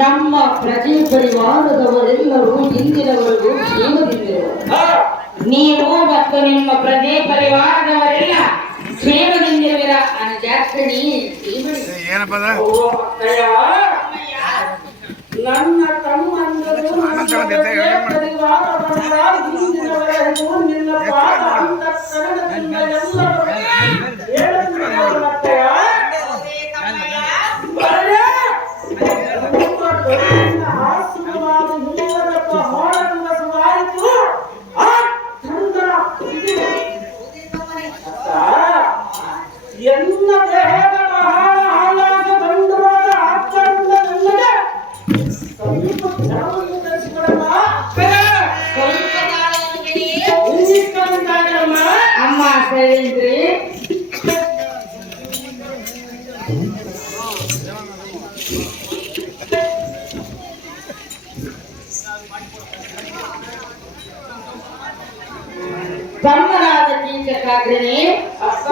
ನಮ್ಮ ಪ್ರಜೆ ಪರಿವಾರದವರೆಲ್ಲರೂ ಇಂದಿನವರೆಗೂ ಕ್ಷೇಮದಿಂದಿರುವರು. ನೀವು ಮತ್ತು ನಿಮ್ಮ ಪ್ರಜೆ ಪರಿವಾರದವರೆಲ್ಲ ಕ್ಷೇಮದಿಂದಿರುವಿರ ಅನುಜಾಕ್ಷಣಿ ನನ್ನ ತಮ್ಮಂದರು ಪರಿವಾರದವರೆಗೂ ನಿನ್ನ ಪಾದ ಅಂತ ಕನ್ನಡದಿಂದ ಎಲ್ಲರೂ ಆಸೀರ್ವಾದ ನಿಲ್ಲದಪ್ಪ ಹೋರಾಟ ಸುಮಾರಿತು ಆ ಚಂದನ ಎಲ್ಲ ದೇಹದ ಮಹಾಳ ಹಾಳಾಗ ಬಂಡವಾಳ ಆಚರಣೆ ಸಮೀಪ ಧರ್ಮವನ್ನು ಧರಿಸಿಕೊಳ್ಳಮ್ಮ. ಶೈಲೇಂದ್ರಿ ತಮ್ಮನಾದ ಕೀಚಕಾಗ್ರನೇ ಅಕ್ಕ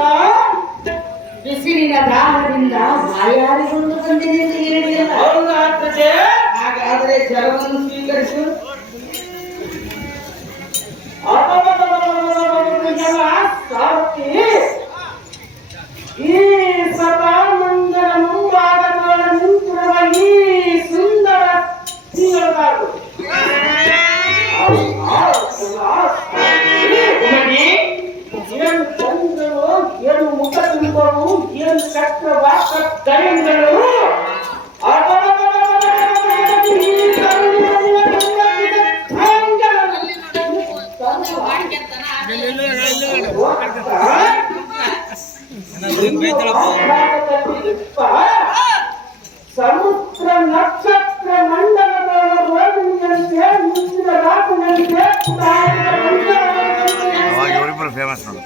ಬಿಸಿಲಿನ ದಾಹದಿಂದ ಬಾಯಾರಿಕೊಂಡು ಬಂದಿದೆ ಅಂತ ಹೇಳಿದೆಯಲ್ಲ. ಹೌದಾಗ್ತದೆ. ಹಾಗಾದರೆ ಜಲವನ್ನು ಸ್ವೀಕರಿಸು. ಸಾರ್ಥಿ ಈ ಸಭಾಮಂದಿರ ಮುಂಭಾಗದೊಳ ನಿಂತಿರುವ ಈ ಸುಂದರ ಸ್ತ್ರೀಯರು ಏನು ಚಂದ್ರರು, ಏನು ಮುಖ ತುಂಬರು, ಏನು ಚಕ್ರವಾಕ ಗಣಗಳು ಸಮುದ್ರ ನಕ್ಷತ್ರ ಮಂಡಲದ ರೋಗಿನಿಯಂತೆ ಮುಚ್ಚಿದ ರಾಕುನಂತೆ ಫೇಮಸ್ ನೋಡು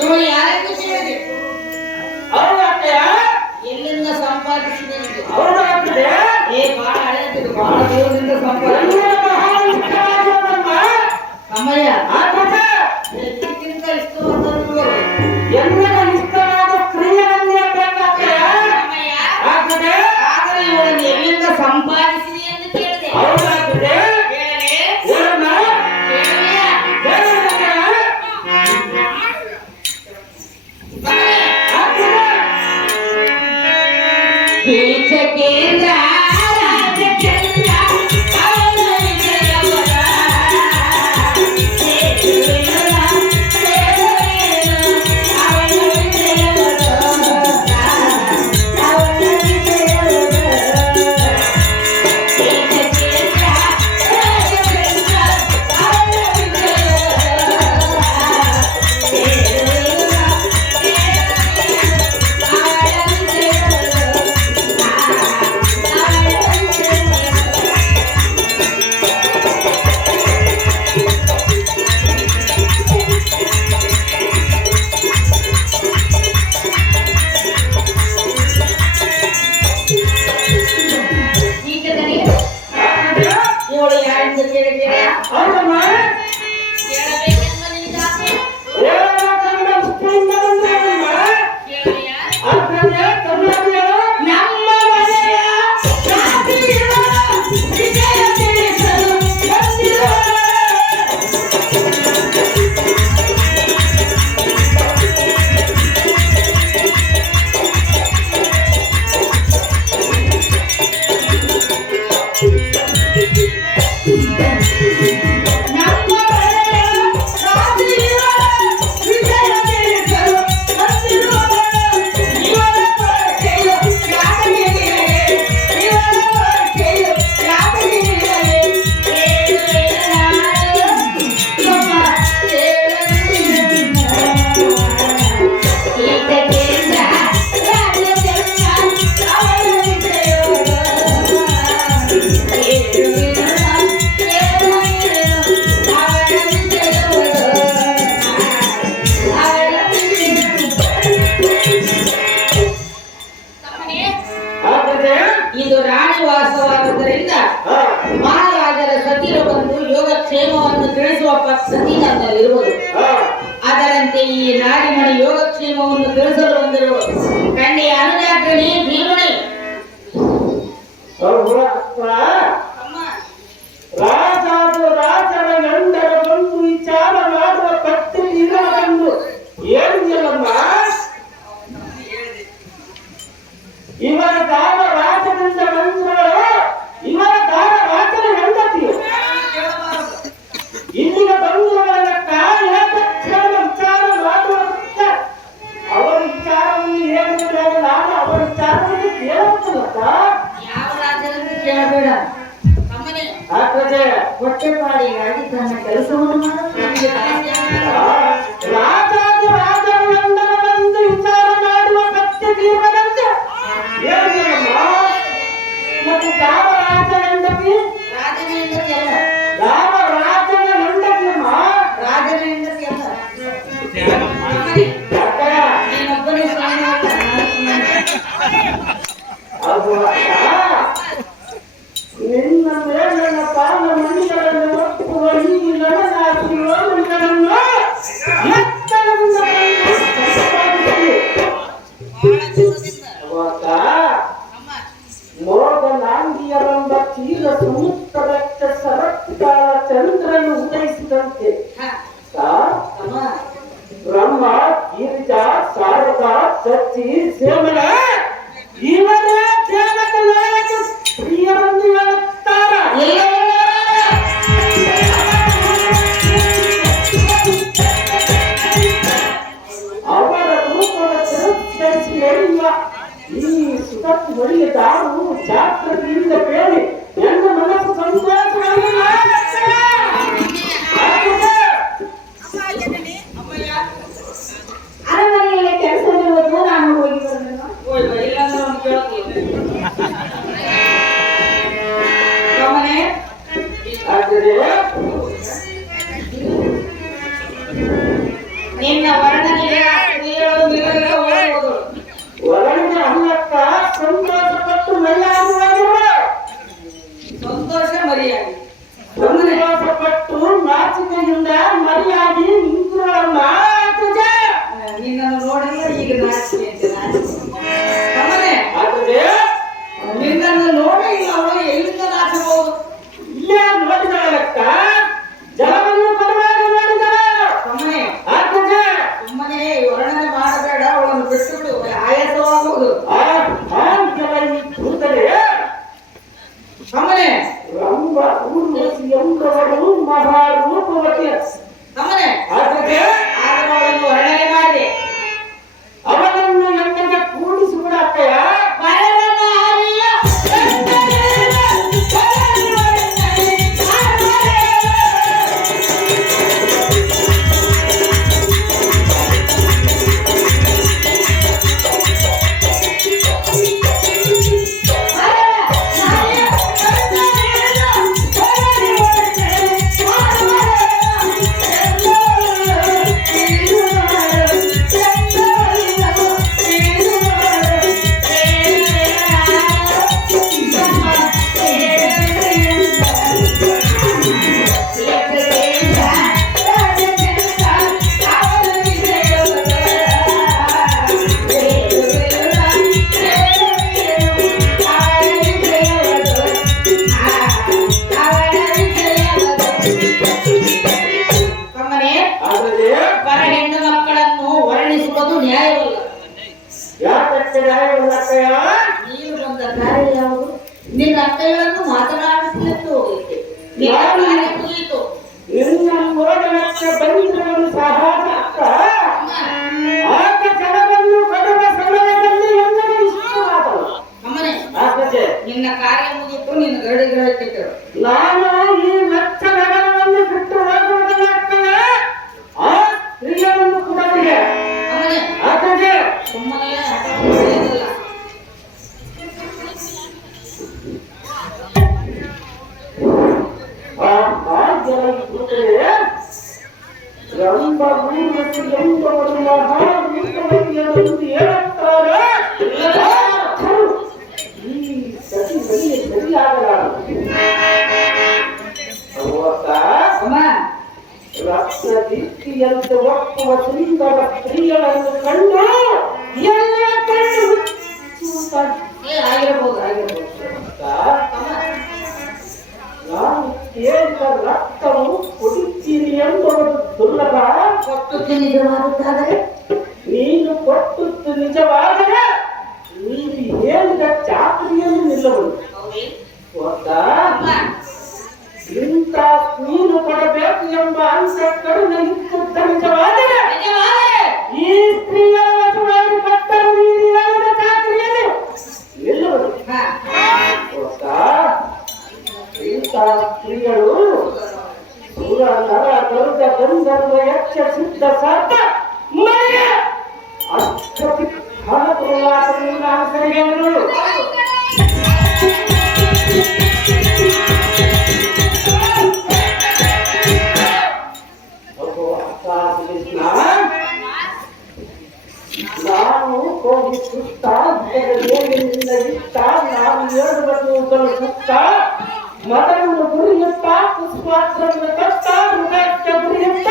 ಇವಳು ಯಾರಿಗೂ ಕೇಳಿದೆ ಎಲ್ಲಿಂದ ಸಂಪಾದಿಸಿದೆ ಏ ಬಹಳ ಹಳೆಯದು, ಬಹಳ ದೂರದಿಂದ ಅಮ್ಮಯ್ಯ ಇದಕ್ಕಿಂತ ಇಷ್ಟವಾದ ಇಷ್ಟವಾದ ಸ್ತ್ರೀಯರನ್ನೇ ಬೇಕಾಗ್ತದೆ. ಆದರೆ ಇವಳನ್ನು ಎಲ್ಲಿಂದ ಸಂಪಾದಿಸಿದೆ ಎಂದು ಕೇಳಿದೆ. ಹೌದಾಗ್ತದೆ. ಇದು ರಾಣಿವಾಸವಾಗುವುದರಿಂದ ಮಹಾರಾಜರ ಸತಿರು ಬಂದು ಯೋಗಕ್ಷೇಮವನ್ನು ತಿಳಿಸುವ ಪದ್ಧತಿ ನನ್ನಲ್ಲಿರುವುದು. ಅದರಂತೆ ಈ ನಾಡಿಮಣಿ ಯೋಗಕ್ಷೇಮವನ್ನು ತಿಳಿಸಲು ಬಂದಿರುವ ಕನ್ಯೆ ಅನುಜಾಗ್ರಣಿ ಭೀಮಣಿ ರಾಜಾದು ರಾಜರ ಗಂಡರ ಬಂದು ವಿಚಾರ ಮಾಡುವ ಪಟ್ಟಿ ಇರಬಂದು ಹೇಳಿದೆಯಲ್ಲಮ್ಮ. ಇವರ ದಾನ ರಾಜನಿಂದ ಬಂದವರು ಇವರ ದಾನ ರಾಜನ ಹೆಂಡತಿಯು ಇಲ್ಲಿಗೆ ಬಂದವರ ಕಾಲ ವಿಚಾರ ಮಾಡುವ ಅವರ ವಿಚಾರವನ್ನು ಹೇಳಿದಾಗ ನಾನು ಅವರ ವಿಚಾರವನ್ನು ಕೇಳುತ್ತಲ್ಲಕ್ಕ ಯಾವ ರಾಜರಂತ ಕೇಳಬೇಡ. ಅಮ್ಮನೇ ಆದ್ರೆ ಹೊಟ್ಟೆಪಾಡಿಗಾಗಿ ತನ್ನ ಕೆಲಸವನ್ನು ಮಾಡುತ್ತಿದ್ದ ರಾಜಾದಿರಾಜರೆಲ್ಲರ ಬಂದು ವಿಚಾರ ಮಾಡುವ ಸತ್ಯ ತೀರ್ಮಾನಂತೆ ಏನಮ್ಮ ಮತ್ತು ಯಾವ ರಾಜ ಹೆಂಡತಿ ರಾಜನ ಹೆಂಡತಿ ಅಲ್ಲ, ಯಾವ ರಾಜನ ಹೆಂಡತಿಯಮ್ಮ ರಾಜನ ಹೆಂಡತಿ ಅಲ್ಲ. ಅಕ್ಕ ನೀನೊಬ್ಬನೇ ಸ್ವಾಮಿ ಅಲ್ಲ, ಅದು ಅಕ್ಕ ನಿನ್ನ ಮೇಲಿನ ಪಾದ ಮಣಿಗಳನ್ನು ಒಪ್ಪುವ ಈ ನನಗಾಗಿರುವವರನ್ನು ಎತ್ತರದಿಂದ ಸಂಪಾದಿಸಿ ಬಹಳ ದೂರದಿಂದ. ಅವತ್ತ ಅಮ್ಮ ಮೋದನಾಂಗಿಯರೆಂಬ ತೀರ ಸಮುದ್ರಕ್ಕೆ ಸರತ್ಕಾಲ ಚಂದ್ರನು ಉದಯಿಸಿದಂತೆ ಹ, ಸ ಅಮ್ಮ ಬ್ರಹ್ಮ ಗಿರಿಜಾ ಶಾರದಾ ಸಚ್ಚಿ ಸೇವನ ಇವರೇ ದೇವತ ನಾಯಕ ಪ್ರಿಯರನ್ನು ಹೇಳುತ್ತಾರ ಅವರ ರೂಪದ ತಿರಸ್ಕರಿಸಿ ನಡೆಯುವ ಈ ಸುಖತ್ತು ಹೊಡೆಯದಾರು ಜಾಗೃತಿಯಿಂದ ಬೇಡಿ ನನ್ನ ಮನಸ್ಸು ಸಂತೋಷವನ್ನು ಅರಮನೆಯಲ್ಲಿ ಕೆಲಸವಿರುವುದು ನಾನು ಹೋಗಿ ಬರಬೇಕು. ಇಲ್ಲಾಂದ್ರೆ ಅವ್ನು ಕೇಳ್ತೀನಿ. ಅಮ್ಮನೇ ಆದರೆ ನಿನ್ನ ವರ್ಣನೆಗೆ ಸ್ತ್ರೀಯರು ನಿಲುವಿಗೆ ಹೋಗುವುದು. ಒಳಗಿನ ಅಲ್ಲಕ್ಕ ಸಂತೋಷಪಟ್ಟು ಮೈಯಾಗುವ ಸಂತೋಷ ಮರ್ಯಾದೆ. ಸಂತೋಷಪಟ್ಟು ನಾಚಿಕೆಯಿಂದ ಮರಿಯಾಗಿ ನಿಂತಿರೋಮ್ಮ ನಿನ್ನನ್ನು ನೋಡಿದ್ರೆ ಈಗ ನಾಚಿಕೆ ಅಂತ ನಾಚಿಕೆ. ಅಮ್ಮನೇ ಆದರೆ ನಿನ್ನನ್ನು ನೋಡಿ ಅವಳು ಎಲ್ಲಿಂದ ನಾಚಬಹುದು? ಇಲ್ಲೇ ನೋಡಿದಳಕ್ಕ ಜಲವನ್ನು ಬಲವಾಗಿ ನೋಡಿದಳು ಅಮ್ಮನೇ ಆದರೆ ಸುಮ್ಮನೆ ವರ್ಣನೆ ಮಾಡಬೇಡ, ಅವಳನ್ನು ಬಿಟ್ಟು ಆಯಾಸವಾಗುವುದು. ಕೂತರೆ ಅಮ್ಮನೇ ರಂಭ ಊರ್ವಶಿ ಎಂಬವರು ಮಹಾರೂಪವತಿ ಅಮ್ಮನೇ ಆದರೆ ಆಗ ಅವಳನ್ನು ವರ್ಣನೆ ಮಾಡಿ ಅವನನ್ನು ಎಣ್ಣೆಗೆ ಕೂಡಿಸಿಬಿಡಕ್ಕಯ್ಯ ಅಮ್ಮನೇ ಆದರೆ ಪರ ಹೆಣ್ಣು ಮಕ್ಕಳನ್ನು ವರ್ಣಿಸುವುದು ನ್ಯಾಯವಲ್ಲ. ಯಾಕೆ ನ್ಯಾಯವಲ್ಲಕ್ಕಯ್ಯ ನೀನು ಬಂದ ಕಾರ್ಯ ಯಾವುದು? ನಿನ್ನ ಅಕ್ಕಗಳನ್ನು ಮಾತನಾಡಿಸಲಿಕ್ಕೆ ಹೋಗಿದ್ದೆ. ನಿನ್ನ ಕಾರ್ಯ ಮುಗಿಯಿತು. ನಿನ್ನ ಮೋದನಕ್ಕೆ ಬಂದಿರುವುದು ಸಹಜ ಅಕ್ಕ ಆಗ ಜನವನ್ನು ಕೊಡುವ ಸಮಯದಲ್ಲಿ ಎಲ್ಲರೂ ಇಷ್ಟವಾದವು ಅಮ್ಮನೇ ಆಕೆ ನಿನ್ನ ಕಾರ್ಯ ಮುಗಿಯಿತು. ನಿನ್ನ ಗರಡಿಗೆ ಹೇಳ್ತಿದ್ದರು. ನಾನು ಈ ಮೆಚ್ಚ ನಗರವನ್ನು ಬಿಟ್ಟು ಹೋಗುವುದಕ್ಕಾಗ್ತದೆ ಆ ಸ್ತ್ರೀಯನ್ನು ಕೊಡಲಿದೆ ಅಮ್ಮನೇ ಆಕೆಗೆ ಸುಮ್ಮನೆ ಹಠ ಮಾಡುವುದಿಲ್ಲ. ಆ ಭಾಗ್ಯವಾಗಿ ಕೂತರೆ ರಂಭ ಊರ್ವಶಿ ಎಂಬವರು ಮಹಾರೂಪವತಿಯರೆಂದು ಹೇಳುತ್ತಾರೆ ಈ ಸತಿ ಬಲಿಯ ಸರಿಯಾಗಲಾರದು ಅಮ್ಮ ರಕ್ತ ದೀಪ್ತಿಯಂತೆ ಒಪ್ಪುವ ಸುಂದರ ಸ್ತ್ರೀಯರನ್ನು ಕಂಡು ಎಲ್ಲ ಕಣ್ಣು ಹುಚ್ಚುತ್ತಾಗಿ ಆಗಿರಬಹುದು ಆಗಿರಬಹುದು. ಅಮ್ಮ ನಾನು ಕೇಳಿದ ರಕ್ತವು ಕುಡಿತೀರಿ ಎಂಬುದು ದುರ್ಲಭ ಕೊಟ್ಟು ನಿಜವಾಗುತ್ತಾದರೆ ನೀನು ಕೊಟ್ಟದ್ದು ನಿಜವಾದರೆ ನೀನು ಹೇಳಿದ ಚಾಕರಿಯನ್ನು ನಿಲ್ಲಬಹುದು ಹೌದೇ? ಗೊತ್ತಾ ಅಮ್ಮ ಇಂಥ ನೀನು ಕೊಡಬೇಕು ಎಂಬ ಅಂಶ ಕರುಣೆ ಇದ್ದದ್ದು ನಿಜವಾದರೆ ನಿಜವಾದರೆ ಈ ಸ್ತ್ರೀಯ ವಚವಾಗಿ ಕೊಟ್ಟರು ನೀನು ಹೇಳಿದ ಚಾಕರಿಯಲ್ಲಿ ಸ್ತ್ರೀಗಳು ಸುರ ನರ ಗರುಡ ಗಂಧರ್ವ ಯಕ್ಷ ಸಿದ್ಧ ಸಾಧ ಮನೆಯ ಅಷ್ಟಪಿ ಹಣದುಲ್ಲಾಸದಿಂದ ಸರಿಗಳು ನಾನು ಹೋಗಿ ಸುತ್ತ ಏನಿಂದ ಇತ್ತ ನಾನು ಏಳುವುದು ಸುತ್ತ ಮದವನ್ನು ಗುರಿಯುತ್ತ ಪುಷ್ಪಾತ್ರವನ್ನು ಕಷ್ಟ ಮೃಗಕ್ಕೆ ಗುರಿಯುತ್ತ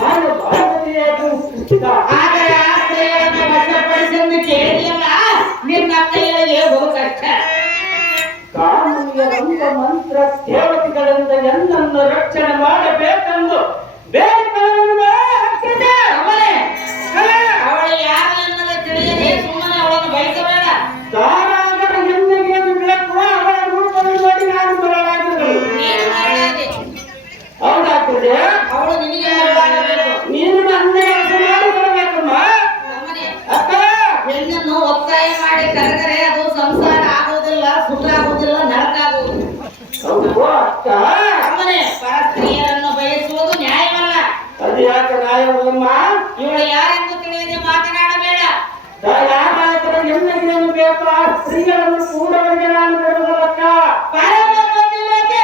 ನಾನು ಭಾರತೀಯ ಆದರೆ ಆ ಸ್ತ್ರೀಯರನ್ನು ವಶಪಡಿಸಲು ಕೇಳಿಯಲ್ಲ ನಿನ್ನ ಕೈಯಲ್ಲಿ ಬಹು ಕಷ್ಟ. ಕಾಮುನಿಯ ಮಂತ್ರ ದೇವತೆಗಳಿಂದ ಎನ್ನನ್ನು ರಕ್ಷಣೆ ಮಾಡಬೇಕೆಂದು ಬೇಡಿಕೊಳ್ಳುವ ಅವಳು ಯಾರು ಎನ್ನದೆ ತಿಳಿಯದೆ ಸುಮ್ಮನೆ ಅವಳನ್ನು ಬಯಸಬೇಡ. ದಾರಾಗರ ಹೆಣ್ಣಿಗೆ ಬೇಕು ಅವಳ ರೂಪವನ್ನು ನೋಡಿ ನಾನು ಬರಲಾಗಿರುವುದು. ನೀನು ಮರಳಾದೆ. ಹೌದಾಗ್ತದೆ. ಅವಳು ನಿನಗೆ ಮರಳಾಗಬೇಕು. ನೀನು ನನ್ನ ಕೆಲಸ ಮಾಡಿ ಬರಬೇಕಮ್ಮ. ನಮ್ಮನೆ ಅಕ್ಕ ಹೆಣ್ಣನ್ನು ಒತ್ತಾಯ ಮಾಡಿ ಕರೆದರೆ ಅದು ಸಂಸಾರ ಆಗುವುದಿಲ್ಲ, ಸುಖ ಆಗುವುದಿಲ್ಲ, ನರಕ ಆಗುವುದು. ಹೌದು ಅಕ್ಕ. ನಮ್ಮನೆ ಪರ ಸ್ತ್ರೀಯರನ್ನು ಬಯಸುವುದು ನ್ಯಾಯವಲ್ಲ. ಅದು ಯಾಕೆ ನ್ಯಾಯವಲ್ಲಮ್ಮ? ಇವಳು ಯಾರೆಂದು ತಿಳಿಯದೆ ಮಾತನಾಡಬೇಡ. ಯಾರಾದರೂ ಹೆಣ್ಣಿಗೆ ಬೇಕು ಆ ಸ್ತ್ರೀಗಳನ್ನು ಕೂಡವರಿಗೆ ನಾನು ಬಿಡುವುದಕ್ಕ. ಪರಮ ಪತಿವ್ರತೆ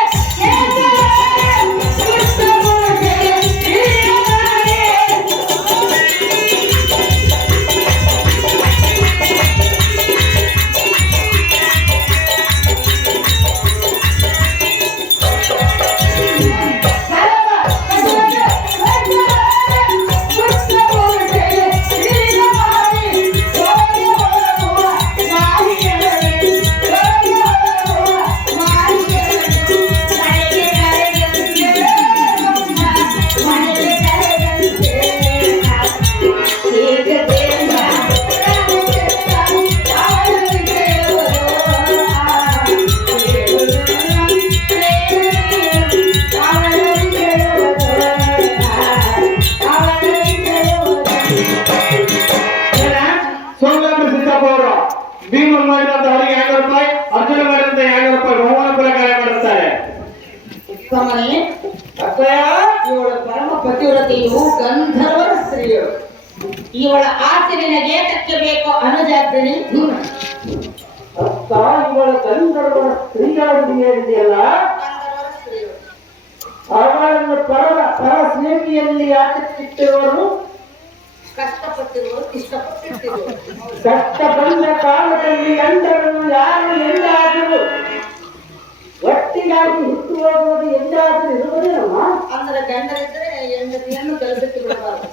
ಭೀಮನ್ ಮಾಡಿದಂತ ಅವರಿಗೆ 200 ರೂಪಾಯಿ, ಅರ್ಜುನ ಮಾಡಿದಂತ 200 ರೂಪಾಯಿ ಬಹುಮಾನ ಪ್ರಕಾರ ಮಾಡುತ್ತಾರೆ. ಉತ್ತಮನೇ, ಅಕ್ಕಯ್ಯ ಇವಳ ಪರಮ ಪತಿವ್ರತೆಯು ಗಂಧರ್ವರ ಸ್ತ್ರೀಯಳು. ಇವಳ ಆಚರಣೆ ಗೇಟಕ್ಕೆ ಬೇಕು ಅನುಜಾಗ್ರಣಿ. ಅಕ್ಕ ಇವಳ ಗಂಧರ್ವರ ಸ್ತ್ರೀಗಳನ್ನು ಹೇಳಿದೆಯಲ್ಲ, ಅವಳನ್ನು ಪರ ಸೇವೆಯಲ್ಲಿ ಯಾತಕ್ಕಿಟ್ಟಿರುವರು? ಕಷ್ಟಪಟ್ಟಿರುವರು, ಇಷ್ಟಪಟ್ಟಿರುವರು. ಕಷ್ಟ ಬಂದ ಕಾಲದಲ್ಲಿ ಗಂಡರನ್ನು ಯಾರು ಎಂದಾದರೂ ಒಟ್ಟಿಗಾಗಿ ಹುಟ್ಟು ಹೋಗುವುದು ಎಂದಾದರೂ ಇರುವುದೇನಮ್ಮ? ಅಂದ್ರೆ ಗಂಡರಿದ್ರೆ ಹೆಂಡತಿಯನ್ನು ಕೆಲಸಕ್ಕೆ ಬಿಡಬಾರದು.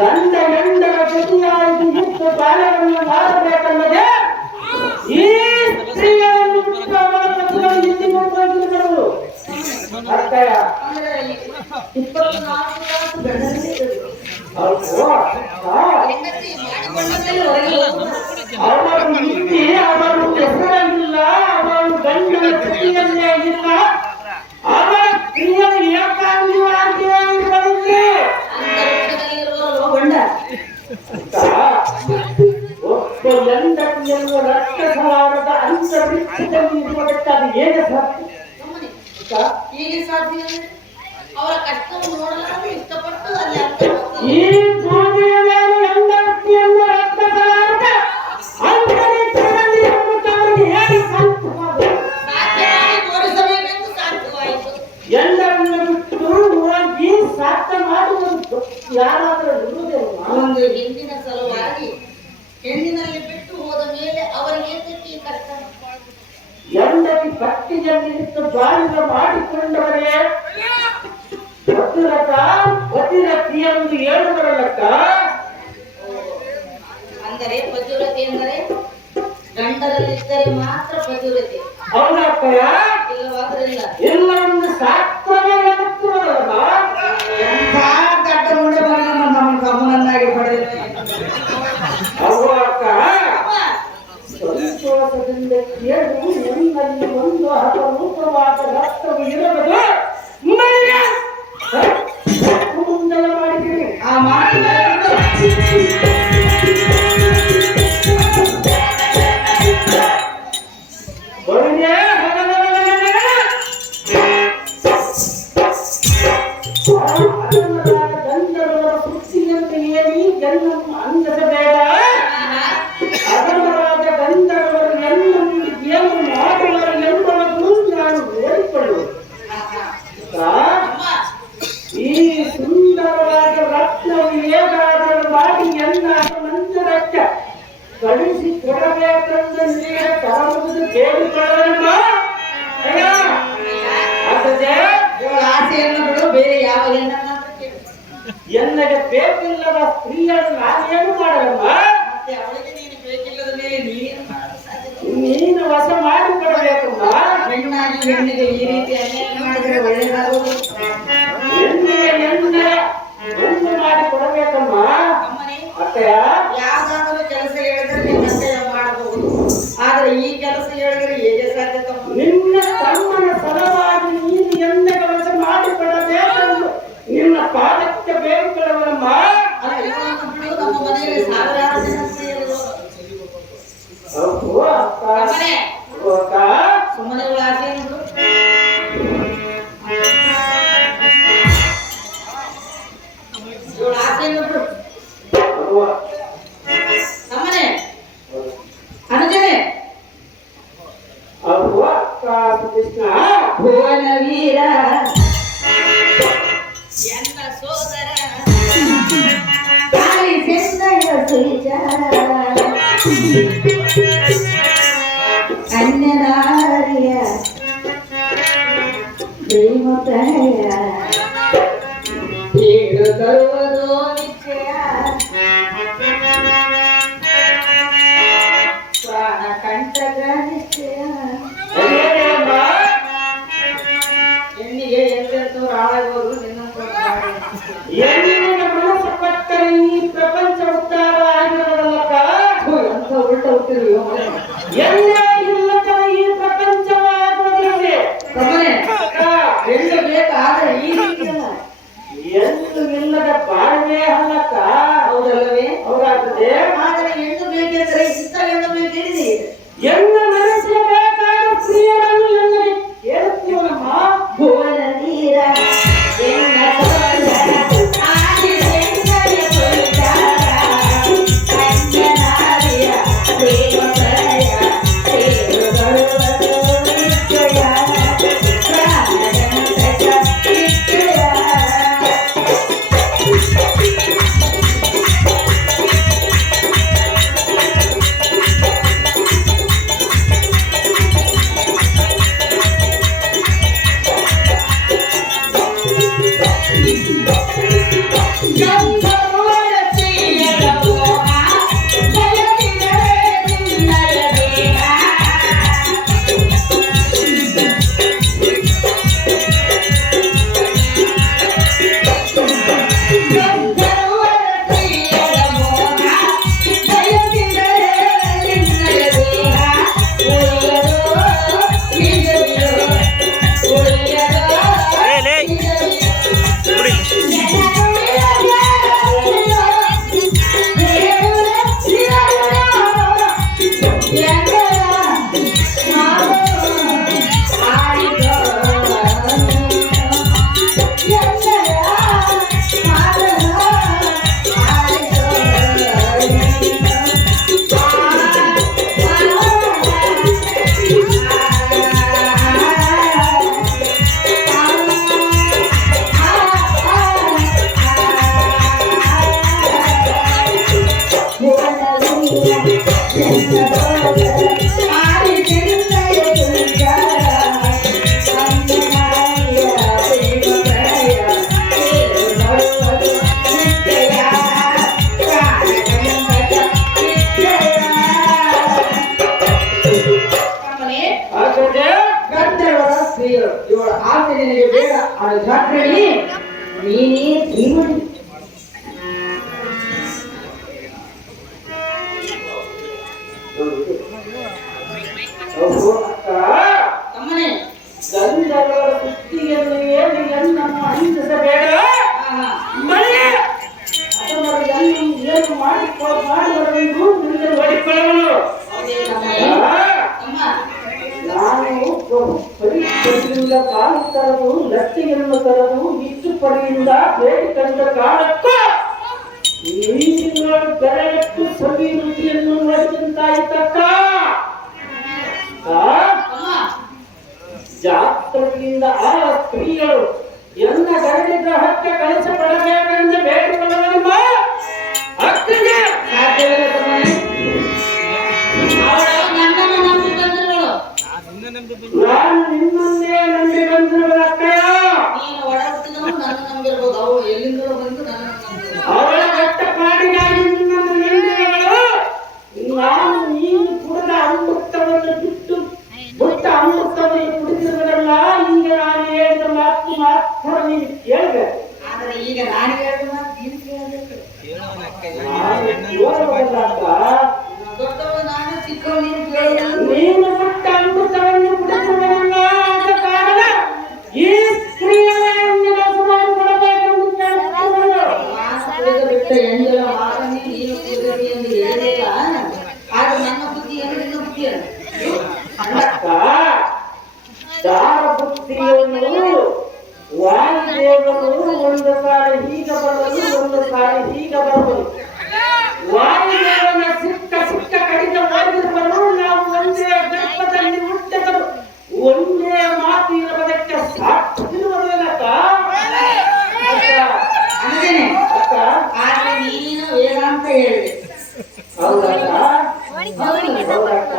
ಗಂಡರ ಜೊತೆಯಾಗಿ ಹುಟ್ಟು ಬಾಲ್ಯವನ್ನು ಮಾಡಬೇಕಲ್ಲದೆ ಈ ಸ್ತ್ರೀಗಳನ್ನು ಬಿಟ್ಟು ಅವರ ಪತಿಗಳು ಎಲ್ಲಿ ಹೋಗಿರುವರು? ಅರ್ಥಯ ಅಂದ್ರೆ 24 ತಾಸು ಗಂಡನೇ ಇರಬೇಕು. ಹೆಂಡತಿ ಮಾಡಿಕೊಂಡಲ್ಲಿ ಹೊರಗೆ ಹೋಗುವುದು. ಅವರು ಇಲ್ಲಿ ಅವರು ಹೆಸರಾಗಿಲ್ಲ, ಅವರು ಗಂಡನ ಜೊತೆಯಲ್ಲೇ ಇಲ್ಲ, ಅವರ ಕ್ರಿಯೆಗಳು ಏಕಾಂಗಿಯಾಗಿರುವುದಿಲ್ಲ. ಅಂತರಿಕ್ಷದಲ್ಲಿರುವವರು ಗಂಡ. ಒಬ್ಬ ಹೆಂಡತಿಯನ್ನು ರಕ್ಷಿಸಲಾರದ ಅಂತರಿಕ್ಷದಲ್ಲಿ ಇರುವುದಕ್ಕೆ ಅದು ಹೇಗೆ ಸಾಧ್ಯ? ಹೇಗೆ ಸಾಧ್ಯ? ಅವರ ಕಷ್ಟವನ್ನು ನೋಡಲಾರದೆ ಇಷ್ಟಪಟ್ಟು ಅಲ್ಲಿ ಈ ಭೂಮಿಯ ಮೇಲೆ ಹೆಂಡತಿಯನ್ನು ರಕ್ಷಿಸಲಾರದ ಅಂತರಿಕ್ಷದಲ್ಲಿ ಇರುವುದಕ್ಕೆ ಹೇಗೆ ಸಾಧ್ಯವಾಗುವುದು? ಸಾಧ್ಯವಾಗಿ ತೋರಿಸಬೇಕೆಂದು ಸಾಧ್ಯವಾಯಿತು. ಎಲ್ಲರನ್ನು ಬಿಟ್ಟು ಹೋಗಿ ಸಾಧ್ಯ ಮಾಡುವುದು ಯಾರಾದರೂ ಇರುವುದಿಲ್ಲ. ಒಂದು ಹೆಣ್ಣಿನ ಸಲುವಾಗಿ ಹೆಣ್ಣಿನಲ್ಲಿ ಬಿಟ್ಟು ಹೋದ ಮೇಲೆ ಅವರಿಗೆ ಏತಕ್ಕೆ ಕಷ್ಟ? ಹೆಂಡತಿ ಪಟ್ಟಿಯಲ್ಲಿ ನಿಂತು ಬಾಳಿನ ಮಾಡಿಕೊಂಡವರೇ ಪತಿರತಿ ಎಂದು ಹೇಳುವರಲ್ಲಕ್ಕ. ಅಂದರೆ ಪತಿವ್ರತೆ ಎಂದರೆ ಗಂಡರಲ್ಲಿದ್ದರೆ ಮಾತ್ರ ಪತಿವ್ರತೆ. ಹೌದಕ್ಕಯ್ಯ? ಇಲ್ಲವಾದ್ರಿಲ್ಲ. ಇಲ್ಲ ಒಂದು ಶಾಸ್ತ್ರವೇ ಹೇಳುತ್ತಿರುವುದಲ್ಲ. ಎಂಥ ದಡ್ಡ ಮುಂಡೆ ಮಗನನ್ನು ನಮ್ಮ ಗಮನನ್ನಾಗಿ ಪಡೆದಿದೆ. ಹೌದು ಅಕ್ಕ. ಸಂತೋಷದಿಂದ ಕೇಳು, ನಿನ್ನಲ್ಲಿ ಒಂದು ಅಪರೂಪವಾದ ರಕ್ತವು ಇರಬಹುದು. ಮುಂದಲ ಮಾಡಿದ್ದೀರಿ ಆ ಮಾತಿನ ಬರುವುದೇ ಕಳಿಸಿ ಕೊಡಬೇಕೆಂದು ನೀವೇ ತರಬಹುದು ಕೇಳಿಕೊಳ್ಳಮ್ಮ. ಅದೇ ಇವಳ ಆಸೆಯನ್ನು ಬಿಡು, ಬೇರೆ ಯಾವ ಹೆಣ್ಣನ್ನಾದ್ರೂ ಕೇಳು. ಎನ್ನಗೆ ಬೇಕಿಲ್ಲದ ಸ್ತ್ರೀಯನ್ನು ನಾನೇನು ಮಾಡಲಮ್ಮ. ಮತ್ತೆ ಅವಳಿಗೆ ನೀನು ಬೇಕಿಲ್ಲದ ಮೇಲೆ ನೀನೇನು ಮಾಡಲು ಸಾಧ್ಯ? ನೀನು ವಶ ಮಾಡಿಕೊಡಬೇಕಮ್ಮ. ಹೆಣ್ಣಾಗಿ ಹೆಣ್ಣಿಗೆ ಈ ರೀತಿ ಅನ್ಯಾಯ ಮಾಡಿದರೆ ಒಳ್ಳೆಯದಾಗುವುದು. ಎಣ್ಣೆ ಒಂದು ಮಾಡಿ ಕೊಡಬೇಕಮ್ಮ. ಅಮ್ಮನೇ, ಅತ್ತೆಯ ಯಾವ್ದಾದರೂ ಕೆಲಸ ಹೇಳಿದ್ರೆ ನಿನ್ನ ಅತ್ತೆಯ ಮಾಡಬಹುದು, ಆದ್ರೆ ಈ ಕೆಲಸ ಹೇಳಿದ್ರೆ ಹೇಗೆ ಸಾಧ್ಯ ತಮ್ಮ? ನಿನ್ನ ತಮ್ಮನ ಸಲವಾಗಿ ನೀನು ಎಣ್ಣೆ ಕೆಲಸ ಮಾಡಿಕೊಡಬೇಕೆಂದು ನಿನ್ನ ಪಾದಕ್ಕೆ ಬೇಡಿಕೊಳ್ಳವನಮ್ಮ. ಅಲ್ಲ, ಇವಳನ್ನು ಬಿಡು, ನಮ್ಮ ಮನೆಯಲ್ಲಿ ಸಾವಿರಾರು ಜನ ಸ್ತ್ರೀಯರಿರುವರು. ಅಮ್ಮನೇ, ಸುಮ್ಮನೆ ಇವಳ ಆಸೆಯನ್ನು ಬಿಡು. ಇವಳ ಆಸೆಯನ್ನು ಬಿಡು. ಅಮ್ಮನೇ, ಅನುಜನೇ, ಕೃಷ್ಣ ಭುವನ ವೀರ ಎನ್ನ ಸೋದರ ಕಾಳಿ ಚೆನ್ನಯ ಸುವಿಚಾರ ಅನ್ಯನಾರ್ಯ ಪ್ರೇಮ ಪ್ರಣಯ ಕೇಳು ತರುವುದು ನಿಶ್ಚಯ ಪ್ರಾಣ ಕಂಠಗ ನಿಶ್ಚಯ ಹೆಣ್ಣಿಗೆ ಎಂತೆಂತವ್ರು ಹಾಳಾಗೋರು ನಿನ್ನಂತವ್ರು ಹೆಣ್ಣಿನ ಮನಸ್ಸು ಪಟ್ಟರೆ ಈ ಪ್ರಪಂಚ ಉದ್ಧಾರ ಆಗಿರೋದಲ್ಲಕ್ಕ. ಅಂತ ಉಲ್ಟ ಹುಟ್ಟಿರು. ಎಲ್ಲೇ ಇಲ್ಲದ ಈ ಪ್ರಪಂಚವಾಗುವುದಿಲ್ಲ. ತಮ್ಮನೆ, ಹೆಣ್ಣು ಬೇಕಾದ್ರೆ ಈ ರೀತಿ ಅಲ್ಲ. ಎಂದು ಇಲ್ಲದ ಬಾಳ್ವೆ ಅಲ್ಲಕ್ಕ. ಹೌದಲ್ಲವೇ? ಹೌದಾಗ್ತದೆ. ಆದರೆ ಹೆಣ್ಣು ಬೇಕೆಂದರೆ ಇಷ್ಟ ಹೆಣ್ಣು ಬೇಕೇನಿದೆ. ಎನ್ನ ಮನಸ್ಸಿಗೆ ಬೇಕಾದ ಸ್ತ್ರೀಯರನ್ನು ಎನ್ನಗೆ ಕೇಳುತ್ತೀವಮ್ಮ. ಭುವನ ವೀರ ಎನ್ನ ಸೋದರ ಆದಿ ಚೆನ್ನಯ ಸುವಿಚಾರ ಅನ್ಯನಾರ್ಯ ಪ್ರೇಮ ಪ್ರಣಯ ಸೇರು ತರುವುದು ನಿಶ್ಚಯ ಪ್ರಾಣ ಕಂಠಗ ನಿಶ್ಚಯ. ಗಂಧರ್ವರ ಸ್ತ್ರೀಯರ ಮೋಹ ಬಯಸಿದರೆ ನಿನ್ನಯ ದೇಹ. ಗಂಧರ್ವರ ಸ್ತ್ರೀಯರ ಮೋಹ ಬಯಸಿದರೆ ನಿನ್ನಯ ದೇಹ. ಉಳಿಯದೋ ನಿಜವಿರೋ, ಉಳಿಯದೋ ಗಂಧರ್ವರ ಸ್ತ್ರೀಯರು ಇವಳ ಆಸೆ ನಿನಗೆ ಬೇಡ. ಅವಳ ಜಾತ್ರೆಯಲ್ಲಿ ನೀನೇ ಧೀಮಡಿ. ತಮ್ಮನೇ, ಗಂಧರ್ವರ ಸುದ್ದಿಯನ್ನು ಹೇಳಿ ಎನ್ನನ್ನು ಅಂಜಿಸಬೇಡ. ಮಳೆ ಅದನ್ನು ಏನು ಮಾಡಿಕೊಳ್ಳುವುದು ಮುಂದೆ ನೋಡಿಕೊಳ್ಳುವುದು. ಹೌದೇ ತಮ್ಮನೇ? ತಮ್ಮ, ನಾನು ಪರೀಕ್ಷೆಯಿಂದ ಕಾಲು ತರದು ಲಟ್ಟಿಗೆಯನ್ನು ತರದು ಇಷ್ಟು ಪಡೆಯಿಂದ ಬೇಡಿ ತಂದ ಕಾಲಕ್ಕೂ ನೀನು ಬೆರಳಕ್ಕೂ ಸವಿ ರುಚಿಯನ್ನು ನೋಡಿದಂತಾಯ್ತಕ್ಕ. ತಮ್ಮ, ಜಾತ್ರೆಯಿಂದ ಆ ಸ್ತ್ರೀಗಳು ಎನ್ನ ಗರಡಿ ಗ್ರಹಕ್ಕೆ ಕಳಿಸಪಡಬೇಕೆಂದು ಬೇಡಿಕೊಳ್ಳುವ ಅಕ್ಕಗೆ ಸಾಧ್ಯವಿಲ್ಲ ತಮ್ಮನೇ. ಈಗ ನಾನು ಹೇಳಿದ ಮಾತು ನೀನು ಕೇಳಬೇಕು. ದೊಡ್ಡವ ನಾನು ಚಿಕ್ಕವ ನೀನು ಕೇಳೋದು. ನೀನು ಬಿಟ್ಟ ಅಮೃತವನ್ನು ಕುಡಿಸುವುದಲ್ಲ ಆದ ಕಾರಣ ಈ ಸ್ತ್ರೀಯನ್ನು ಮಾಡಿಕೊಡಬೇಕೆಂದು ಕೇಳುತ್ತಿರುವುದು. ಬಿಟ್ಟ ಹೆಣ್ಗಳ ಮಾತನ್ನೇ ನೀನು ಕೇಳಬೇಕು ಎಂದು ಹೇಳಿಲ್ಲ. ಆದ್ರೆ ನನ್ನ ಬುದ್ಧಿ ಏನು ನಿನ್ನ ಬುದ್ಧಿ ಅಕ್ಕ ದಾರ ಬುದ್ಧಿಯನ್ನು ವಾಯುದೇವರು ಒಂದು ಸಾರಿ ಹೀಗ ಬರಲು ಒಂದು ಸಾರಿ ಹೀಗ ಬರಲು ವಾಯುದೇವನ ಸಿಕ್ಕ ಸಿಕ್ಕ ಕಡಿತ ಮಾಡಿರುವರು ನಾವು ಒಂದೇ ಗರ್ಭದಲ್ಲಿ ಹುಟ್ಟಿದರು ಒಂದೇ ಮಾತು ಇರುವುದಕ್ಕೆ ಸಾಕ್ಷಿರುವುದಿಲ್ಲಕ್ಕ ಅಂದೇನೆ ಅಕ್ಕ ಆದ್ರೆ ನೀನು ವೇದಾಂತ ಹೇಳಿದೆ. ಹೌದಕ್ಕ ಹೌದಕ್ಕ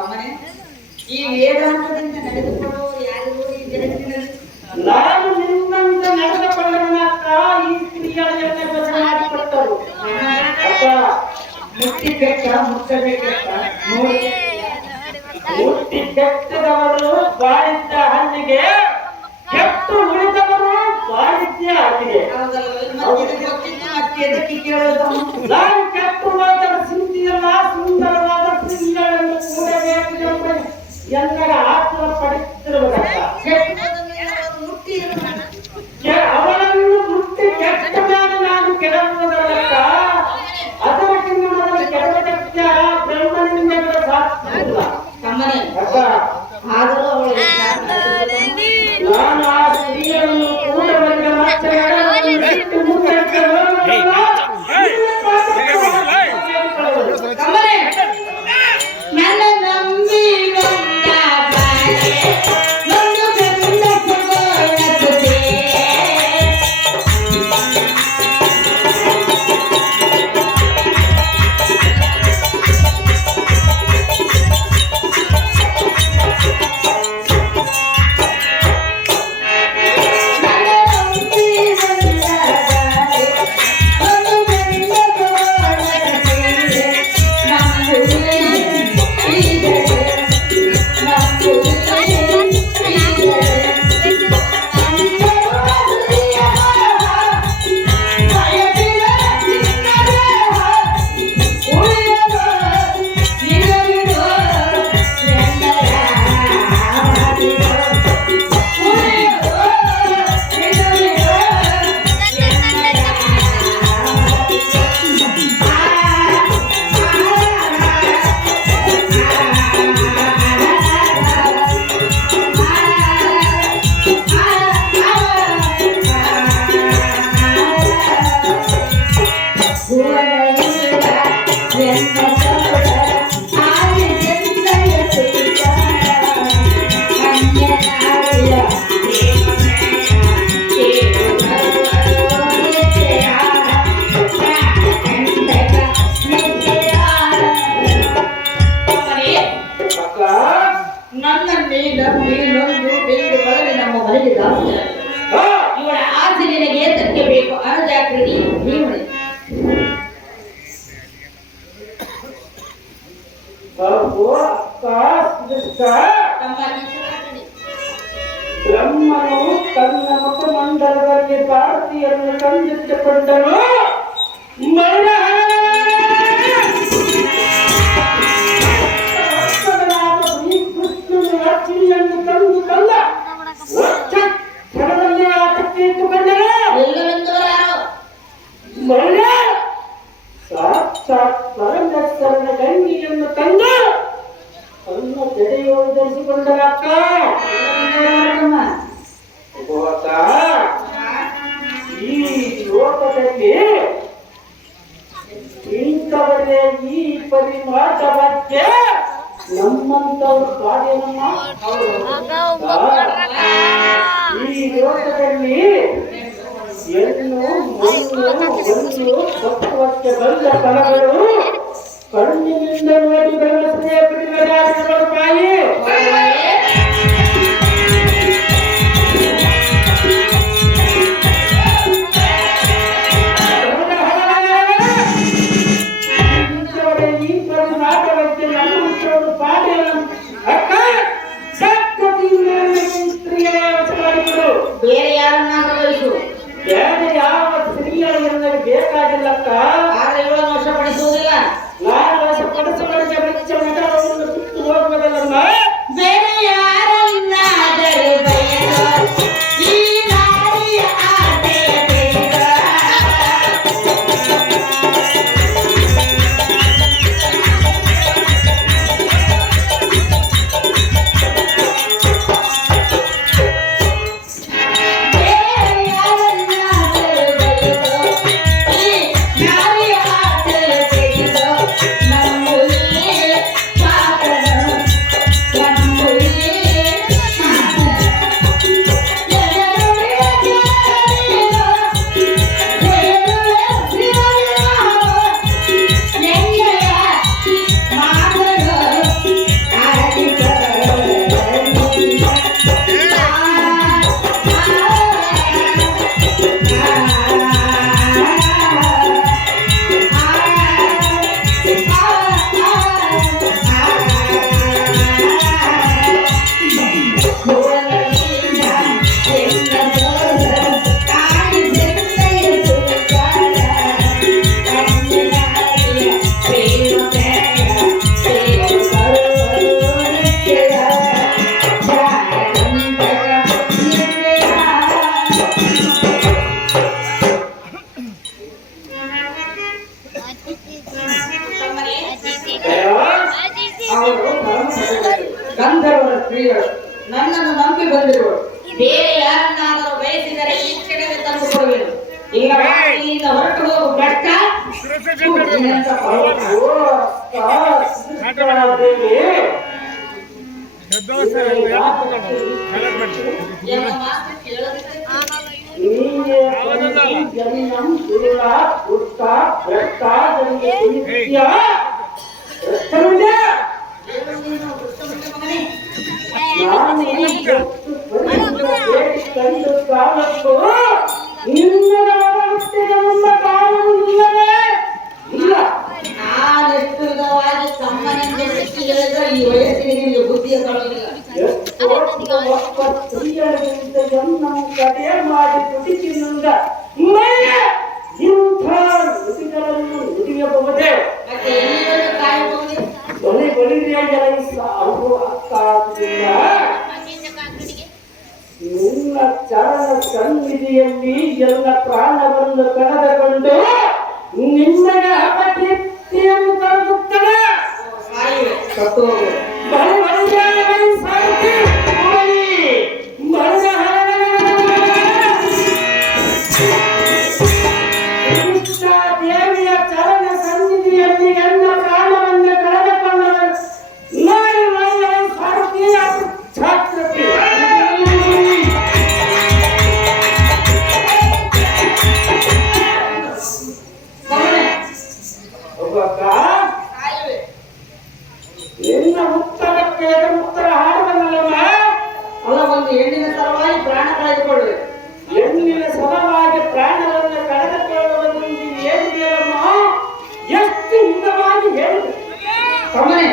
ಅಮ್ಮನೆ ಈ ವೇದಾಂತದಿಂದ ನಡೆದುಕೊಳ್ಳುವವರು ಯಾರಿಗೂ ಈ ಜಗತ್ತಿನಲ್ಲಿ ನಾನು ನಿನ್ನಂತೆ ನಡೆದುಕೊಳ್ಳುವಕ್ಕ ಈ ಸ್ತ್ರೀಯರನ್ನು ಮಾಡಿಕೊಟ್ಟರು ಅಕ್ಕ ಮುಟ್ಟಿ ಬೆಟ್ಟ ಮುಟ್ಟಬೇಕೆಟ್ಟ ನೋಡಿ ಹುಟ್ಟಿ ಕೆಟ್ಟದವರು ಬಾಳಿದ್ದ ಹಲ್ಲಿಗೆ ಕೆಟ್ಟು ಉಳಿದವರು ಬಾಳಿದ್ದ ಹಲ್ಲಿಗೆ ಮತ್ತೆ ಎದಕ್ಕೆ ಕೇಳೋದು? ನಾನು ಕೆಟ್ಟು ಹೋದರ ಸಿಂಧಿಯಲ್ಲ ಸುಂದರವಾದ ಸ್ತ್ರೀಗಳನ್ನು ಕೂಡಬೇಕು ಎಂಬ ಎಲ್ಲರ ಆತ್ಮ ಪಡಿಸಿರುವುದಕ್ಕ ಅವಳನ್ನು ಮುಟ್ಟಿ ಕೆಟ್ಟ ಮೇಲೆ ನಾನು ಕೆಡವುವುದಕ್ಕ ಅದಕ್ಕಿಂತ ಮೊದಲು ಕೆಡವದಕ್ಕೆ ಬ್ರಹ್ಮನಿಂದ ಸಾಧಿಸಿಲ್ಲ ತಮ್ಮನೆ ಅಕ್ಕ ಆದರೂ ಅವಳು ನಾನು ಆ ಸ್ತ್ರೀಯನ್ನು ಕೂಡವರಿಗೆ ಮತ್ತೆ ಬಿಟ್ಟು ಮುಂದಕ್ಕೆ ಹೋಗುವುದಿಲ್ಲ. ತಮ್ಮನೆ ನನ್ನ ನಂಬಿ ಬಂದ ಬಾಳೆ ಒಂದು ಗಂಡ ತಗೊಳ್ಳದೆ ನನ್ನನ್ನೇ ನಂಬಿ ನೊಂದು ಬೆಂದು ಬಳಲಿ ನಮ್ಮ ಮನೆಗೆ ದಾಸಿಯ ಇವಳ ಆಸೆ ನಿನಗೆ ಏತಕ್ಕೆ ಬೇಕು ಅನಜಾಗ್ರತಿ ಜೀವನ ತಮ್ಮ ಬ್ರಹ್ಮನು ತನ್ನ ಮುಖಮಂಡಲದಲ್ಲಿ ಭಾರತೀಯರನ್ನು ತಂದಿಟ್ಟುಕೊಂಡನು ಕೃಷ್ಣನು ತಂದು ತಂದ ಕ್ಷಣದಲ್ಲಿ ಆಸಕ್ತಿ ಇಟ್ಟುಕೊಂಡನು ಮರಣ ಸಾಕ್ಷಾತ್ ಪರಮೇಶ್ವರನ ಗಂಗಿಯನ್ನು ತಂದು ತನ್ನ ಜಡೆಯೋಡು ಧರಿಸಿಕೊಂಡನಕ್ಕ ಈ ಲೋಕದಲ್ಲಿ ಇಂಥವರೇ ಈ ಪರಿಮಾಣಕ್ಕೆ ನಮ್ಮಂತವ್ರು ಕಾರ್ಯನಮ್ಮ ಈ ಲೋಕದಲ್ಲಿ ಹೆಣ್ಣು ಮಣ್ಣು ಸತ್ವಕ್ಕೆ ಬಂದ ಫಲಗಳು ಕಣ್ಣಿನಿಂದ ನೋಡಿ ಬೆಳೆಸದೆ ಬಿಡುಗಡೆ ತಾಯಿ ಈ ಪರಿಮಾಣಕ್ಕೆ ನಮ್ಮಂತವ್ರು ಪಾಡಿ ಅಕ್ಕ ಬೇರೆ ಯಾರನ್ನಾದ್ರೂ ವಹಿಸು ಬೇರೆ ಯಾವ ಸ್ತ್ರೀಯರಿಗೆ ಬೇಕಾಗಿಲ್ಲಕ್ಕ. ಆದ್ರೆ ಇವಳನ್ನು ವಶಪಡಿಸುವುದಿಲ್ಲ. ನಾನು ವಶಪಡಿಸುವವರಿಗೆ ಮೆಚ್ಚ ಮಠವನ್ನು ಸುತ್ತು ಹೋಗುವುದಲ್ಲಮ್ಮ. ಬೇರೆ ಯಾರನ್ನಾದರೂ ಬಯಸೋ ಈ ನಾರಿಯ ಆಸೆಯ ಬೇಗ. ಬೇರೆ ಯಾರನ್ನಾದರೂ ಬಯಸೋ ಈ ನಾರಿಯ ಆಸೆಯ ಬೇಗ. ನಮ್ಮೊಳಗೆ ಪಾಪನು ಗಂಧರ್ವರ ಸ್ತ್ರೀಗಳು ನನ್ನನ್ನು ನಂಬಿ ಬಂದಿರುವರು. ಬೇರೆ ಯಾರನ್ನಾದರೂ ಬಯಸಿದರೆ ಈ ಕ್ಷಣವೇ ತಂದು ಕೊಡುವೆನು. ಈಗ ಇಲ್ಲಿಂದ ಹೊರಟು ಹೋಗು ಭ್ರಷ್ಟ. ನಿನ್ನಂಥ ಪರ್ವತ. ಎಂಬ ಮಾತು ಕೇಳದಿದ್ದರೆ ನೀನು ದುಷ್ಟಮುಂಡ ಮಗನೇ. ನಾನೆಷ್ಟು ವಿಧವಾಗಿ ತಮ್ಮನೆಂದು ಸಿಕ್ಕಿ ಹೇಳಿದ್ರೆ ಈ ವಯಸ್ಸಿಗೆ ನಿಮಗೆ ಬುದ್ಧಿಯ ಬರೋದಿಲ್ಲ. ಮಾಡಿ ತುಟಿಸಿನಿಂದ ಇಂಥ ನುಡಿಗಳನ್ನು ನುಡಿಯಬಹುದೇ? ಮತ್ತೆ ಎಲ್ಲಿವರೆಗೂ ಕಾಯಬಹುದು? ನಿನ್ನ ಚರಣ ಸನ್ನಿಧಿಯಲ್ಲಿ ಎಲ್ಲ ಪ್ರಾಣವನ್ನು ಕಳೆದುಕೊಂಡು ನಿನ್ನಗೆ ಅಪಕೀರ್ತಿಯನ್ನು ತರುತ್ತದೆ. ಸತ್ತು ದೇವಿಯ ಚರಣ ಸನ್ನಿಧಿಯಲ್ಲಿ ಎಲ್ಲ ಪ್ರಾಣವನ್ನು ಕಳೆದುಕೊಂಡವರು ನೋಡಿ ಒಳ್ಳೆಯ ಭಾರತೀಯ ಛಾತ್ರತೆ. ನಿನ್ನ ಉತ್ತರಕ್ಕೆ ಎದುರು ಉತ್ತರ ಹಾಡುವಲ್ಲಮ್ಮ. ಅಲ್ಲ, ಒಂದು ಹೆಣ್ಣಿನ ಸಲುವಾಗಿ ಪ್ರಾಣ ಕಳೆದುಕೊಳ್ಳುವೆ. ಹೆಣ್ಣಿನ ಸಲುವಾಗಿ ಪ್ರಾಣವನ್ನು ಕಳೆದುಕೊಳ್ಳುವುದು ಏನಿದೆಯಲ್ಲಮ್ಮ, ಎಷ್ಟು ಹಿತವಾಗಿ ಹೇಳಿದೆ. ಸಮನೆ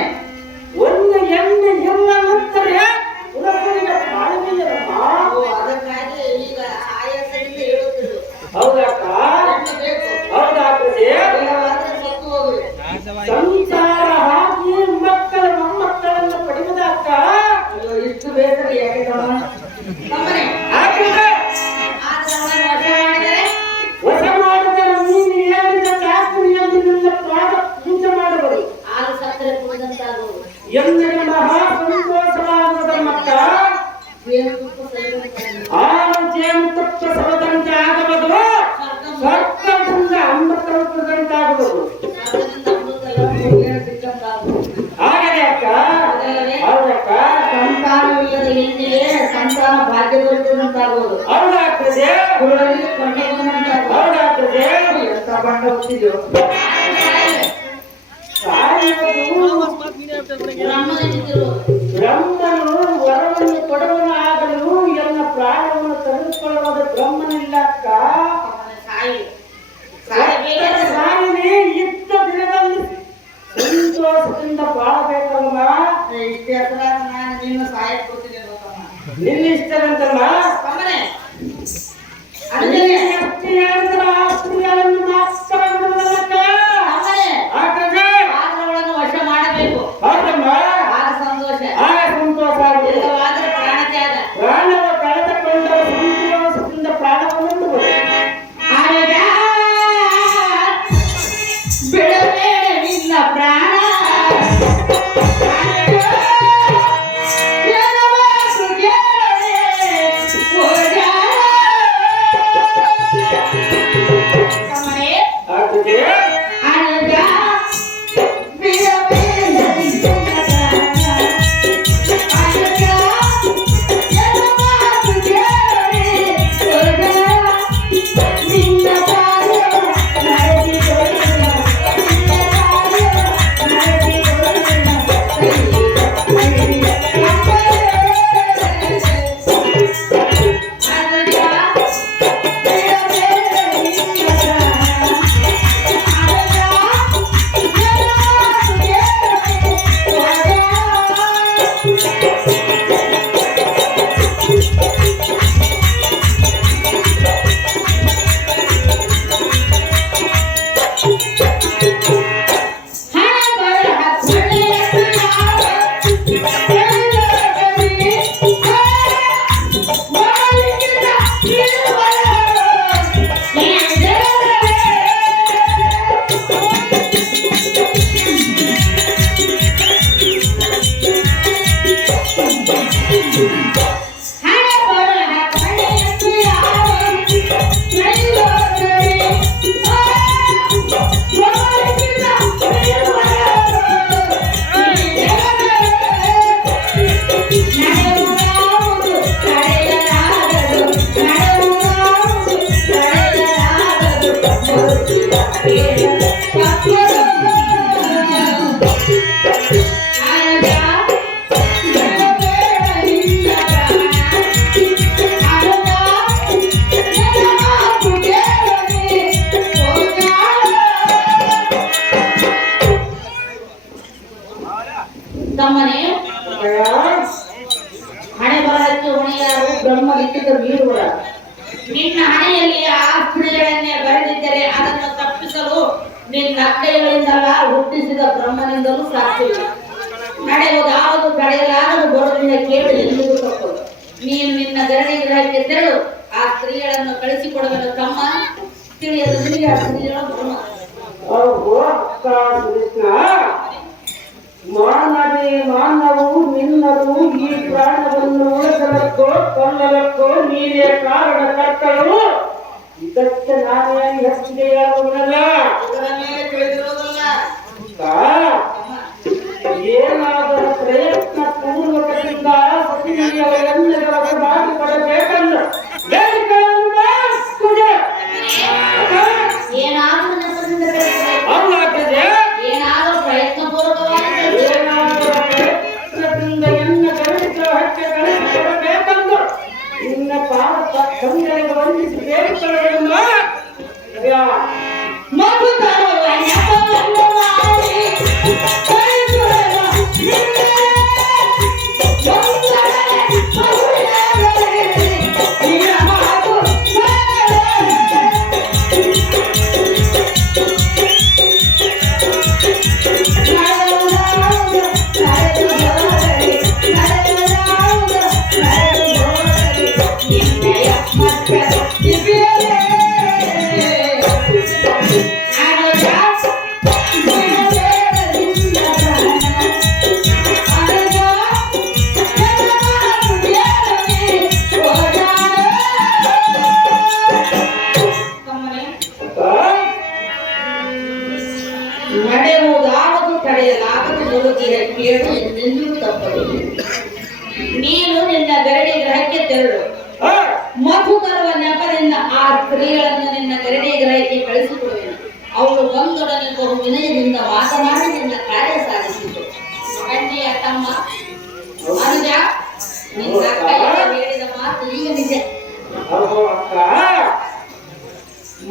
ಒಂದು ಹೆಣ್ಣು ಎಲ್ಲಂತಾರೆ ಪುರಸರಿಗೆ ಪ್ರಾಣವಿಲ್ಲಮ್ಮ. ಅದಕ್ಕಾಗಿ ಈಗ ಆಯಾಸದಿಂದ ಹೇಳುತ್ತಿದ್ದು. ಹೌದಾಕ? ಹೆಣ್ಣು ಬೇಕು. ಹೌದಾಗ್ತದೆ. ಇಲ್ಲವಾದ್ರೆ ಸತ್ತು ಹೋಗುವೆ. ಸಂಸಾರ ಹಾಕಿ ಮಕ್ಕಳು ಮೊಮ್ಮಕ್ಕಳನ್ನು ಪಡೆಯುವುದಾಕ? ಅಯ್ಯೋ, ಇಷ್ಟು ಬೇಸರ ಯಾಕೆ ಸಮನೆ? ಆಗ್ತದೆ. ಆ ಸಮನೆ ವಶ ಮಾಡಿದರೆ ವಶ ಮಾಡಿದರೆ ನೀನು ಹೇಳಿದ ಚಾಕರಿಯಲ್ಲಿ ನಿನ್ನ ಪ್ರಾಣ ಹಿಂಸೆ ಮಾಡಬಹುದು. ಹಾಲು ಸಕ್ಕರೆ ಕುಡಿದಂತಾಗುವುದು. ಎಂದರೆ ಮಹಾ ಸಂತೋಷವಾಗುವುದ ಮಕ್ಕ. ಜೇನುತುಪ್ಪ ಸೇವಿಸುವುದು. ಆ ಜೇನುತುಪ್ಪ ಸವದಂತೆ ಆಗಬಹುದು. ಸ್ವರ್ಗದಿಂದ ಅಮೃತ ರೂಪದಂತಾಗಬಹುದು. ಸ್ವರ್ಗದಿಂದ ಅಮೃತ ಲೋಕಕ್ಕೆ ಸಿಕ್ಕಂತಾಗುವುದು. ಹಾಗದೆ ಅಕ್ಕ. ಅದಲ್ಲವೇ? ಹೌದಕ್ಕ. ಸಂತಾನವಿಲ್ಲದ ಹೆಣ್ಣಿಗೆ ಸಂತಾನ ಭಾಗ್ಯ ದೊರೆತಂತಾಗುವುದು. ಹೌದಾಗ್ತದೆ. ಕುರುಡನಿಗೆ ಕೊಂಡೆ ಬಂದಂತಾಗುವುದು. ಹೌದಾಗ್ತದೆ. ಎಂತ ಬಂಡ ಹುಟ್ಟಿದೆಯೋ. ಬ್ರಹ್ಮನು ವರವನ್ನು ಕೊಡುವನು ಆಗಲು ಎಲ್ಲ ಪ್ರಾಣವನ್ನು ತೆಗೆದುಕೊಳ್ಳುವುದು ಬ್ರಹ್ಮನಿಲ್ಲಕ್ಕ. ಸಾಯಿನಿ ಇದ್ದ ದಿನದಲ್ಲಿ ಸಂತೋಷದಿಂದ ಬಾಳಬೇಕಲ್ಲ. ಇಷ್ಟೇ ಹತ್ರ ನಾನು ನಿನ್ನ ಸಹಾಯ ಕೊಡ್ತೀನಿ. ನಿನ್ನ ಇಷ್ಟದಂತಲ್ಲ. ಅಂಜನೆ ಹೇಳಿದ್ರೆ ಆ ಸ್ತ್ರೀಯನ್ನು ಮಾತ್ರ ಬಿಡುವುದಕ್ಕ. ಅಮ್ಮನೇ, ಆತಗೆ ಪಾತ್ರಗಳನ್ನು ವಶ ಮಾಡಬೇಕು. ಹೌದಮ್ಮ. ಆಗ ಸಂತೋಷ. ಆಗ ಸಂತೋಷ ಆಗಿದೆ. ಇಲ್ಲವಾದರೆ ಪ್ರಾಣ ತ್ಯಾಗ. ಪ್ರಾಣವ ಕಳೆದುಕೊಂಡವ ಸಂತೋಷದಿಂದ ಪ್ರಾಣವನ್ನು ಆಗ ಬಿಡಬೇಡ ನಿನ್ನ ಪ್ರಾಣ. ಆತಗೆ ತಮ್ಮನೇ, ಹಣೆ ಬರಹಕ್ಕೆ ಹೊಣೆಯಾರು ಬ್ರಹ್ಮ ಲಿಖಿತ ವೀರುವರ. ನಿನ್ನ ಹಣೆಯಲ್ಲಿ ಆ ಸ್ತ್ರೀಗಳನ್ನೇ ಬರೆದಿದ್ದರೆ ಅದನ್ನು ತಪ್ಪಿಸಲು ನಿನ್ನ ಕೈಗಳಿಂದಲ್ಲ ಹುಟ್ಟಿಸಿದ ಬ್ರಹ್ಮನಿಂದಲೂ ಸಾಧ್ಯವಿಲ್ಲ. ನಡೆಯುವುದಾವುದು ತಡೆಯಲಾಗದು, ಬರೋದ್ರಿಂದ ಕೇಳಿ ಎಂದಿಗೂ ತಪ್ಪದು. ನೀನು ನಿನ್ನ ಗರಡಿ ಗ್ರಹಕ್ಕೆ ತೆರಳು, ಆ ಸ್ತ್ರೀಗಳನ್ನು ಕಳಿಸಿಕೊಡಬೇಕು. ತಮ್ಮ ತಿಳಿಯಲು ನಿನಗೆ ಆ ಸ್ತ್ರೀಗಳ ಬ್ರಹ್ಮ. ಮಾನವೇ ಮಾನವು ನಿನ್ನದು, ಈ ಪ್ರಾಣವನ್ನು ಉಳಿಸಲಕ್ಕೋ ಕೊಲ್ಲಲಕ್ಕೋ ನೀನೇ ಕಾರಣ ಕರ್ತಳು. ಇದಕ್ಕೆ ನಾನೇನು ಹೆಚ್ಚಿಗೆ ಹೇಳುವುದಲ್ಲ. ಇದರ ಮೇಲೆ ತಿಳಿದಿರುವುದಿಲ್ಲ. ಏನಾದರೂ ಪ್ರಯತ್ನ ಪೂರ್ವಕದಿಂದ ಸತಿಯವರೆಲ್ಲರೂ ಮಾಡಿಕೊಡಬೇಕಂದ್ರೆ ಏನಾದರೂ ನೆಪದಿಂದ ಬೆಳೆಸಬೇಕು. ಅವನಾಗ್ತದೆ. ಏನಾದರೂ ಪ್ರಯತ್ನ ಪೂರ್ವಕವಾಗಿ ಏನಾದರೂ ಪ್ರಯತ್ನದಿಂದ ಎನ್ನ ಗಣಿತ ಹಕ್ಕೆ ಕಳಿಸಿಕೊಡಬೇಕಂದ್ರೆ ನಿನ್ನ ಪಾಪ ತಂದೆಗೆ ವಂದಿಸಿ ಬೇಡಿಕೊಳ್ಳಬೇಕಮ್ಮ. ಮಗು ತರುವ ನೆಪವನ್ನು ಮಾಡಿ ಕಳಿಸುವೆನು. ನಿನ್ನ ಮಾತು ನಡೆಯುವುದಾಗದು ತಡೆಯಲಾಗದು, ಬರುತ್ತಿರ ಕೇಳು ಎಂದೆಂದೂ ತಪ್ಪದು. ನೀನು ನಿನ್ನ ಗರಡಿ ಗ್ರಹಕ್ಕೆ ತೆರಳು. ಮಧು ತರುವ ನೆಪದಿಂದ ಆ ಸ್ತ್ರೀಗಳನ್ನು ನಿನ್ನ ಗರಡಿ ಗ್ರಹಕ್ಕೆ ಕಳಿಸಿಕೊಡುವೆನು. ಅವಳು ಒಂದೊಡನೆ ಬಹು ವಿನಯದಿಂದ ಮಾತನಾಡಿ ನಿನ್ನ ಕಾರ್ಯ ಸಾಧಿಸಿತು. ಗಂಡಿಯ ತಮ್ಮ ಅನುಜ, ನಿನ್ನ ಕೈಯಲ್ಲಿ ಹೇಳಿದ ಮಾತು ಈಗ ನಿಜ.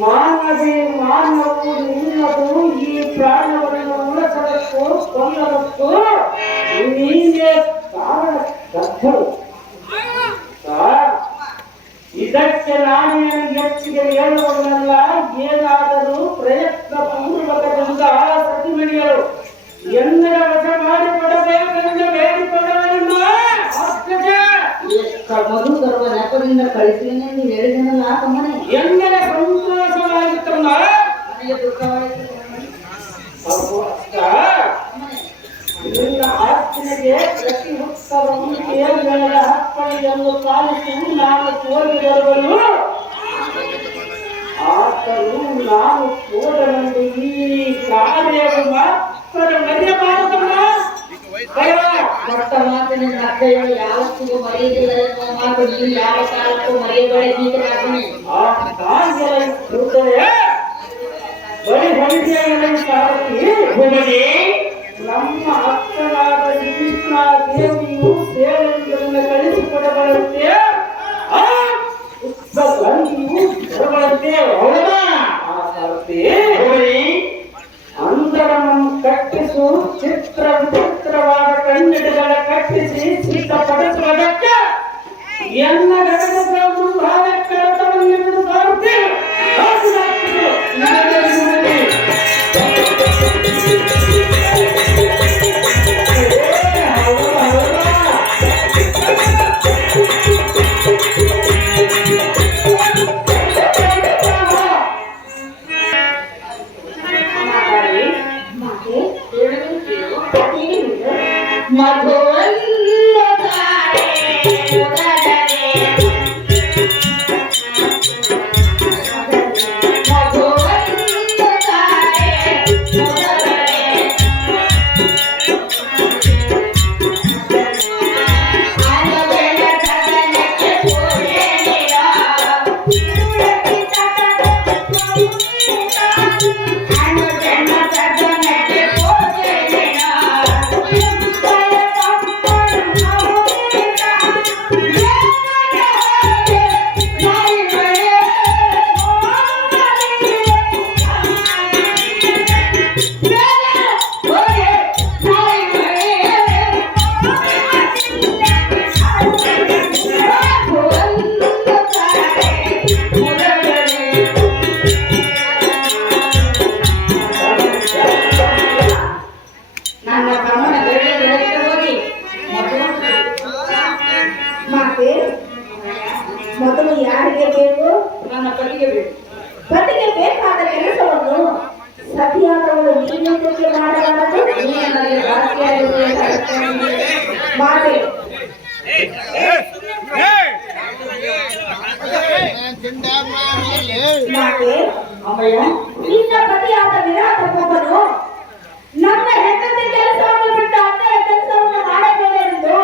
ಮಾನವೇ ಮಾನವು ನಿನ್ನದು, ಈ ಪ್ರಾಣವನ್ನು ಉಳಿಸಲಕ್ಕೂ ಕೊಲ್ಲಲಕ್ಕೂ ನೀನೇ ಕಾರಣ ಕರ್ತಳು. ಇದಕ್ಕೆ ನಾನೇನು ಹೆಚ್ಚಿಗೆ ಹೇಳುವುದಲ್ಲ. ಮಧು ತರುವ ನೆಪದಿಂದ ಕಳಿಸ್ತೀನಿ ಎಂದು ಹೇಳಿದನಲ್ಲ ತಮ್ಮನೆ. ಎಂದರೆ ಸಂತೋಷವಾಗಿತ್ತಮ್ಮ. ನನಗೆ ದುಃಖವಾಯಿತು ಅಪ್ಪು ಅಕ್ಕ, ನಿನ್ನ ಆಜ್ಞೆಗೆ ಪ್ರತಿ ಉತ್ತರವನ್ನು ಕೇಳಿದ ಅಪ್ಪಣೆಯನ್ನು ಪಾಲಿಸಿ ನಾನು ಹೋಗಿ ಬರುವನು. ಆತನು ನಾನು ಹೋದನೆಂದು ಈ ಕಾರ್ಯವು ಮಾತ್ರ ಮರೆಯಬಾರದಮ್ಮ. ಕೊಟ್ಟ ಮಾತಿನಿಂದ ಅಕ್ಕಯ್ಯರು ಯಾವತ್ತಿಗೂ ಮರೆಯುವುದಿಲ್ಲ ಎನ್ನುವ ಮಾತು ನೀವು ಯಾವ ಕಾಲಕ್ಕೂ ಮರೆಯಬೇಡ. ಹೀಗೆ ಆ ಕಾರ್ಯದ ಹೃದಯ ಬರೀ ಹೊಲಿಗೆಯ ಸಾರಥಿ ನಮ್ಮ ಅಕ್ಕನಾದ ಕೃಷ್ಣ ದೇವಿಯು ಸೇವೆಯನ್ನು ಕಳಿಸಿಕೊಡಬಲ್ಲಂತೆ, ಆ ಉತ್ಸವವು ಬರಬಲ್ಲಂತೆ. ಹೌದಾ ಆ ಸಾರಥಿ ಅಂತರವನ್ನು ಕಟ್ಟಿಸು, ಚಿತ್ರ ವಿಚಿತ್ರವಾದ ಕನ್ನಡಿಗಳ ಕಟ್ಟಿಸಿ ಸಿದ್ಧಪಡಿಸುವುದಕ್ಕೆ ಎಲ್ಲ ಘಟನೆಗಳನ್ನು ಭಾವಕ್ಕಳತವನ್ನು ಸಾರಥಿ ಮೊದಲು ಯಾರಿಗೆ ಬೇಕು? ನನ್ನ ಪತಿಗೆ ಬೇಕು. ಪತಿಗೆ ಬೇಕಾದ ಕೆಲಸವನ್ನು ಸತಿಯಾದವಳು ನೀನೇಕೆ ಮಾಡಬಾರದು? ಮಾತೆ ಮಾತೆ ಅಮ್ಮಯ್ಯ, ನಿನ್ನ ಪತಿಯಾದ ವಿರಾಟ ಒಬ್ಬನು ನಮ್ಮ ಹೆಂಡತಿ ಕೆಲಸವನ್ನು ಬಿಟ್ಟು ಅಣ್ಣನ ಕೆಲಸವನ್ನು ಮಾಡಬೇಕೆಂದು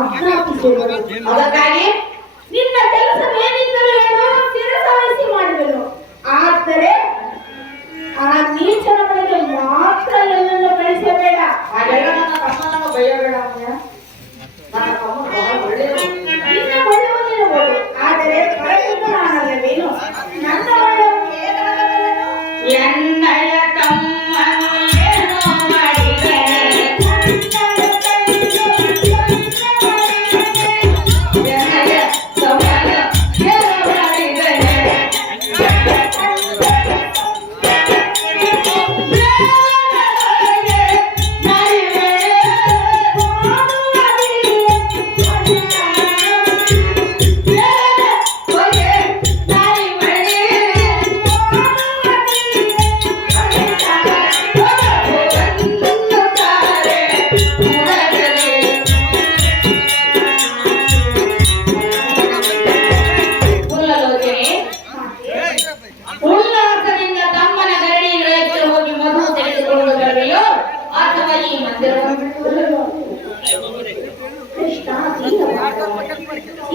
ಆಜ್ಞಾಪಿಸಿದರು. ಅದಕ್ಕಾಗಿ ನಿನ್ನ ಕೆಲಸವೇನಿದ್ದರೂ ಏನು ಶಿರಸಾವಹಿಸಿ ಮಾಡುವೆನು. ಆದರೆ ಆ ನೀಚನ ಬಳಿಗೆ ಮಾತ್ರ ಎಲ್ಲನ್ನು ಕಳಿಸಬೇಡ. ಹಾಗೆಲ್ಲ ನನ್ನ ತಮ್ಮನನ್ನು ಬೈಯಬೇಡ ಅಮ್ಮಯ್ಯ. ನನ್ನ ತಮ್ಮ ಬಹಳ ಒಳ್ಳೆಯದು. ನಿನ್ನ ಒಳ್ಳೆಯವನಿರಬಹುದು, ಆದರೆ ಪರದಿಂದ ನಾನಲ್ಲವೇನು? ನನ್ನ ಒಳ್ಳೆಯವನು ಏನಾಗಬಲ್ಲನು? ಎನ್ನಯ ತಮ್ಮನು ಏನೋ ಮಾಡಿದನೆ, ಎನ್ನಯ ತಮ್ಮನು ಏನೋ ಮಾಡಿದನೆ, ಉಲ್ಲಾಸದಿಂದ ತಮ್ಮನ ಗರಡಿಯಿಂದ ಎದ್ದು ಹೋಗಿ ಮಧು ತೆಗೆದುಕೊಂಡು ಬರಲಿಯೋ ಅಥವಾ ಈ ಮಂದಿರವನ್ನು ಬಿಟ್ಟುಕೊಳ್ಳಲು? ಕೃಷ್ಣ,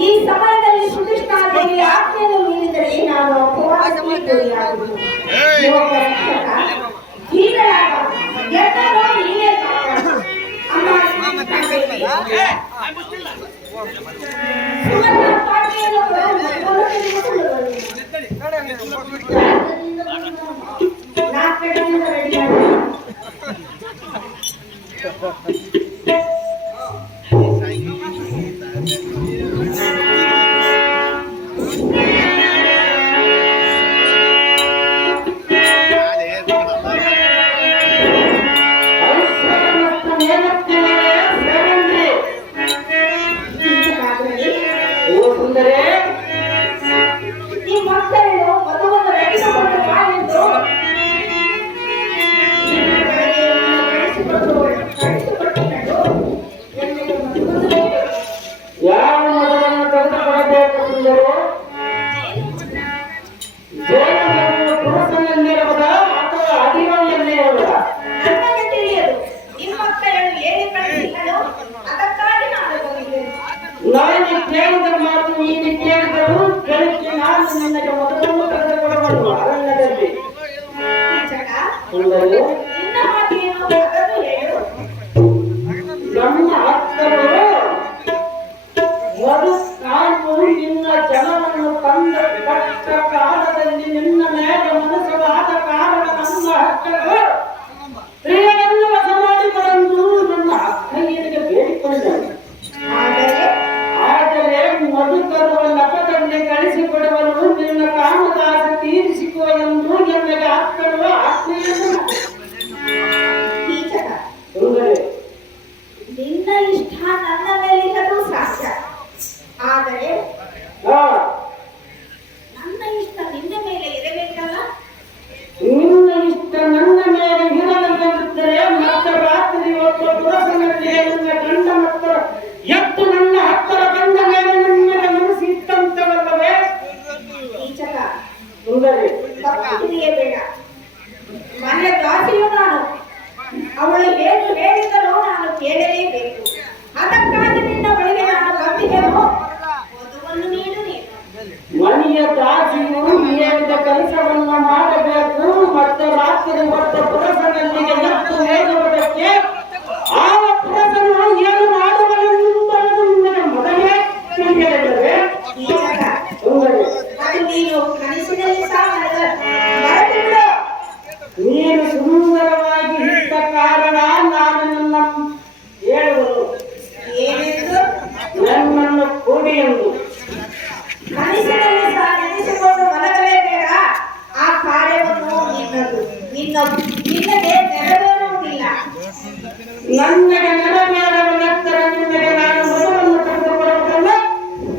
ಈ ಸಮಯದಲ್ಲಿ ಸುಧಿಷ್ಠಾದೇವಿ ಆಜ್ಞೆಯನ್ನು ಮೀರಿದರೆ ನಾನು ಅಪವಾದಕ್ಕೆ ಗುರಿಯಾಗುವುದು. ಒಬ್ಬ ರಕ್ಷಕ, ಹೀಗಲಾಗ ಎಲ್ಲರೂ ನೀನೇ ಕಾಪಾಡು. ಅಮ್ಮ ಸುಧಿಷ್ಠಾದೇವಿ, ಸುವರ್ಣ ಪಾತ್ರೆಯನ್ನು ಕೊಡು, ತೆಗೆದುಕೊಂಡು ಬರುವೆನು. ನಾಲ್ಕರಿಂದ ರೆಡಿಯಾಗಿ ನಿನಗೆ ಮೊದಲನ್ನು ಕಳೆದುಕೊಳ್ಳಬಲ್ಲ ಅರಣ್ಯದಲ್ಲಿ ಕೀಚಕ, ಸುಂದರಿ ನಿನ್ನ ಮಾತೇನು ಅದನ್ನು ಹೇಳು. ನಮ್ಮ ಅಕ್ಕರು ಮಧು ನಾನು ನಿನ್ನ ಜನವನ್ನು ತಂದ ಕಟ್ಟ ಕಾಲದಲ್ಲಿ ನಿನ್ನ ಮೇಲೆ ಮನಸ್ಸವಾದ ಕಾರಣ ನಮ್ಮ ಅಕ್ಕರು ಸ್ತ್ರೀಯನ್ನು ವಶ ಮಾಡಿಕೊಂಡು ನನ್ನ ಅಕ್ಕಯ್ಯನಿಗೆ ಬೇಡಿಕೊಂಡರು. ಆದರೆ ಮಧುಕರುವ ನಪದಲ್ಲಿ ಕಳಿಸಿಕೊಡುವನು ನಿನ್ನ ಕಾಮದಾಸ ತೀರಿಸಿಕೋ ಎಂದು ನನಗೆ ಅಕ್ಕರು ಆಜ್ಞೆಯನ್ನು ಕೀಚಕ, ಸುಂದರಿ ನಿನ್ನ ಇಷ್ಟ ನನ್ನ ಮೇಲಿರಲು ಸಾಧ್ಯ, ಆದರೆ ನನ್ನ ಇಷ್ಟ ನಿನ್ನ ಮೇಲೆ ಇರಬೇಕಲ್ಲ. ನಿನ್ನ ಇಷ್ಟ ನನ್ನ ಮೇಲೆ ಇರಲಿಲ್ಲದಿದ್ದರೆ ಮತ್ತೆ ರಾತ್ರಿ ಒಬ್ಬ ಪುರಸನಲ್ಲಿ ನನ್ನ ಗಂಡ ಮಕ್ಕಳು ಎದ್ದು ನನ್ನ ಹತ್ತಿರ ಬಂದ ಮೇಲೆ ನಿನ್ನ ಮನಸ್ಸು ಇತ್ತಂತವಲ್ಲವೇ? ಕೀಚಕ, ಸುಂದರಿ ತಪ್ಪು ತಿಳಿಯಬೇಡ. ಮನೆ ದಾಸಿಯು ನಾನು, ಅವಳು ಏನು ಹೇಳಿದರೂ ನಾನು ಕೇಳಲೇಬೇಕು. ಅದಕ್ಕಾಗಿ ನಿನ್ನ ಬಳಿಗೆ ನಾನು ಬಂದಿದ್ದೆನು. ವಧುವನ್ನು ನೀಡು ನೀನು. ಮನೆಯ ದಾಸಿಯು ಹೇಳಿದ ಕೆಲಸವನ್ನು ಮಾಡಬೇಕು ಮತ್ತು ರಾತ್ರಿ ಒಬ್ಬ ಪುರಸನಲ್ಲಿಗೆ ಎದ್ದು ಹೋಗುವುದಕ್ಕೆ ಆ ಪುರಸನು ಏನು ಮಾಡುವನೆಂಬುದು ನಿನಗೆ ಮೊದಲೇ ತಿಳಿಯಲಿಲ್ಲವೇ? ಕೀಚಕ, ಸುಂದರಿ ಅದು ನೀನು ಕನಸಿನಲ್ಲಿ ಸಹ ಮರೆತುಬಿಡು. ನೀನು ಸುಂದರವಾಗಿ ಇದ್ದ ಕಾರಣ ನಾನು ನನ್ನ ಹೇಳುವುದು ಏನೆಂದು ನನ್ನನ್ನು ಕೂಡಿ ಎಂದು. ಕನಸಿನಲ್ಲಿ ಸಹ ನೆನೆಸಿಕೊಂಡು ಮಲಗಲೇಬೇಡ. ಆ ಕಾರ್ಯವನ್ನು ನಿನ್ನಗೆ ನೆರವೇರುವುದಿಲ್ಲ. ನನಗೆ ನೆರವೇರುವ ನಂತರ ನಿನಗೆ ನಾನು ಮಧುವನ್ನು ತೆಗೆದುಕೊಡುವುದಲ್ಲ.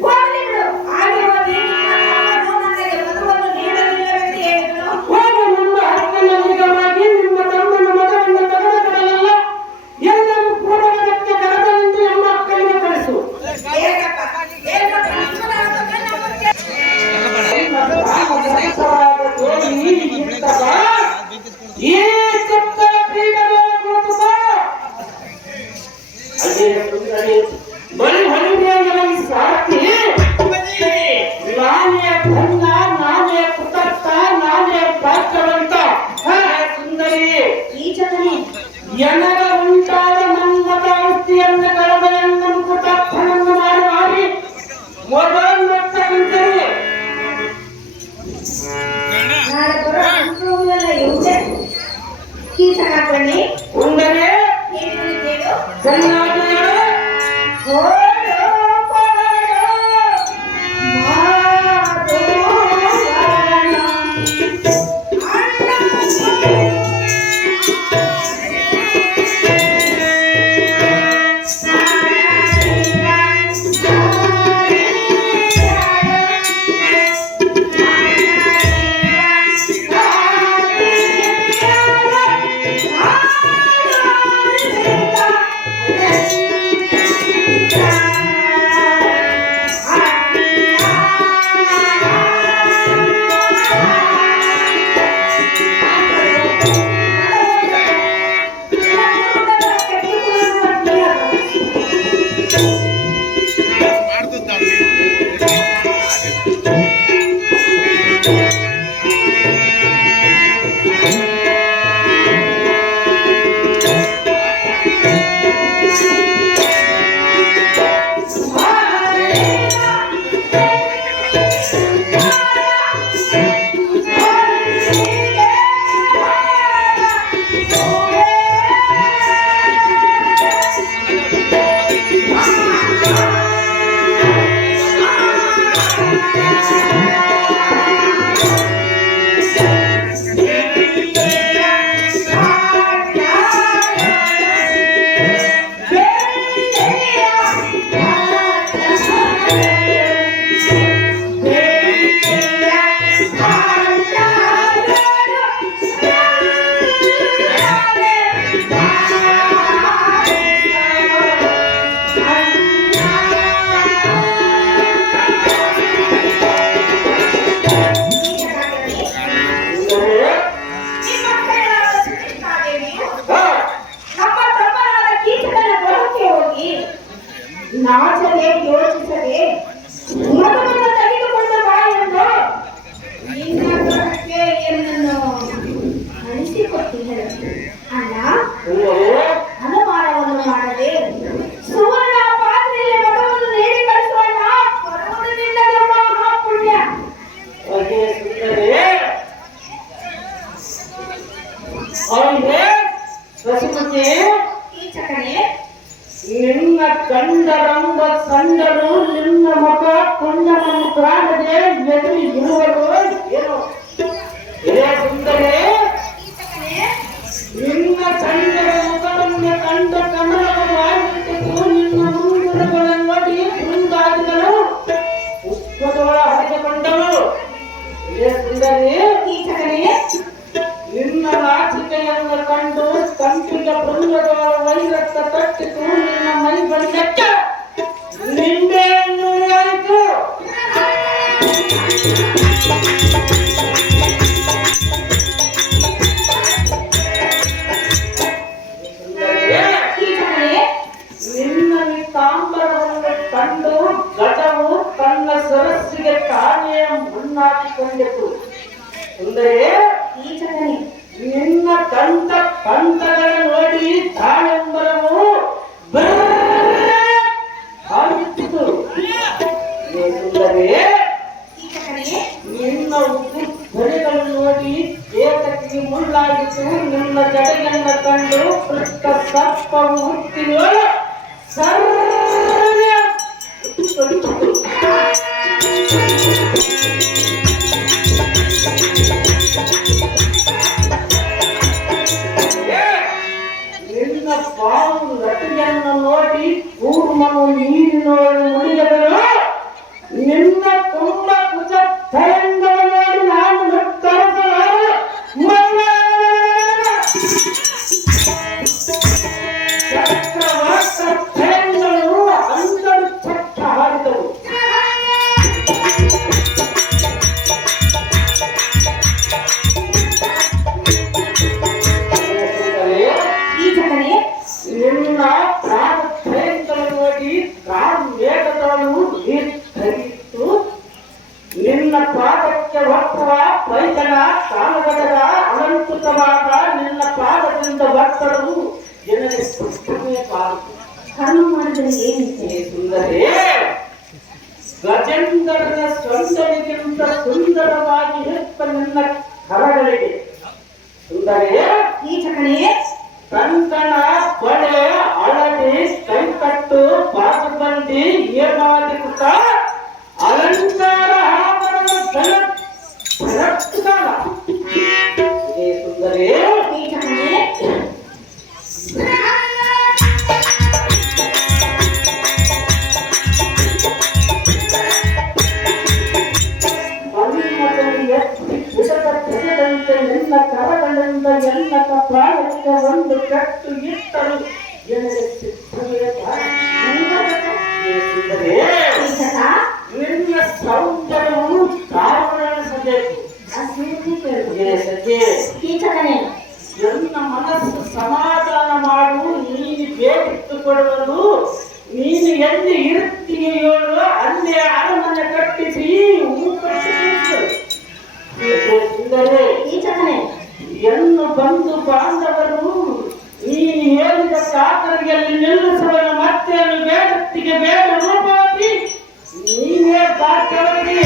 ಹೋಗಲಿ ಬಿಡು. ಆಗಿರುವ ನೀನು ನನಗೆ ವಧುವನ್ನು ನೀಡಲಿಲ್ಲವೆಂದು ಹೇಳಿದನು. ಹೋಗಿ ನಿಮ್ಮ ಹಕ್ಕನಲ್ಲಿಗವಾಗಿ ನಿಮ್ಮ ತಮ್ಮನ ಮಗನನ್ನು ತೆಗೆದುಕೊಡಲಿಲ್ಲ. ಎಲ್ಲರೂ ಕೂಡುವುದಕ್ಕೆ ಕರೆದಂತೆ ನಮ್ಮ ಅಕ್ಕನಿಗೆ ಕಳಿಸು. ಈ ಸುತ್ತಲ ಪೀಠದ ಕುಳಿತು ಬಾ. ಅದೇ ಸುಂದರಿ ಬಳಿ ಹಳ್ಳಿಯಲ್ಲಿ ಸಾಕಿ ನಾನೇ ಗಂಡ, ನಾನೇ ಪುತರ್ಥ, ನಾನೇ ಭಾಗ್ಯವಂತ. ಸುಂದರಿ ಕೀಚಕನೇ, ಎನಗ ಉಂಟಾದ ಮನ್ಮಥ ಔಷಧಿಯನ್ನು ಕಳವೆಯನ್ನು ಪುತರ್ಥನನ್ನು ಮಾಡಿ ಮೊದಲು ಕುಂತರು. ನಾಳೆ ಬರೋ ಅನುಭವವೆಲ್ಲ ಇರುವುದೇ. ಕೀಚಕ ಕಣ್ಣೆ, ಸುಂದರಿ ಏನು ಕೇಳು. ಚೆನ್ನಾಗಿ ಹೇಳು. ನಾಚದೆ ಯೋಚಿಸದೆ ಮಗನನ್ನು ತೆಗೆದುಕೊಂಡು ಬಾ ಎಂದು ಗಂಡರಂಬ ಸಂಡರು ನಿನ್ನ ಮುಖ ಪುಣ್ಯವನ್ನು ಕಾಣದೆ ಎದುರು ಇರುವರು ಏನೋ ಇದೇ ಸುಂದರೇ ನಿನ್ನ ಚಂದರ ಮುಖವನ್ನು ಕಂಡ ಕಮಲವಾಗಿದ್ದು ನಿನ್ನ ಮುಂಗುರುಗಳನ್ನು ನೋಡಿ ಮುಂದಾದಿಗಳು ಪುಷ್ಪದೊಳ ಹರಿದುಕೊಂಡವು ಇದೇ ಸುಂದರಿ ನಿನ್ನ ನಾಚಿಕೆಯನ್ನು ಕಂಡು ಕಂಪಿಗೆ ಬೃಂದದ ವೈರತ್ತ ತಟ್ಟಿತು ನಿನ್ನ ಮೈ ಬಂದಕ್ಕೆ ನಿಂಬೆಯನ್ನು ಆಯಿತು ನಿನ್ನ ತಾಂಬರವನ್ನು ಕಂಡು ಗಜವು ತನ್ನ ಸರಸ್ಸಿಗೆ ತಾನೇ ಮುನ್ನಾಕಿಕೊಂಡಿತು ಸುಂದರೇ ನಿನ್ನ ಕಂಠಗಳ ನೋಡಿ ತಾಳೆಂಬರವು ಹಾಗಿತ್ತು ಸುಂದರೇ ನಿನ್ನ ಧ್ವನಿಗಳು ನೋಡಿ ಏಕಕ್ಕೆ ಮುಳ್ಳಾಗಿತ್ತು ನಿನ್ನ ಜಡೆಯನ್ನ ಕಂಡು ಪೃಷ್ಠ ಸರ್ಪವು ಹುಟ್ಟಿನೋಳ ಸರ್ವ ನಿನ್ನ ಬಾವು ನಟಿಯನ್ನು ನೋಡಿ ಕೂರ್ಮನು ನೀರಿನೊಳಗೆ ಮುಡಿಯದನು ನಿನ್ನ ತುಂಬ ಕುಚ ತರಂಗವ ನೋಡಿ ನಾನು ತರಸಲಾರು ಚಕ್ರವಾಕ ತರಂಗಗಳು ಅಂತರು ಚಕ್ರ ಹಾಡಿದವು ನಿನ್ನ ಪ್ರಾಣಗಳನ್ನು ನೋಡಿ ವೇಗದವನು ಹರಿಯಿತು ನಿನ್ನ ಪಾದಕ್ಕೆ ಒಪ್ಪುವ ಪೈತನ ಕಾಲಘಟದ ಅಲಂಕೃತವಾದ ನಿನ್ನ ಪಾದದಿಂದ ಒತ್ತಡವು ಜನರಿಗೆ ಪುಷ್ಪವೇ ಕಾಲು ಕರ್ಮ ಮಾಡಿದರೆ ಏನಿದೆ ಸುಂದರೇ ಗಜೇಂದ್ರನ ಸ್ವಂದರಿಗಿಂತ ಸುಂದರವಾಗಿ ಇರುತ್ತ ನಿನ್ನ ಕರಗಳಿಗೆ ಸುಂದರೇ ಕಂಕಣ ಬಳೆ ಹಳದಿ ಕೈಕಟ್ಟು ಬಾಸುಬಂದಿ ಏಮಾದಿಕೃತ ಅಲಂಕಾರ ಆಭರಣ ಸುಂದರೇ ನಿನ್ನ ಕರಗಳಿಂದ ಎಲ್ಲ ಕಪಾಳಕ್ಕೆ ಒಂದು ಕಟ್ಟು ಇಟ್ಟರು ಜನರಿಗೆ ಸಿದ್ಧವೇ ನಿನ್ನ ಸೌಂದರ್ಯವು ಕಾರಣಸಬೇಕು ನನ್ನ ಮನಸ್ಸು ಸಮಾಧಾನ ಮಾಡು ನೀನು ಬೇಕಿಟ್ಟುಕೊಳ್ಳಲು ನೀನು ಎಲ್ಲಿ ಇರುತ್ತೀಯೋ ಅಲ್ಲೇ ಅರಮನೆ ಕಟ್ಟಿಸಿ ಎನ್ನು ಬಂಧು ಬಾಂಧವರು ನೀನು ಹೇಳಿದ ಸಾಕರಿಯಲ್ಲಿ ನಿಲ್ಲಿಸುವ ಮತ್ತೇನು ಬೇಡತ್ತಿಗೆ ಬೇಡ ರೂಪವತಿ ನೀನೇ ಬಾಕವತಿ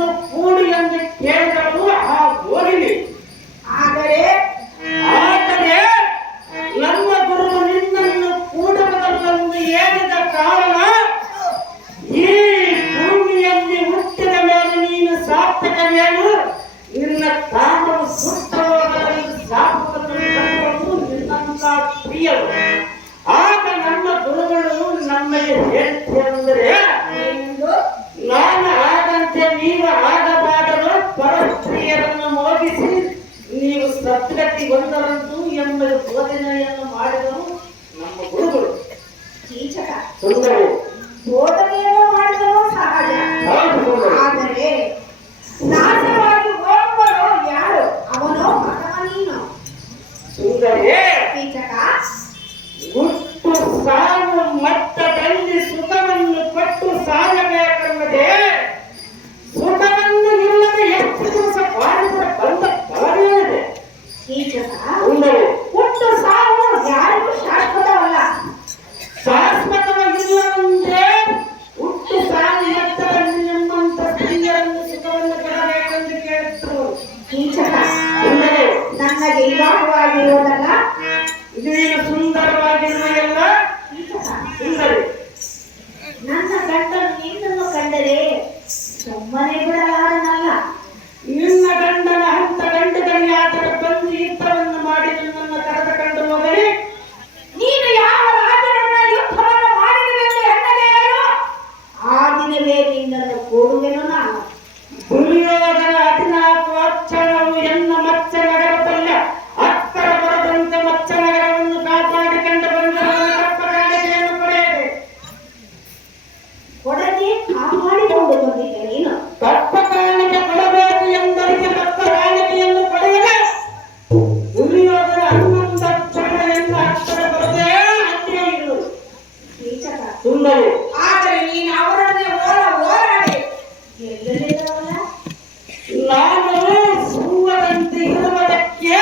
ನಿನ್ನನ್ನು ಕೂಡಿ ಎಂದು ಕೇಳಿದಳು ಆ ಗೋರಿನಿ. ಆದರೆ ನನ್ನ ಗುರು ನಿನ್ನನ್ನು ಕೂಡುವುದಕ್ಕೆಂದು ಹೇಳಿದ ಕಾರಣ ಈ ಭೂಮಿಯಲ್ಲಿ ಹುಟ್ಟಿದ ಮೇಲೆ ನೀನು ಸಾರ್ಥಕವೇನು, ನಿನ್ನ ತಾಮರು ಸುತ್ತಲೂ ಸಾಕುವುದು ನಿನ್ನಂತ ಪ್ರಿಯರು. ಆಗ ನಮ್ಮ ಗುರುಗಳು ನಮಗೆ ಹೇಳ್ತೇನೆಂದರೆ, ನಾನು ಆಗಂತೆ ನೀವು ಆಗಬಾರದು, ಪರಸ್ತ್ರೀಯರನ್ನು ಮೋಗಿಸಿ ನೀವು ಸದ್ಗತಿ ಹೊಂದರಂತು ಎಂಬ ಬೋಧನೆಯನ್ನು ಮಾಡಿದರು ನಮ್ಮ ಗುರುಗಳು. ಕೀಚಕ ಸುಂದರಿ ಬೋಧನೆಯನ್ನು ಮಾಡಿದರೂ ಸಹಜ, ಆದರೆ ನಾಶವಾಗಿ ಹೋಗುವರು ಯಾರು? ಅವನೋ ಅಥವಾ ನೀನು? ಸುಂದರಿ ಕೀಚಕ ಹುಟ್ಟು ಸಾವು ಮಟ್ಟದಲ್ಲಿ ಸುಖವನ್ನು ಕೊಟ್ಟು ಸಾಯಬೇಕೆಂಬುದೇ ಸುಖವನ್ನು ಇಲ್ಲದೆ ಎಷ್ಟು ದಿವಸ ಬಾಳಿದ ಬಂದ ಫಲವೇನಿದೆ. ಕೀಚಕ ಸುಂದರಿ ಹುಟ್ಟು ಸಾವು ಯಾರಿಗೂ ಶಾಶ್ವತವಲ್ಲ. ಶಾಶ್ವತವಾಗಿಲ್ಲವೆಂದೇ ಹುಟ್ಟು ಸಾವು ಮಟ್ಟದಲ್ಲಿ ಎಂಬಂತ ಸ್ತ್ರೀಯರನ್ನು ಸುಖವನ್ನು ಕೊಡಬೇಕೆಂದು ಕೇಳುತ್ತರು. ಕೀಚಕ ಸುಂದರಿ ನನಗೆ ವಿವಾಹವಾಗಿರುವುದಲ್ಲ. ನೀನು ಸುಂದರವಾಗಿರುವೆಯಲ್ಲ. ಕೀಚಕ ಸುಂದರಿ ನನ್ನ ಗಂಡನು ನಿನ್ನನ್ನು ಕಂಡರೆ ಸುಮ್ಮನೆ ಬಿಡಲಾರನಲ್ಲ. ನಿನ್ನ ಗಂಡನ ಹಂತ ಗಂಡುಗರಿಯಾದರೆ ಬಂದು ಯುದ್ಧವನ್ನು ಮಾಡಿ ನಿನ್ನನ್ನು ಕರೆದುಕೊಂಡು ಹೋಗಲಿ. ನೀನು ಯಾವ ರಾಜನನ್ನ ಯುದ್ಧವನ್ನು ಮಾಡಿದವೆಂದು ಎನ್ನಲೇ ಹೇಳು. ಆ ದಿನವೇ ನಿನ್ನನ್ನು ಕೂಡುವೆನು ನಾನು. ದುರ್ಯೋಧನ 14 ಅಕ್ಷರವು ಎನ್ನ ಮಚ್ಚ ನಗರದಲ್ಲ ಅಕ್ಕರ ಬರದಂತೆ ಮಚ್ಚ ನಗರವನ್ನು ಕಾಪಾಡಿಕೊಂಡು ಬಂದವನು ತಪ್ಪ ಕಾಣಿಕೆಯನ್ನು ಪಡೆಯದೆ. ಕೊಡದೆ ಕಾಪಾಡಿಕೊಂಡು ಬಂದಿದ್ದೆ ನೀನು. ತಪ್ಪ ಕಾಣಿಕೆ ಕೊಡಬೇಕು ಎಂದರಿಗೆ ತಪ್ಪ ಕಾಣಿಕೆಯನ್ನು ಪಡೆಯದೆ ದುರ್ಯೋಧನ 11 ಅಕ್ಷರಗಳಿಂದ ಅಕ್ಷರ ಬರದೇ ಹತ್ತಿರ ಇರುವುದು. ಕೀಚಕ ಸುಂದರಿ ಆದರೆ ನೀನು ಅವರನ್ನೇ ಹೋರಾಡಿ ಗೆಲ್ಲಲಿಲ್ಲವಲ್ಲ. ನಾನು ಸುಮ್ಮದಂತೆ ಇರುವುದಕ್ಕೆ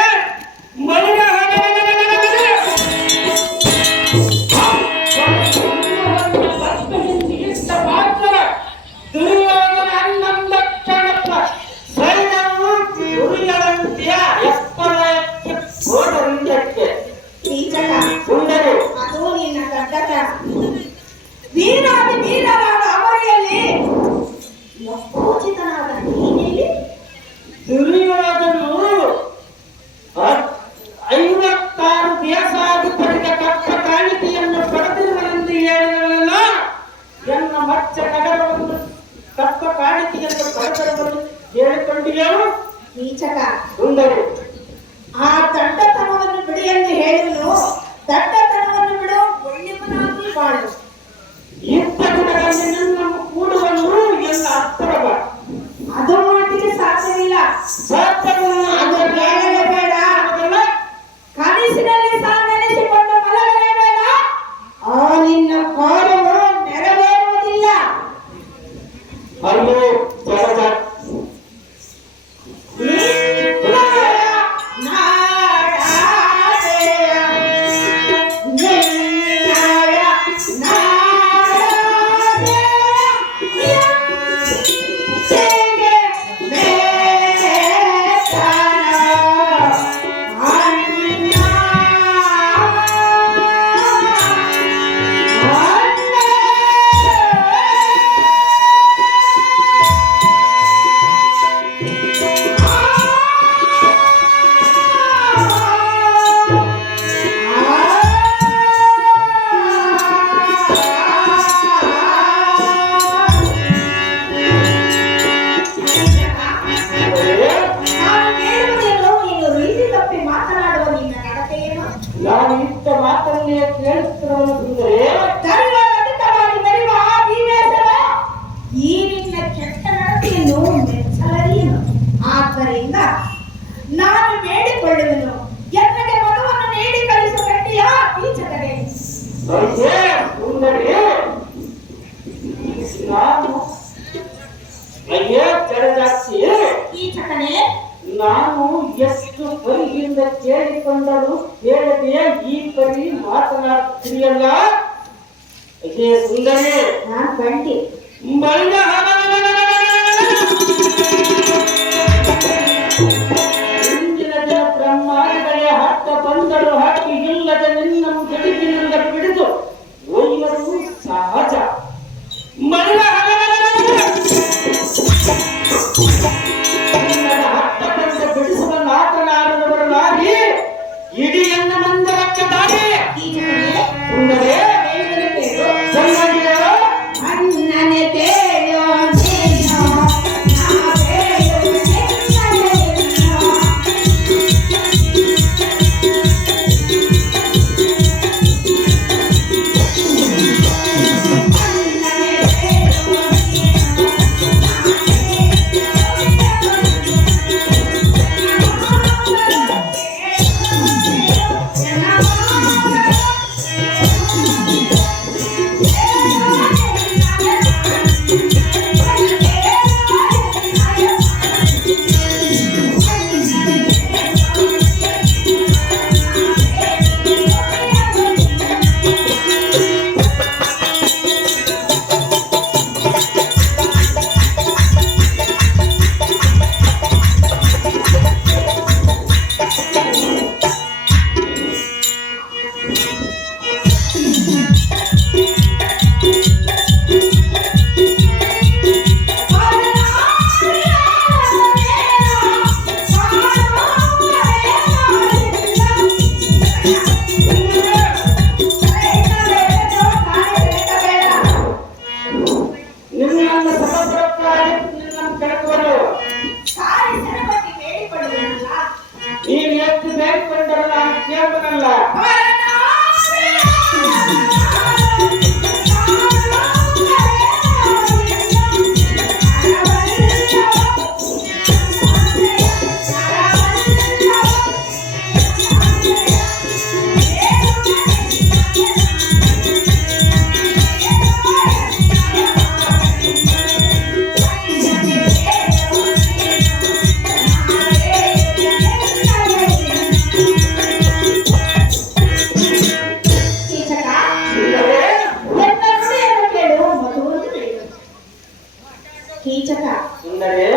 ದುರ್ಯೋಧನ 11 ಕ್ಷಣದ ಸೈನ್ಯವು ಗುರಿಗಳಂತೆಯ ಎತ್ತರಕ್ಕೆ ಹೋದರಿಂದಕ್ಕೆ. ಕೀಚಕ ಸುಂದರಿ ಅದು ನಿನ್ನ ಗಡ್ಡತ. ವೀರಾದಿ ವೀರರಾದ ಅವರಲ್ಲಿ ಯಥೋಚಿತನಾದ ನೀನೆಲ್ಲಿ? ದುರ್ಯೋಧನು 56 ದೇಶಾಧಿಪತಿಗೆ ತಕ್ಕ ಕಾಣಿಕೆಯನ್ನು ಪಡೆದಿರುವನೆಂದು ಹೇಳಿದವನಲ್ಲ. ಎನ್ನ ಮಚ್ಚ ನಗರವನ್ನು ತಕ್ಕ ಕಾಣಿಕೆಯನ್ನು ಪಡೆದಿರುವನು ಹೇಳಿಕೊಂಡಿಯೇನು. ಕೀಚಕ ಸುಂದರಿ ಆ ದಡ್ಡತನವನ್ನು ಬಿಡಿ ಎಂದು ಹೇಳಿದನು. ದಡ್ಡತನವನ್ನು ಬಿಡು, ಒಳ್ಳೆಯವನಾಗಿ ಬಾಳು. ಇಂಥ ದಿನಗಳಲ್ಲಿ ನಿನ್ನನ್ನು ಕೂಡುವನು ಎಲ್ಲ ಹತ್ತಿರ ಬಾ. ಅದು ಮಾತಿಗೆ ಸಾಧ್ಯವಿಲ್ಲ. ಸಾಧ್ಯವಿಲ್ಲ. ಅದು ಬೇಡವೇ ಬೇಡ. ಕನಸಿನಲ್ಲಿ ಸಹ ನೆನೆಸಿಕೊಂಡು ಮಲಗಲೇ ಬೇಡ. ಆ ನಿನ್ನ ಕಾರ್ಯವು ನೆರವೇರುವುದಿಲ್ಲ. ಅಲ್ಲೇ ಜಗದ ನಾನು ಇಂಥ ಮಾತನ್ನೇ ಕೇಳಿಸ್ತಿರೋನು. ಸುಂದರಿ ಈ ನಿನ್ನ ಕೆಟ್ಟ ನಡತೆಯನ್ನು ಮೆಚ್ಚಲರಿಯನು. ಆದ್ದರಿಂದ ನಾನು ಬೇಡಿಕೊಳ್ಳುವೆನು, ಎನ್ನಗೆ ಮಗುವನ್ನು ನೀಡಿ ಕಳಿಸು ಗಟ್ಟಿಯ ಕೀಚಕನೇ. ಸುಂದರಿ ನಾನು ಅಯ್ಯೋ ಜಡಜಾಕ್ಷಿ ಕೀಚಕನೇ, ನಾನು ಎಷ್ಟು ಪರಿಯಿಂದ ಕೇಳಿಕೊಂಡರೂ ಕೇಳದೆಯೇ ಈ ಪರಿ ಮಾತನಾಡುತ್ತೀಯಲ್ಲ. ಅಯ್ಯೇ ಸುಂದರಿ ನಾನು ಕಂಡಿ ಮಲ್ಲ ನಿನ್ನನ್ನು ಹತ್ತದಂತೆ ಬಿಡಿಸುವ ಮಾತನಾಡುವವರನ್ನಾಗಿ ಇಡೀ ಎನ್ನ ಮಂದಿರಕ್ಕೆ ದಾರಿ ಕೀಚಕನೇ, ಸುಂದರೇ ಹೇಳಿದರೆ ಕೇಳು. ಚೆನ್ನಾಗಿರೋ ಅಣ್ಣನೆ ಕೇಳು ನೀನು, ನಾ ಕೇಳು ನಿನ್ನನೆಯನ್ನು. ಅಣ್ಣನೆ ಕೇಳು ನೀನು, ನಿನ್ನನ್ನು ಸಮಗ್ರಕ್ಕಾಗಿ ನಿನ್ನನ್ನು ಕೆಳಕುವರು ಸಾರಿಸರ ಬಗ್ಗೆ ಬೇಡಿಕೊಳ್ಳುವುದಲ್ಲ. ನೀನು ಎಷ್ಟು ಬೇಡಿಕೊಂಡರೂ ನಾನು ಕೇಳುವುದಲ್ಲ ಕೀಚಕ, ಎನ್ನ ನುಡಿಯನ್ನು ಕೇಳು, ಮಧುವನ್ನು ಕೇಳು. ಕೀಚಕ, ಸುಂದರೇ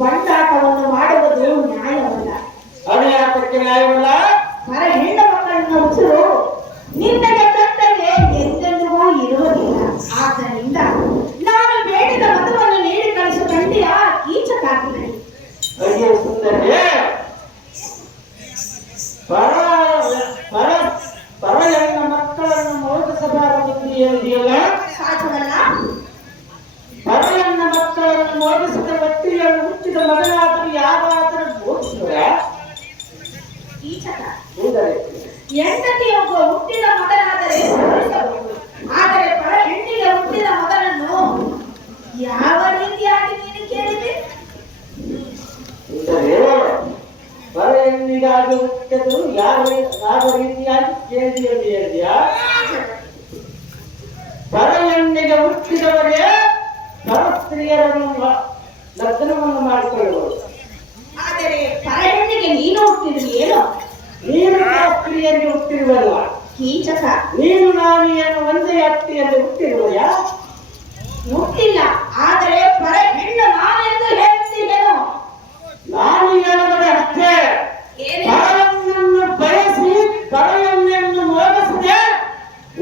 ಬಂಡಾಟವನ್ನು ಮಾಡುವುದು ನ್ಯಾಯವಲ್ಲ. ಅದು ಯಾತಕ್ಕೆ ನ್ಯಾಯವಲ್ಲ ಪರ ಹೆಣ್ಣು ಮಕ್ಕಳನ್ನ ಉಸಿರು ನಿನ್ನಗೆ ಕರ್ತವ್ಯ ಎಂದೆಂದಿಗೂ ಇರುವುದಿಲ್ಲ. ಆದ್ದರಿಂದ ನಾನು ಬೇಡಿದ ಮಧುವನ್ನು ನೀಡಿ ಕಳಿಸು ಕಂಡಿಯ ಕೀಚಕಾಗ್ರಹಿ. ಅಯ್ಯೋ ಸುಂದರೇ ಪರ ಪರ ಪರ ಹೆಣ್ಣ ಮಕ್ಕಳನ್ನು ಮೋದಿಸಬಾರದು ಎಂದಿಯಲ್ಲ ಸಾಧ್ಯವಲ್ಲ. ಪರ ಹೆಣ್ಣ ಮಕ್ಕಳನ್ನು ಮೋದಿಸಿದ ವ್ಯಕ್ತಿಯನ್ನು ಹುಟ್ಟಿದ ಮಗನಾದರೂ ಯಾರಾದರೂ ಮೋದಿಸಿದ್ರ ಕೀಚಕ, ಸುಂದರೇ ಹೆಂಡತಿಯೊಬ್ಬ ಹುಟ್ಟಿದ ಮಗನಾದರೆ ಮೋದಿಸಬಹುದು. ಆದರೆ ಪರ ಹೆಣ್ಣಿಗೆ ಹುಟ್ಟಿದ ಮಗನನ್ನು ಯಾವ ರೀತಿಯಾಗಿ ನೀನು ಕೇಳಿದೆ? ಸುಂದರೇ ಪರ ಹೆಣ್ಣಿಗಾಗಿ ಹುಟ್ಟಿದ್ರು ಯಾವ ರೀತಿಯಾಗಿ ಕೇಳಿದೆ ಹೇಳಿದ್ಯಾ ಪರ ಹೆಣ್ಣಿಗೆ ಹುಟ್ಟಿದವರೇ ಪರ ಸ್ತ್ರೀಯರನ್ನು ಲಗ್ನವನ್ನು ಮಾಡಿಕೊಳ್ಳುವರು. ಆದರೆ ಪರ ಹೆಣ್ಣಿಗೆ ನೀನು ಹುಟ್ಟಿದ್ರಿ ಏನು? ನೀನು ಪರ ಸ್ತ್ರೀಯರಿಗೆ ಹುಟ್ಟಿರುವಲ್ಲ ಕೀಚಕ, ನೀನು ನಾನು ಏನು ಒಂದೇ ಅತ್ತಿಯಲ್ಲಿ ಹುಟ್ಟಿರುವೆಯಾ ಹುಟ್ಟಿಲ್ಲ. ಆದರೆ ಪರ ಹೆಣ್ಣು ನಾನೆಂದು ಹೇಳ್ತೀನೇನು? ನಾನು ಹೇಳುವುದೇ ಅಷ್ಟೇ ಏನೇ ಪರವನ್ನು ಬಯಸಿ ಪರವನ್ನೆನ್ನು ಮೋದಿಸದೆ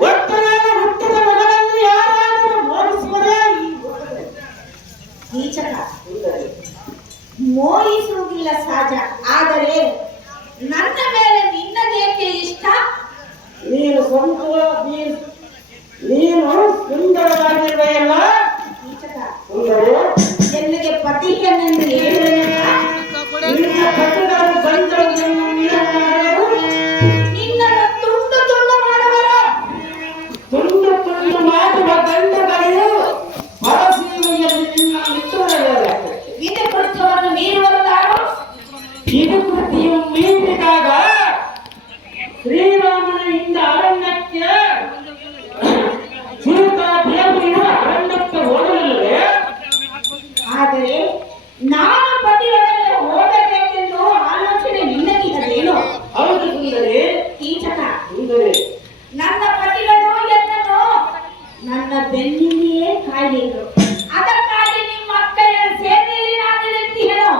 ಒಟ್ಟು ನಾನು ಹುಟ್ಟಿದ ಮಗನನ್ನು ಯಾರಾದರೂ ಮೋದಿಸುವುದೇ ಈ ಲೋಕದಲ್ಲಿ. ಕೀಚಕ, ಸುಂದರಿ, ಮೋಹಿಸುವುದಿಲ್ಲ ಸಹಜ. ಆದರೆ ನನ್ನ ಮೇಲೆ ನಿನ್ನದೇಕೆ ಇಷ್ಟ? ನೀನು ಸ್ವಂತ ನೀನು ಸುಂದರವಾಗಿರುವೆಯಲ್ಲ ಕೀಚಕ, ಸುಂದರಿ ಎಲ್ಲಿಗೆ ಪತಿಯನ್ನೆಂದು ಹೇಳಿದೆನಲ್ಲ, ನಿನ್ನ ಪಟ್ಟಣದ ಗಂಡನನ್ನು ನೀನು ಮಾಡುವರು. ನಿನ್ನನ್ನು ತುಂಡು ತುಂಡು ಮಾಡುವರು. ತುಂಡು ತುಂಡು ಮಾಡುವ ಗಂಡಗಳು ಪರಸೀಮೆಯಲ್ಲಿ ನಿನ್ನ ಮಿತ್ರರಾಗಬೇಕು. ವಿಧಿ ಕೃತ್ಯವನ್ನು ಮೀರುವವರಾರು. ಇದು ಕೃತಿಯು ಮೀರಿದಾಗ ಶ್ರೀರಾಮನ ಹಿಂದೆ ಅರಣ್ಯಕ್ಕೆ ಸೀತಾ ದೇವಿಯು ಅರಣ್ಯಕ್ಕೆ ಹೋಗಲಿಲ್ಲವೇ ಆದರೆ ನಾನು ಪತಿಯೊಡನೆ ಹೋಗಬೇಕೆಂದು ಆಲೋಚನೆ ನಿನ್ನಗಿದರೇನು? ಹೌದು ಸುಂದರಿ ಕೀಚಕ, ಸುಂದರಿ ನನ್ನ ಪತಿಗಳು ಎನ್ನನ್ನು ನನ್ನ ಬೆನ್ನಿಗೆಯೇ ಕಾಯಲಿದ್ರು. ಅದಕ್ಕಾಗಿ ನಿಮ್ಮ ಅಕ್ಕಯ್ಯ ಸೇವೆಯಲ್ಲಿ ನಾನಿರುತ್ತೀನೋ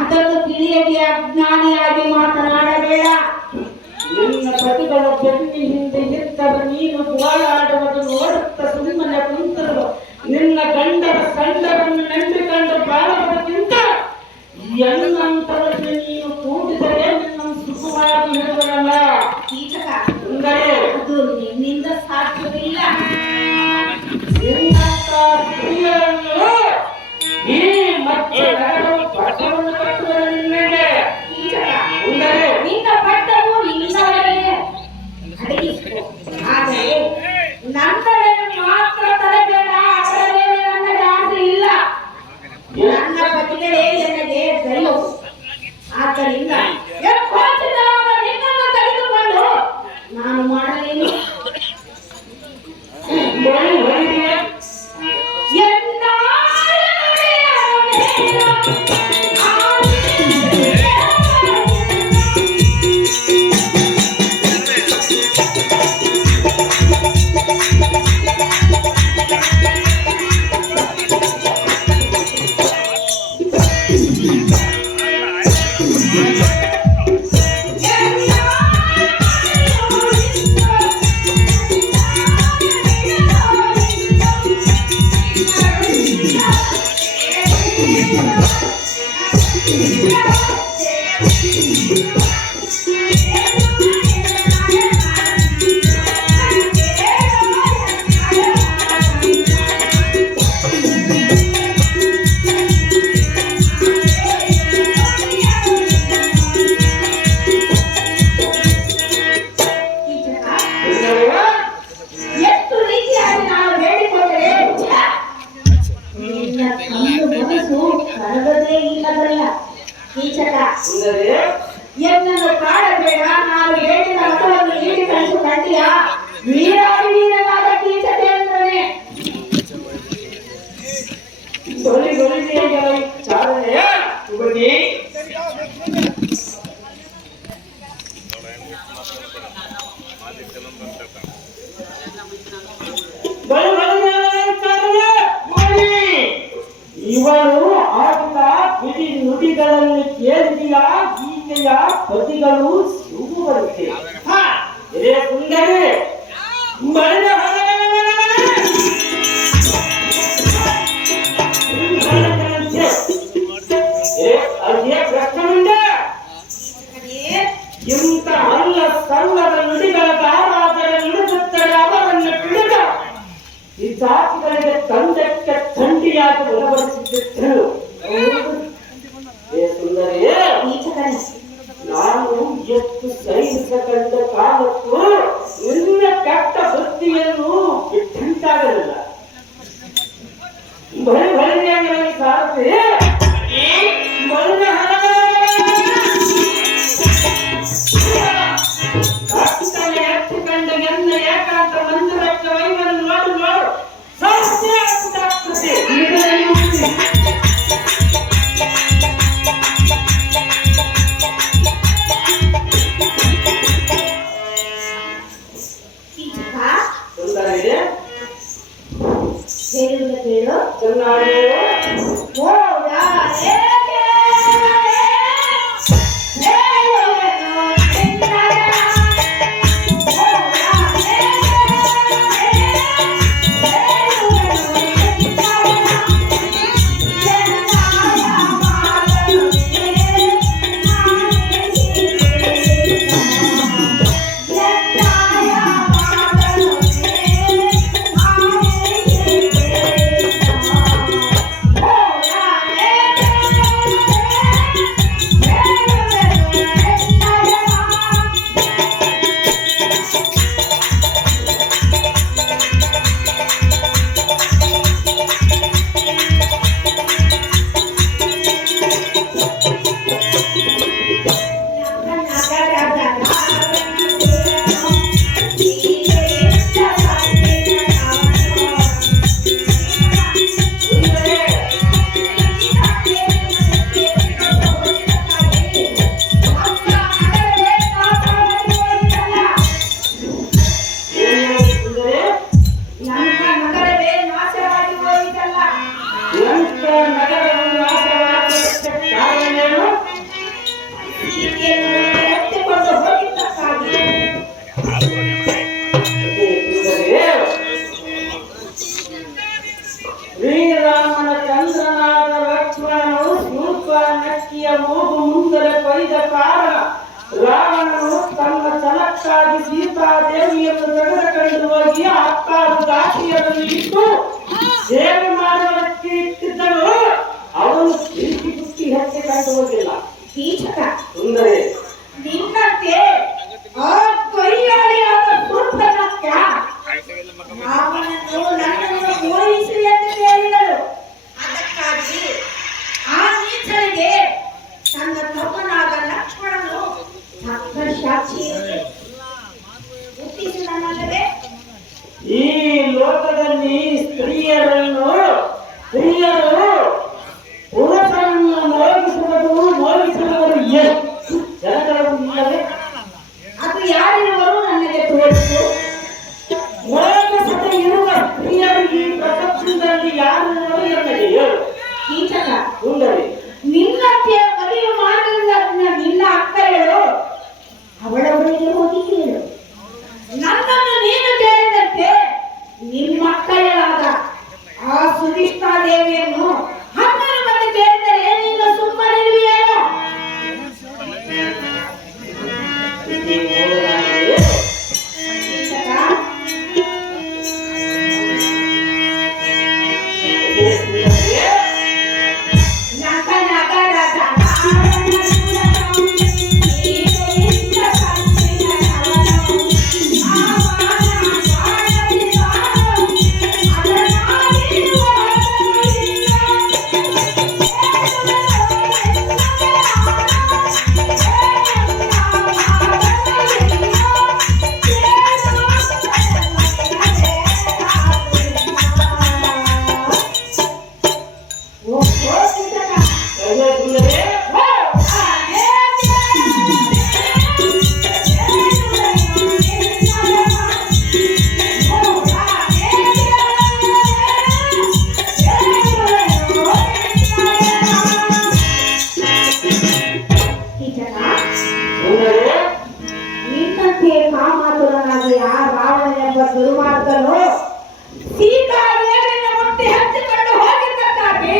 ಅದನ್ನು ತಿಳಿಯದೆ ಅಜ್ಞಾನಿಯಾಗಿ ಮಾತನಾಡಬೇಡ. ನಿನ್ನ ಪ್ರತಿಗಳ ಬೆನ್ನಿ ಹಿಂದೆ ಇದ್ದರೆ ನೀನು ಗೋಳಾಡುವುದು ನೋಡುತ್ತ ಸುಮ್ಮನೆ ಕುಂತಿರುವ ನಿನ್ನ ಗಂಡರ ಸಂಡವನ್ನು ನಂಬಿಕೊಂಡು ಬಾಳಬಹುದು ಎನ್ನಂತವರಿಗೆ ನೀನು ಕೂಡಿದರೆ ನಿನ್ನ ಸುಖವಾಗಿ ಇರುವುದಲ್ಲ. ಕೀಚಕ ಅಂದರೆ ಅದು ನಿನ್ನಿಂದ ಸಾಧ್ಯವಿಲ್ಲ. ನಿನ್ನಂತ ಸ್ತ್ರೀಯರನ್ನು ಈ ಮತ್ತೆ ಪಟ್ಟವನ್ನು ಕಟ್ಟುವ ನಿನ್ನೆಗೆ ಕೀಚಕ ಅಂದರೆ ನಿನ್ನ ಪಟ್ಟವು ನಿನ್ನವರೆಗೆ ಅಡಗಿಸಿಕೊ. ಆದರೆ ನನ್ನನ್ನು ಮಾತ್ರ ತರಬೇಡ. ಅದರ ಮೇಲೆ ನನಗೆ ಆಸೆ ಇಲ್ಲ. ನನ್ನ ಪತಿಗಳೇ ನನಗೆ ದೈವ. ಆದ್ದರಿಂದ ಯಥೋಚಿತವಾದ ನಿನ್ನನ್ನು ತೆಗೆದುಕೊಂಡು ನಾನು ಮಾಡಲೇನು? ಬಳಿ ಬಳಿಗೆ ಎನ್ನ ಎಷ್ಟು ರೀತಿಯಾಗಿ ನಾವು ಹೇಳಿಕೊಂಡರೆ ನಿನ್ನ ಕಣ್ಣು ಮನಸ್ಸು ಕರಗದೇ ಇಲ್ಲದಲ್ಲ. ಕೀಚಕ ಅಂದರೆ ಎನ್ನನ್ನು ಕಾಡಬೇಡ. ನಾನು ಹೇಳಿದ ಮತವನ್ನು ನೀಡಿ ಕಳಿಸು ಕಂಡಿಯ. ವೀರಾಭಿವೀರನಾದ ಕೀಚಕ ಎಂದರೆ ಬಳಿ ಬಳಿಗೆ ಚಾಲನೆಯ ಯುವತಿ ಬಳಿ ಬಳಿಗೆ ಚಾಲನೆ ಮಾಡಿ. ಇವನು ಆಡಿದ ಬಿಡಿ ನುಡಿಗಳಲ್ಲಿ ಕೇಳಿದೆಯ ಈಕೆಯ ಪತಿಗಳು ಸಿಗುವಂತೆ. ಇದೇ ಸುಂದರಿ ಬಳಿದ ಅದೇ ಪ್ರಶ್ನೆ ಇಂಥ ಅಲ್ಲ ಸಲ್ಲದ ನುಡಿಗಳ ದಾರಾದರೆ ನುಡಿಸುತ್ತಾರೆ. ಅವರನ್ನು ಬಿಡುಗ ಈ ಜಾತಿಗಳಿಗೆ ತಂಡಕ್ಕೆ ತಂಡಿಯಾಗಿ ಒಳಪಡಿಸಿದ್ದರು. ಸುಂದರಿ ಕೀಚಕನೇ ನಾನು ಎಷ್ಟು ಸಹಿಸಕಂಡ ಕಾಲಕ್ಕೂ ನಿನ್ನ ಕೆಟ್ಟ ಬುದ್ಧಿಯನ್ನು ಬಿಟ್ಟಂತಾಗಲಿಲ್ಲ. ಬಳಿ ಬಳಿಯಾಗಿ ಸಾರಥಿ ಬಳಿದ ಎತ್ತುಕೊಂಡ ಎನ್ನ ಏಕಾಂತ ಮಂದಿರಕ್ಕೆ ವೈವನ್ನು ನೋಡು ನೋಡು ಸಾಧ್ಯ ಆಗ್ತದೆ. ಕೀಚಕ ಸುಂದರಿ ಹೇಳುವುದ ಕೇಳು. ಚೆನ್ನಾಗಿ ಓ ಯಾರೇ ಶ್ರೀರಾಮನ ಚಂದ್ರನಾದ ಲಕ್ಷ್ಮಣನು ಬೆಂಕಿಯ ಮೂಗು ಮುಂದಲೆ ಕೊಯ್ದ ಕಾರಣ ರಾವಣನು ತನ್ನ ಛಲಕ್ಕಾಗಿ ಸೀತಾದೇವಿಯನ್ನು ತೆಗೆದುಕೊಂಡು ಹೋಗಿ 16 ದಾಸಿಯರನ್ನು ಇಟ್ಟು ಸೇವೆ ಮಾಡುವ ವ್ಯಕ್ತಿ ಇಟ್ಟಿದ್ದನು. ಅವನು ಕಿಟಕಿ ಬುಟ್ಟಿ ಹೆಚ್ಚೆ ಕಂಡು ಹೋಗಿಲ್ಲ. ಕೀಚಕ ಸುಂದರಿ ನಿನ್ನಂತೆ ಆ ಕೈಯಾಳಿಯಾದ ದುರ್ಬಲಕ್ಕ ರಾಮನನ್ನು ನನ್ನನ್ನು ಮೋಹಿಸಿ ಎಂದು ಹೇಳಿದಳು. ಅದಕ್ಕಾಗಿ ಆ ನೀಚನಿಗೆ ತನ್ನ ತಮ್ಮನಾದ ಲಕ್ಷ್ಮಣನು ತಕ್ಕ ಸಾಕ್ಷಿಯಲ್ಲಿ ಹುಟ್ಟಿಸಿದನಲ್ಲದೆ. ಈ ಲೋಕದಲ್ಲಿ ಸ್ತ್ರೀಯರು ಪುರುಷರನ್ನು ಮೋಗಿಸುವವರು ಎಷ್ಟು ಜನಗಳಿಲ್ಲದೆ ಅದು ಯಾರಿರುವರು ನನಗೆ ತೋರಿಸು. ಮೋಗಿಸದೆ ಇರುವ ಸ್ತ್ರೀಯರು ಈ ಪ್ರಪಂಚದಲ್ಲಿ ಯಾರು ನನಗೆ ಹೇಳು. ಕೀಚಕ ಸುಂದರಿ ನಿನ್ನಂತೆ ಮದುವೆ ಮಾಡಲಿಲ್ಲ ನಿನ್ನ ಅಕ್ಕಗಳು ಅವಳ ಬಳಿಗೆ ಹೋಗಿ ಕೇಳು. ನನ್ನನ್ನು ನೀನು ಕೇಳಿದಂತೆ ನಿಮ್ಮ ಅಕ್ಕಳಾದ ಆ ಸುಧಿಷ್ಠಾದೇವಿಯನ್ನು 12 ಮಂದಿ ಕೇಳಿದರೆ ನೀನು ಸುಮ್ಮನಿರುವೆಯೇನೋ? ನಿನ್ನಂತೆ ಕಾಮಾತುರನಾಗಿ ಆ ರಾವಣನೆಂಬ ದುರ್ಮಾರ್ಗನು ಸೀತಾದೇವಿಯನ್ನು ಮುಟ್ಟಿ ಹಚ್ಚಿಕೊಂಡು ಹೋಗಿದ್ದಕ್ಕಾಗಿ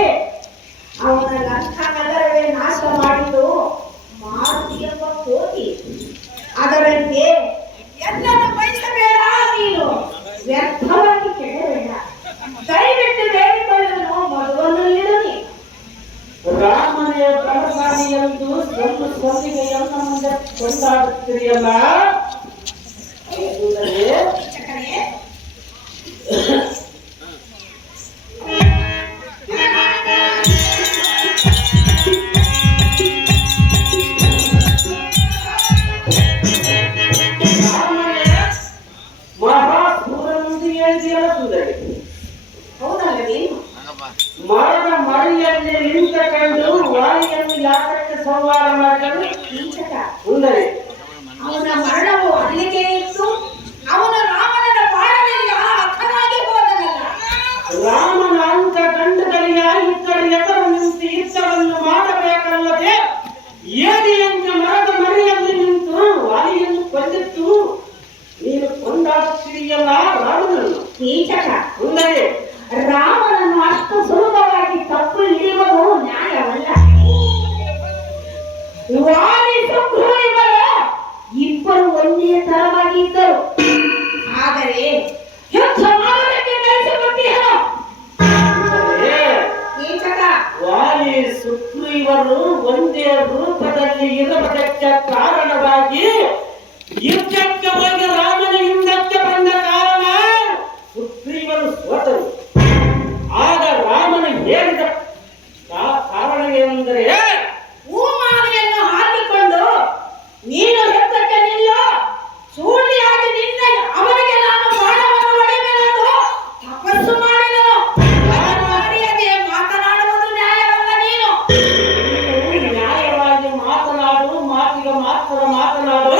ಅವನ ಲಂಕಾ ನಗರವೇ ನಾಶ ಮಾಡಿದ್ದು ಮಾರುತಿ ಎಂಬ ಕೋಟಿ. ಅದರಂತೆ ಎಲ್ಲನ್ನು ಬಯಸಬೇಡ, ನೀನು ವ್ಯರ್ಥವಾಗಿ ಕೆಡಬೇಡ. ದಯವಿಟ್ಟು ಬೇಡಿಕೊಳ್ಳಲು ಮಗುವನ್ನು ನೀಡುನಿ. ರಾಮನೇ ಪ್ರಮಸಾನಿ ಎಂದು ಸ್ವಂತಿಗೆ ಎಲ್ಲ ಮುಂದೆ ಕೊಂಡಾಡುತ್ತೀರಿಯಲ್ಲ. ಮರದ ಮಳೆಯಲ್ಲಿ ನಿಂತುಕೊಂಡು ವಾಲಿಯನ್ನು ಯಾತಕ್ಕೆ ಸಂಹಾರ ಮಾಡಲು ಸುಂದರಿ ಅವನ ಮರಣವು ಅಲ್ಲಿಗೆ ಇತ್ತು. ಅವನು ರಾಮನನ್ನ ಬಾಳಲಿಲ್ಲ, ಹತನಾಗಿ ಹೋದನಲ್ಲ. ರಾಮನ ಅಂಕ ಗಂಡದಲ್ಲಿಯಾಗಿದ್ದರೆ ಎದುರು ನಿಂತು ಯುದ್ಧವನ್ನು ಮಾಡಬೇಕಲ್ಲದೆ ಏನಿಯಂತ ಮರದ ಮರೆಯಲ್ಲಿ ನಿಂತು ವಾಲಿಯನ್ನು ಕೊಂದಿತ್ತು. ನೀನು ಕೊಂಡಾಡುತ್ತೀಯಲ್ಲ ರಾಮನನ್ನು. ಕೀಚಕ ಸುಂದರಿ ರಾಮನನ್ನು ಅಷ್ಟು ಸುಲಭವಾಗಿ ತಪ್ಪು ಹಿಡಿಯುವುದು ನ್ಯಾಯವಲ್ಲ. ವಾಲಿ ಸುಗ್ರೀವರು ಇಬ್ಬರು ಒಂದೇ ತರವಾಗಿ ಇದ್ದರು. ಆದರೆ ಯುದ್ಧ ಮಾಡೋದಕ್ಕೆ ಕಳಿಸಿಕೊಟ್ಟಿಯನು. ಕೀಚಕ ವಾಲಿ ಸುಗ್ರೀವರು ಒಂದೇ ರೂಪದಲ್ಲಿ ಇರುವುದಕ್ಕೆ ಕಾರಣವಾಗಿ ಯುದ್ಧಕ್ಕೆ ಹೋಗಿ ರಾಮನ ಹಿಂದಕ್ಕೆ ಬಂದ ಕಾರಣ ಸುಗ್ರೀವರು ಸೋತರು. ಆಗ ರಾಮನು ಹೇಳಿದ ಕಾರಣ ಏನೆಂದರೆ, ಹೂಮಾಲೆಯನ್ನು ಹಾಕಿಕೊಂಡು ನೀನು ಯುದ್ಧಕ್ಕೆ ನಿಲ್ಲು, ಸುಳ್ಳಿಯಾಗಿ ನಿನ್ನ ಅವರಿಗೆ ನಾನು ಬಾಣವನ್ನು ಹೊಡೆಯುವೆನೆಂದು ತಪಸ್ಸು ಮಾಡಿದನು. ಮಾಡಿಯದೆ ಮಾತನಾಡುವುದು ನ್ಯಾಯವಲ್ಲ. ನೀನು ನ್ಯಾಯವಾಗಿ ಮಾತನಾಡು, ಮಾತಿಗೆ ಮಾತ್ರ ಮಾತನಾಡು.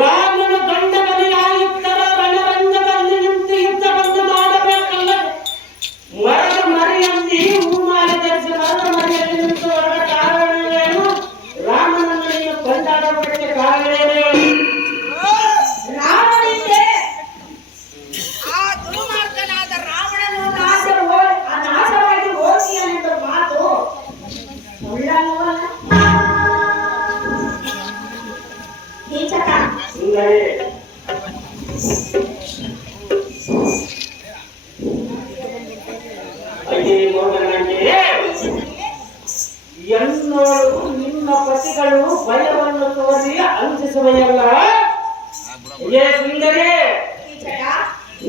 ರಾಮನ ದಂಡ ಬಲಿಯಾಗಿದ್ದರೆ ರಣರಂಗದಲ್ಲಿ ನಿಂತು ಯುದ್ಧ ಬಂದು ಮಾಡಬೇಕಲ್ಲ. ಮರದ ಮರೆಯಲ್ಲಿ ಹೂಮಾಲೆ ಧರಿಸಿ ಮರದ ಮರೆಯಲ್ಲಿ ನಿಂತು ಹೊರಡ ಕಾರಣವೇನು? ರಾಮನನ್ನು ನೀನು ಕೊಂಡಾಡುವುದಕ್ಕೆ ಕಾರಣವೇನು? ರಾಮನಿಂದೆ ಆ ದುರ್ಮಾರ್ಗನಾದ ರಾವಣನು ನಾಶವಾಗಿ ಹೋಗಿ ಅನ್ನುವ ಮಾತು ಸುಳ್ಳಲ್ಲವಲ್ಲ. ಸುಂದರಿ ಅದೇ ಮಗನಿಗೆ ಎನ್ನೋಳು ನಿನ್ನ ಪತಿಗಳು ಭಯವನ್ನು ತೋರಿ ಅಂಜಿಸುವೆಯಲ್ಲ. ಏ ಸುಂದರಿ,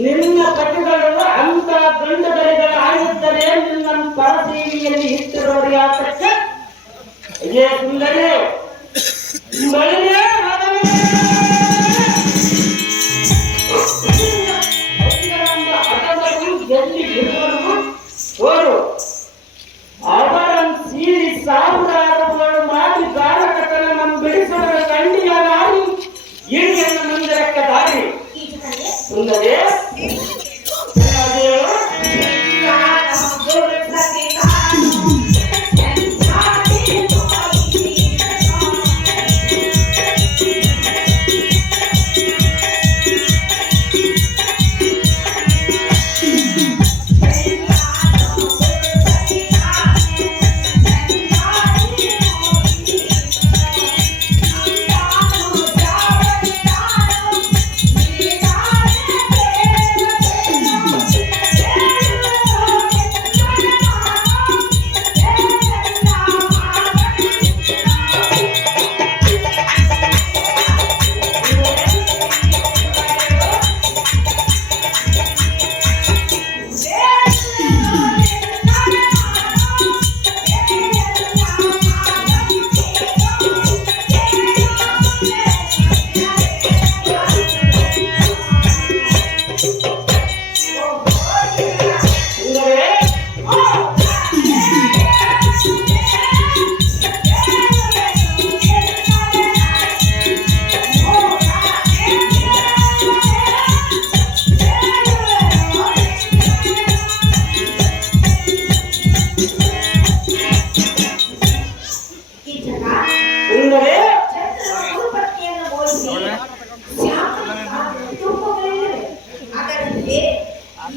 ನಿನ್ನ ಪತಿಗಳು ಅಂತ ಗಂಡದರಿಗಳಾಗಿದ್ದರೆ ನಿನ್ನ ಪರದೇವಿಯಲ್ಲಿ ಇಟ್ಟಿರೋರು ಯಾತಕ್ಕೆ? ಏ ಸುಂದರಿ, ಅವರನ್ನು ಸೀರಿ ಸಾವಿರಾರು ಮಾಡಿ ಗಾರಕತನ ನಮ್ಮ ಬಿಡಿಸುವ ಕಂಡಿಯಾಗಿ ಇಳಿಯನ್ನು ಮುಂದಕ್ಕೆ ದಾರಿ. ಸುಂದರಿ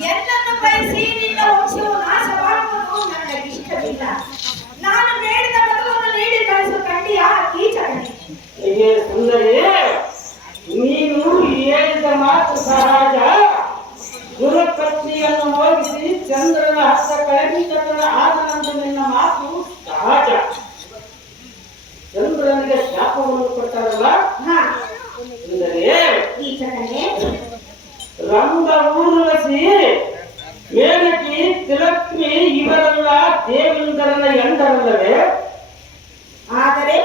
ಎನ್ನನ್ನು ಬಯಸಿ ನಿನ್ನ ವಂಶವು ನಾಶವಾಗುವುದು ನನಗಿಷ್ಟವಿಲ್ಲ. ನಾನು ಬೇಡಿದ ಮಗುವನ್ನು ನೀಡಿ ಕಳಿಸು ಕಂಡಿಯ ಕೀಚಕನೇ. ಹೀಗೆ ಸುಂದರಿ, ನೀನು ಹೇಳಿದ ಮಾತು ಸಹಜ. ಗುರುಪತ್ನಿಯನ್ನು ಹೋಗಿಸಿ ಚಂದ್ರನ ಹಸ್ತ ಕಳಗಿತನ ಆದನಂದು ನಿನ್ನ ಮಾತು ಸಹಜ. ಚಂದ್ರನಿಗೆ ಶಾಪವನ್ನು ಕೊಟ್ಟಾರಲ್ಲ. ಸುಂದರಿ, ಕೀಚಕನೇ, ರಂಗ ಊರ್ವಶಿ, ಮೇನಕಿ, ತಿಲಕ್ಷ್ಮಿ ಇವರೆಲ್ಲ ದೇವೇಂದ್ರನ ಎಂದರಲ್ಲವೇ? ಆದರೆ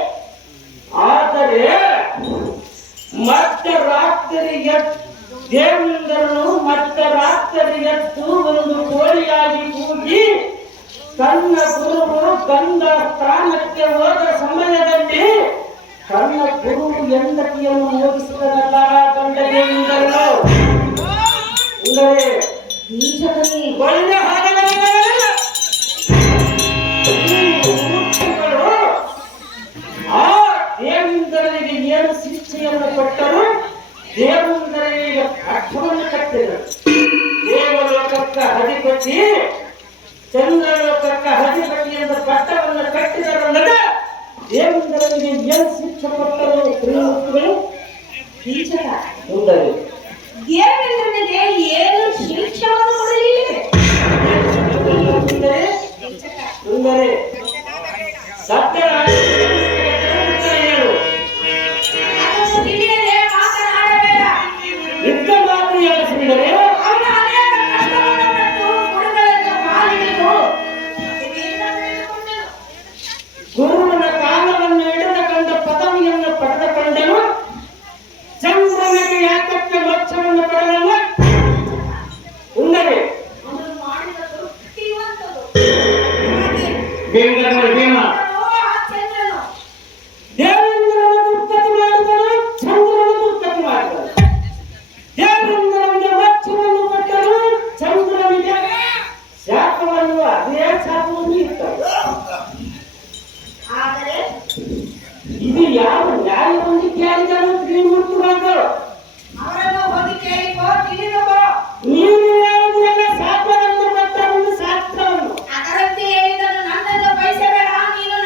ಮಧ್ಯರಾತ್ರಿ ದೇವೇಂದ್ರನು ಮಧ್ಯರಾತ್ರಿ ಎದ್ದು ಒಂದು ಕೋಳಿಯಾಗಿ ಕೂಗಿ ತನ್ನ ಗುರುವು ಗಂಧ ಸ್ಥಾನಕ್ಕೆ ಹೋದ ಸಮಯದಲ್ಲಿ ತನ್ನ ಗುರು ಹೆಂಡತಿಯನ್ನು ಮೋಗಿಸಿದನಲ್ಲ ಗಂಡ ದೇವೇಂದ್ರನು. ಒಳ್ಳೆ ಆ ದೇವೇಂದ್ರನಿಗೆ ಏನು ಶಿಕ್ಷೆಯನ್ನು ಕೊಟ್ಟರು? ದೇವೇಂದ್ರನಿಗೆ ಅರ್ಥವನ್ನು ಕಟ್ಟಿದರು. ದೇವಲೋಕಕ್ಕೆ ಅಧಿಪತಿ, ಚಂದ್ರಲೋಕಕ್ಕೆ ಅಧಿಪತಿ ಎಂಬ ಪಟ್ಟವನ್ನು ಕಟ್ಟಿದರಲ್ಲದೆ ದೇವೇಂದ್ರನಿಗೆ ಏನು ಶಿಕ್ಷೆ ಕೊಟ್ಟರು? ಸುಂದರಿ, ದೇವೇಂದ್ರನಿಗೆ ಏನು ಶಿಕ್ಷಣವನ್ನು ಕೊಡಲಿಲ್ಲ. ಸುಂದರಿ, ಸತ್ಯ ಹೇಳು. ಅದನ್ನು ತಿಳಿಯದೆ ಮಾತನಾಡಬೇಡ. ಯುದ್ಧ ಮಾತು ಹೇಳು ಸುಂದರಿ. ಅವನು ಅನೇಕ ಕಷ್ಟವನ್ನು ಪಟ್ಟು ಗುರುಗಳನ್ನು ಕಾಲಿಡಿದು ಪದವಿಯಿಂದ ಪಡೆದುಕೊಂಡನು. ಗುರುವಿನ ಕಾಲವನ್ನು ಹಿಡಿದುಕೊಂಡ ಪದವಿಯನ್ನು ಪಡೆದುಕೊಂಡನು. ಚಂದ್ರನಿಗೆ ಯಾತಕ್ಕೆ ಮೋಕ್ಷವನ್ನು ಪಡೆದಲ್ಲ? ಸುಂದರಿ, ಅವನು ಮಾಡಿದ ತೃಪ್ತಿವಂತರು. ದೇವೇಂದ್ರನ ದುರ್ಗತಿ ಮಾಡಿದನು, ಚಂದ್ರನ ದುರ್ಗತಿ ಮಾಡಿದನು. ದೇವೇಂದ್ರನಿಗೆ ಮೋಕ್ಷವನ್ನು ಕೊಟ್ಟರು, ಚಂದ್ರನಿಗೆ ಶಾಪವನ್ನು, ಅದೇ ಶಾಪವನ್ನು ಇರ್ತಾರೆ. ಆದರೆ ಇದು ಯಾವ ನ್ಯಾಯವನ್ನು ಕೇಳಿದನು ಶ್ರೀಮೂರ್ತಿಗಳು? ಅವರನ್ನು ಹೋಗಿ ಕೇಳಿಕೋ, ತಿಳಿದುಕೋ. ನೀನು ಹೇಳಿದ್ರಲ್ಲ ಶಾಪವನ್ನು ಕೊಟ್ಟರು, ಶಾಸ್ತ್ರವನ್ನು ಅದರಂತೆ ಹೇಳಿದನು. ನನ್ನನ್ನು ಬಯಸಬೇಡ, ನೀನು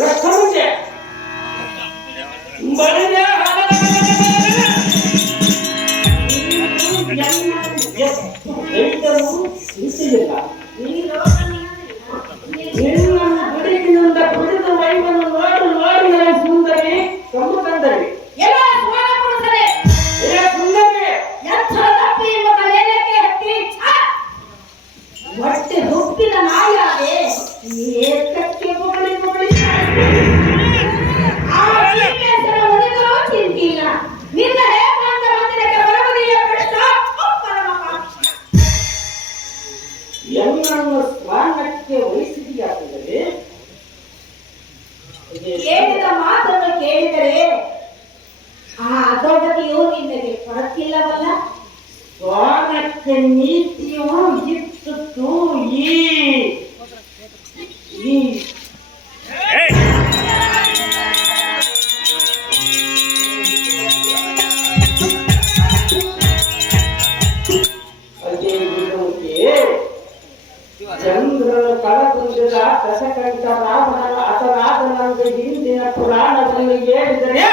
ರಸ್ತ ಮುಂದೆ ಬಳಿದೆ ಎಷ್ಟು ರೈತರು ತಿಳಿಸಿಲ್ಲ ನಿನ್ನನ್ನು ದುಡಿಕಿನಿಂದ ದುಡಿದು ವೈವನ್ನು ನೋಡಿ ನೋಡಿ ನನ್ನ ಸುಂದರಿ ಕಮ್ಮು ಕಂದರಿ ಎಲ್ಲ ಸುವರ್ಣಪುರುಷರೇ, ಏ ಸುಂದರಿ ಎಚ್ಚರ ತಪ್ಪಿ ಎಂಬ ಕಲೆಯಕ್ಕೆ ಹತ್ತಿ ಹೊಟ್ಟೆ ಹುಟ್ಟಿದ ನಾಯಾದೆ ಏತಕ್ಕೆ ಬೊಗಳಿ ಬೊಗಳಿ ಆ ಹೆಸರ ಉಳಿದರೂ ಚಿಂತಿಲ್ಲ. ನಿನ್ನ ಹೇಮಾಂತ ಮಂದಿರಕ್ಕೆ ಬರಬದಿಯ ಕಷ್ಟ ಪರಮಪಾಕ್ಷ. ಎನ್ನನ್ನು ಸ್ನಾನಕ್ಕೆ ವಹಿಸಿದೆಯಾದರೆ ಹೇಳಿದ ಮಾತನ್ನು ಕೇಳಿದರೆ ಆ ಅಧೋಗತಿಯು ನಿನಗೆ ಕೊರತಿಲ್ಲವಲ್ಲ. ಸ್ವಾನಕ್ಕೆ ನೀತಿಯು ಇತ್ತು ಈ ಅದೇ ವಿಧಕ್ಕೆ ಚಂದ್ರನ ಕಳಕುಂಜದ ಕಸಕಂಠ ರಾವಣನ ಅಪರಾಧನಂದ ಹಿಂದಿನ ಪುರಾಣವನ್ನು ಹೇಳಿದರೆ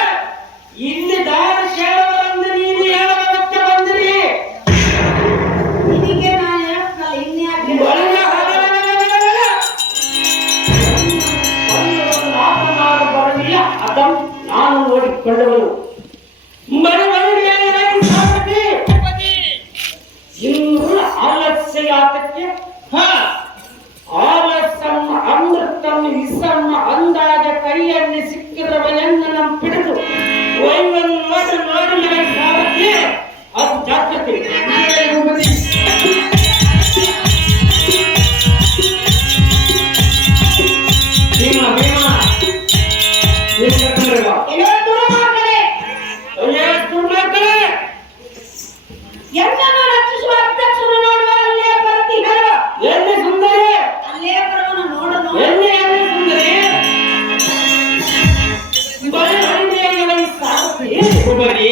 ಇಲ್ಲಿ ದಾರ ಕೇಳಬಂದು ನೀನು ಹೇಳಬಕ್ಕೆ ಬಂದಿರಿ. ನಿನಗೆ ನಾನು ಹೇಳಲ್ಲ ಇನ್ಯಾಕೆ ಮಾತನಾಡು ಬರಲಿಲ್ಲ ಅದನ್ನು ನಾನು ನೋಡಿಕೊಳ್ಳುವನು. ಇನ್ನು ಆಲಸ್ಯ ಯಾತಕ್ಕೆ ಆಲಸ್ಯಮ್ಮ ಅಮೃತಮ್ಮ ಇಸಮ್ಮ ಅಂದಾಗ ಕೈಯಲ್ಲಿ ಸಿಕ್ಕಿರವನನ್ನು ಪಿಡಿದು ವೈವನ್ನು ನೋಡಿ ನೋಡಿ ನನಗೆ ಸಾರಕ್ಕೆ ಅದು ಜಾಗ್ರತೆ. ಭೀಮಾ ಭೀಮಾ ಎಲ್ಲನ್ನು ರಕ್ಷಿಸುವ ಅಧ್ಯಕ್ಷರು ನೋಡುವ ಅಲ್ಲೇ ಬರ್ತಿ ಹೇಳು. ಎಲ್ಲಿ ಸುಂದರಿ ಅಲ್ಲೇ ಬರುವನು ನೋಡು. ಎಲ್ಲಿ ಎಲ್ಲಿ ಸುಂದರಿ ಬಳಿ ಹರಿದೆಯಲ್ಲಿ ಸಾರಥಿ ಒಬ್ಬರಿ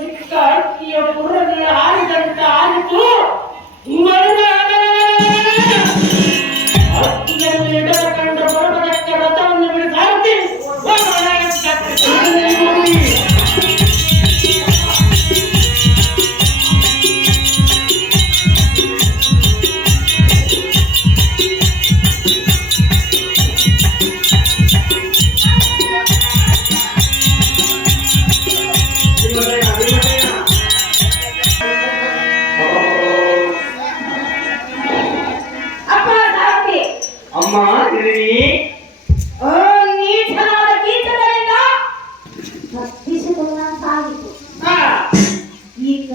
ಸಿಕ್ಕ ಅಕ್ಕಿಯ ಪುರಗಳ ಆರಿದಂತ ಆರಿತು ಅಕ್ಕಿಯನ್ನು ಇಡದ ಕಂಡ ಪರ್ವತಕ್ಕೆ ರಥವನ್ನು ಬಿಡಿ ಸಾರಥಿ ಅಪ್ಪ ಸಾರಥಿ, ಅಮ್ಮ ಇರಿ ಓ ನೀಚನಾದ ಕೀಟಗಳಿಂದ ತಪ್ಪಿಸಿಕೊಂಡಂತಾಗಿತ್ತು. ಈಗ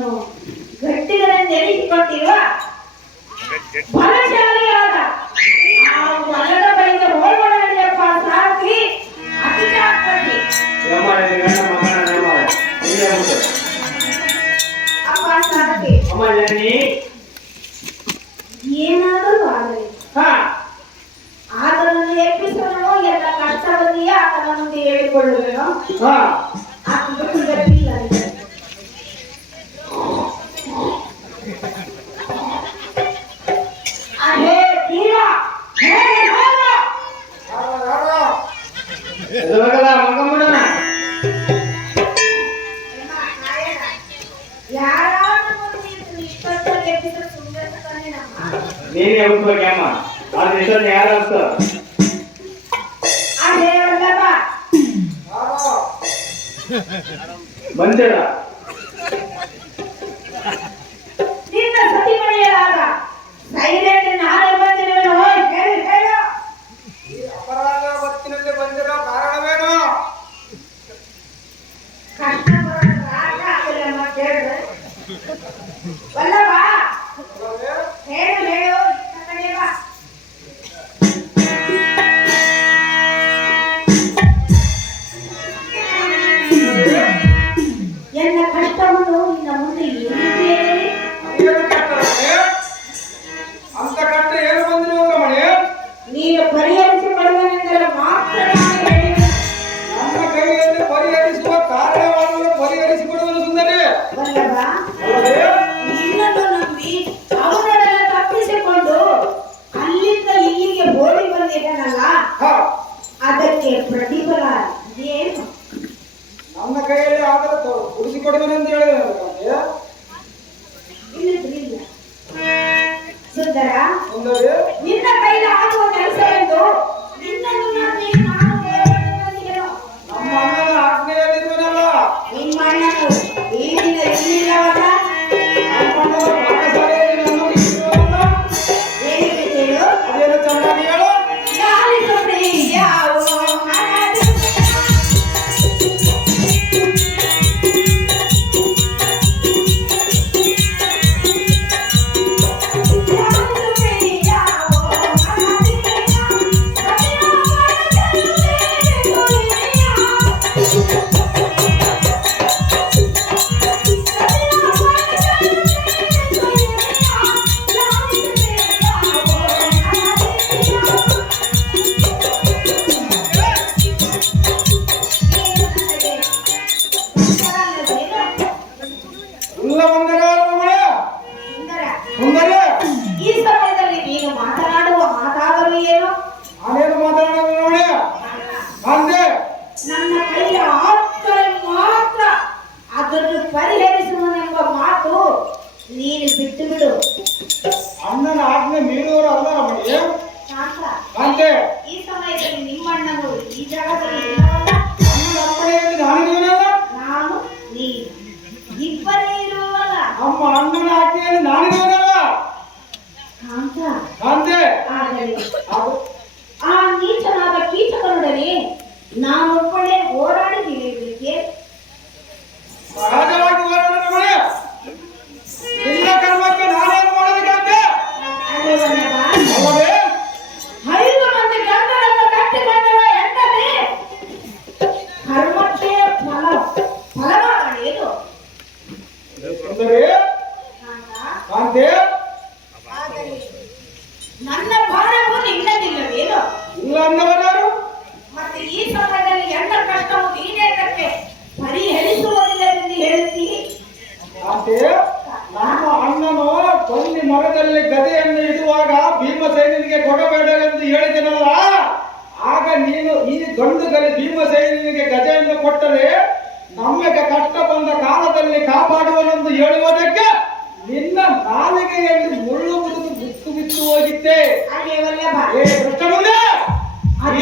ಗಟ್ಟಿಗಳನ್ನು ನೆಲೆಸಿಕೊಂಡಿರುವ ಬಲಶಾಲಿಯಾದ ಆ ಬಲದ ಬಳಿಗೆ ಹೋಗೋಣಪ್ಪ ಸಾರಥಿ. ಅತಿ ಜಾಗ್ರತೆ ಅಪ್ಪ ಸಾರಥಿ. ಅಮ್ಮ ಇರಿ ಏನಾದರೂ ಆಗಲಿ ಆತನನ್ನು ಎಬ್ಬಿಸಲು ಎಲ್ಲ ಕಷ್ಟವಲ್ಲಿಯೇ ಆತನ ಮುಂದೆ ಹೇಳಿಕೊಳ್ಳುವೆನು. ಆತನ ಗಟ್ಟಿಲ್ಲ ನನಗೆ. ಅಹೇ ತೀರ ಹೇಗೆ ಹೋದ? ಯಾರಾದ್ರೂ ಬಂದು ಇಷ್ಟೊತ್ತಲ್ಲಿ ಎಬ್ಬಿಸಲು ಸುಮ್ಮನೆ ತಾನೇ ನಮ್ಮ ನೀನೇ ಹೋಗ್ಬೇಕಮ್ಮ ಆದ್ರೆ ಇಷ್ಟೊಂದು ಯಾರು ಅಂತ ಅದೇ ವಲ್ಲಭ ಬಂದಿರ ನಿನ್ನ ಸತಿಮಣಿಯರಾದ ಸೈಲೆಂಟ್ ನಾನೇ ಬಂದಿರುವೆನು. ಹೇಳಿ ಹೇಳು. ಈ ಅಪರಾಧ ಹೊತ್ತಿನಲ್ಲಿ ಬಂದಿರೋ ಕಾರಣವೇನು? ಕಷ್ಟ ಬರೋದು ರಾಗ ಆಗಿಲ್ಲ ಮತ್ತೆ ಹೇಳಿದ್ರೆ. ವಲ್ಲಭ ಹೇಳು ಹೇಳು. ಈ ಕಡೆ ಬಾ. ಎನ್ನ ಕಾಂತೆ ಈ ಸಮಯದಲ್ಲಿ ನಿಮ್ಮಣ್ಣನು ಈ ಜಾಗದಲ್ಲಿ ಇಲ್ಲವಲ್ಲ. ಅಮ್ಮನ ಅಪ್ಪಣೆಯಲ್ಲಿ ನಾನಿದ್ದೀನಲ್ಲ, ನಾನು ನೀನು ಇಬ್ಬರೇ ಇರುವಲ್ಲ. ಅಮ್ಮ ಅಣ್ಣನ ಆಜ್ಞೆಯಲ್ಲಿ ನಾನಿದ್ದೀನಲ್ಲ ಕಾಂತ, ಕಾಂತೆ. ಆದರೆ ಅದು ಆ ನೀಚನಾದ ಕೀಚಕನೊಡನೆ ನಾನೊಬ್ಬಳೇ ಹೋರಾಡಿದ್ದೀನಿಗೆ ಸಹಜವಾಗಿ ಹೋರಾಡೋಣ ಮನೆ. ನಿನ್ನ ಕರ್ಮಕ್ಕೆ ನಾನೇನು ಮಾಡೋದಕ್ಕಂತೆ ಅಲ್ಲವೇ? 5 ಮಂದಿ ಗಂಡರನ್ನು ಕಟ್ಟಿಕೊಂಡವ ಹೆಂಡತಿ ಕರ್ಮಕ್ಕೆ ಫಲವಾಗಲೇನು ಸುಂದರಿ ಕಾಂತೆ, ಆದರೆ ನನ್ನ ಭಾರವು ನಿನ್ನದಿಲ್ಲವೇನು? ಇಲ್ಲ ಅನ್ನವರಾರು? ಮತ್ತೆ ಈ ಸಮಯದಲ್ಲಿ ಎಲ್ಲ ಕಷ್ಟವು ನೀನೇತಕ್ಕೆ ಪರಿಹರಿಸುವುದಿಲ್ಲವೆಂದು ಹೇಳ್ತೀನಿ. ಕಾಂತೆ, ನಮ್ಮ ಅಣ್ಣನು ಬನ್ನಿ ಮರದಲ್ಲಿ ಗದೆಯನ್ನು ಇಡುವಾಗ ಭೀಮಸೇನಿಗೆ ಕೊಡಬೇಡವೆಂದು ಹೇಳಿದನಲ್ಲ, ಆಗ ನೀನು ಈ ಗಂಡು ಗಲಿ ಭೀಮಸೇನಿಗೆ ಗದೆಯನ್ನು ಕೊಟ್ಟರೆ ನಮಗೆ ಕಷ್ಟ ಬಂದ ಕಾಲದಲ್ಲಿ ಕಾಪಾಡುವನೆಂದು ಹೇಳುವುದಕ್ಕೆ ನಿನ್ನ ನಾಲಿಗೆಯಲ್ಲಿ ಮುಳ್ಳು ಮುರಿದು ಬಿತ್ತು ಬಿತ್ತು ಹೋಗಿದ್ದೆ. ಹಾಗೆ ವಲ್ಲಭ, ಏ ಕೃಷ್ಣ ಮುಂದೆ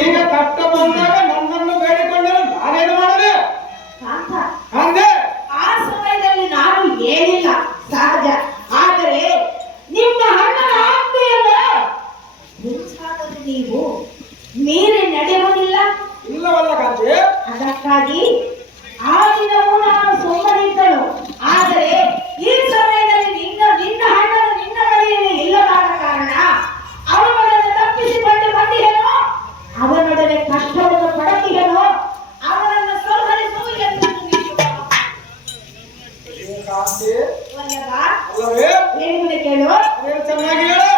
ಈಗ ಕಷ್ಟ ಬಂದಾಗ ನನ್ನನ್ನು ಬೇಡಿಕೊಂಡರೆ ನಾನೇನು ಮಾಡದೆ ಕಾಂತ, ಅಂದೆ. ಆ ಸಮಯದಲ್ಲಿ ನಾನು ಏನಿಲ್ಲ ಸಹಜ. ಆದರೆ ನಿಮ್ಮ ಅಣ್ಣನ ಆಜ್ಞೆಯನ್ನು ಮುಂಚಾದರೂ ನೀವು ಮೀರಿ ನಡೆಯುವುದಿಲ್ಲ. ಇಲ್ಲವಲ್ಲ ಕಾಂತೆ, ಅದಕ್ಕಾಗಿ ಆ ದಿನವೂ ನಾನು ಸುಮ್ಮನಿದ್ದನು. ಆದರೆ ಈ ಸಮಯದಲ್ಲಿ ನಿನ್ನ ಅಣ್ಣನು ನಿನ್ನ ಬಳಿಯಲ್ಲಿ ಇಲ್ಲದಾದ ಕಾರಣ ಅವನೊಡನೆ ತಪ್ಪಿಸಿಕೊಂಡು ಬಂದಿಯೇನೋ, ಅವನೊಡನೆ ಕಷ್ಟವನ್ನು ಪಡತಿಯೇನೋ, ಅವನನ್ನು ಸಂಹರಿಸು ಎಂದು ಕಾಂತೆ ವಲ್ಲಭ, ಅಲ್ಲವೇ? ಏನು ಕೇಳು. ಏನು ಚೆನ್ನಾಗಿ ಹೇಳು.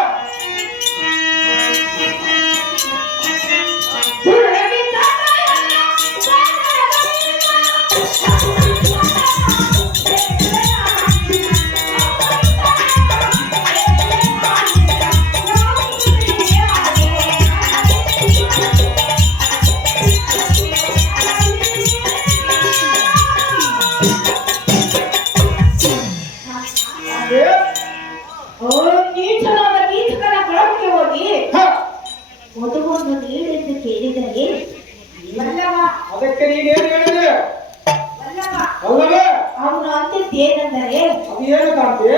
ಕಾಂತೆ, ನೀಚನಾದ ನೀಚಕನ ಕೊಳಕ್ಕೆ ಹೋಗಿ ಹ, ಮದುವನ್ನು ನೀಡೆಂದು ಕೇಳಿದರೆ ವಲ್ಲಭ ಅದಕ್ಕೆ ನೀನೇನು ಹೇಳಿದೆ ವಲ್ಲಭ ಅಲ್ಲವೇ? ಅವನು ಅಂದಿದ್ದೇನೆಂದರೆ, ಅದೇನು ಕಾಂತೆ?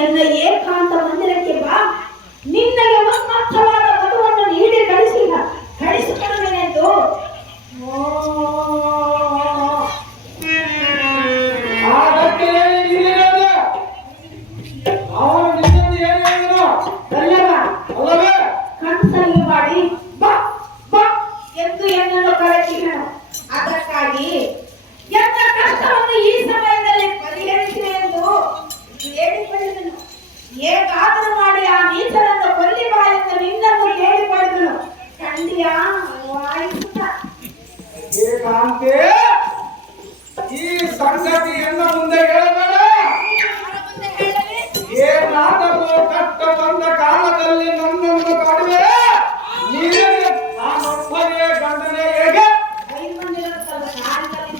ಎನ್ನ ಏಕಾಂತ ಮಂದಿರಕ್ಕೆ ಬಾ, ನಿನ್ನಗೆ ಉನ್ಮತ್ತವಾದ ಮದುವನ್ನು ನೀಡಿ ಕಳಿಸಿಕೊಡುವೆನೆಂದು ಅದಕ್ಕೆ ನೀನು ಹೇಳಿದೆ. ಅವನು ನಿನ್ನನ್ನು ಏನು ಹೇಳಿದನು ವಲ್ಲಭ ಅಲ್ಲವೇ? ಕನಸಲ್ಲಿ ಮಾಡಿ ಬಾ ಬಾ ಎಂದು ಎನ್ನನ್ನು ಕರೆಸಿದನು. ಅದಕ್ಕಾಗಿ ಎನ್ನ ಕಷ್ಟವನ್ನು ಈ ಸಮಯದಲ್ಲಿ ಪರಿಹರಿಸಿದೆ ಎಂದು ಹೇಳಿಕೊಳ್ಳಿದನು. ಹೇಗಾದರೂ ಮಾಡಿ ಆ ನೀಚರನ್ನು ಕೊಲ್ಲಿ ಬಾ ಎಂದು ನಿನ್ನನ್ನು ಕೇಳಿಕೊಳ್ಳಿದನು. ಖಂಡಿಯ ವಾಯಿಸುತ್ತ ಏ ಕಾಂತೆ, ಈ ಸಂಗತಿಯನ್ನು ಮುಂದೆ ಹೇಳಬೇಡ. ಏನಾದರೂ ಕಷ್ಟ ಬಂದ ಕಾಲದಲ್ಲಿ ನನ್ನನ್ನು ಕಾಡುವೆ. ನೀನೇ ನಾನೊಬ್ಬನೇ ಗಂಡನೇ ಹೇಗೆ? 5 ಮಂದಿ ಇರುತ್ತಲ್ಲ, ಕಾಲದಲ್ಲಿ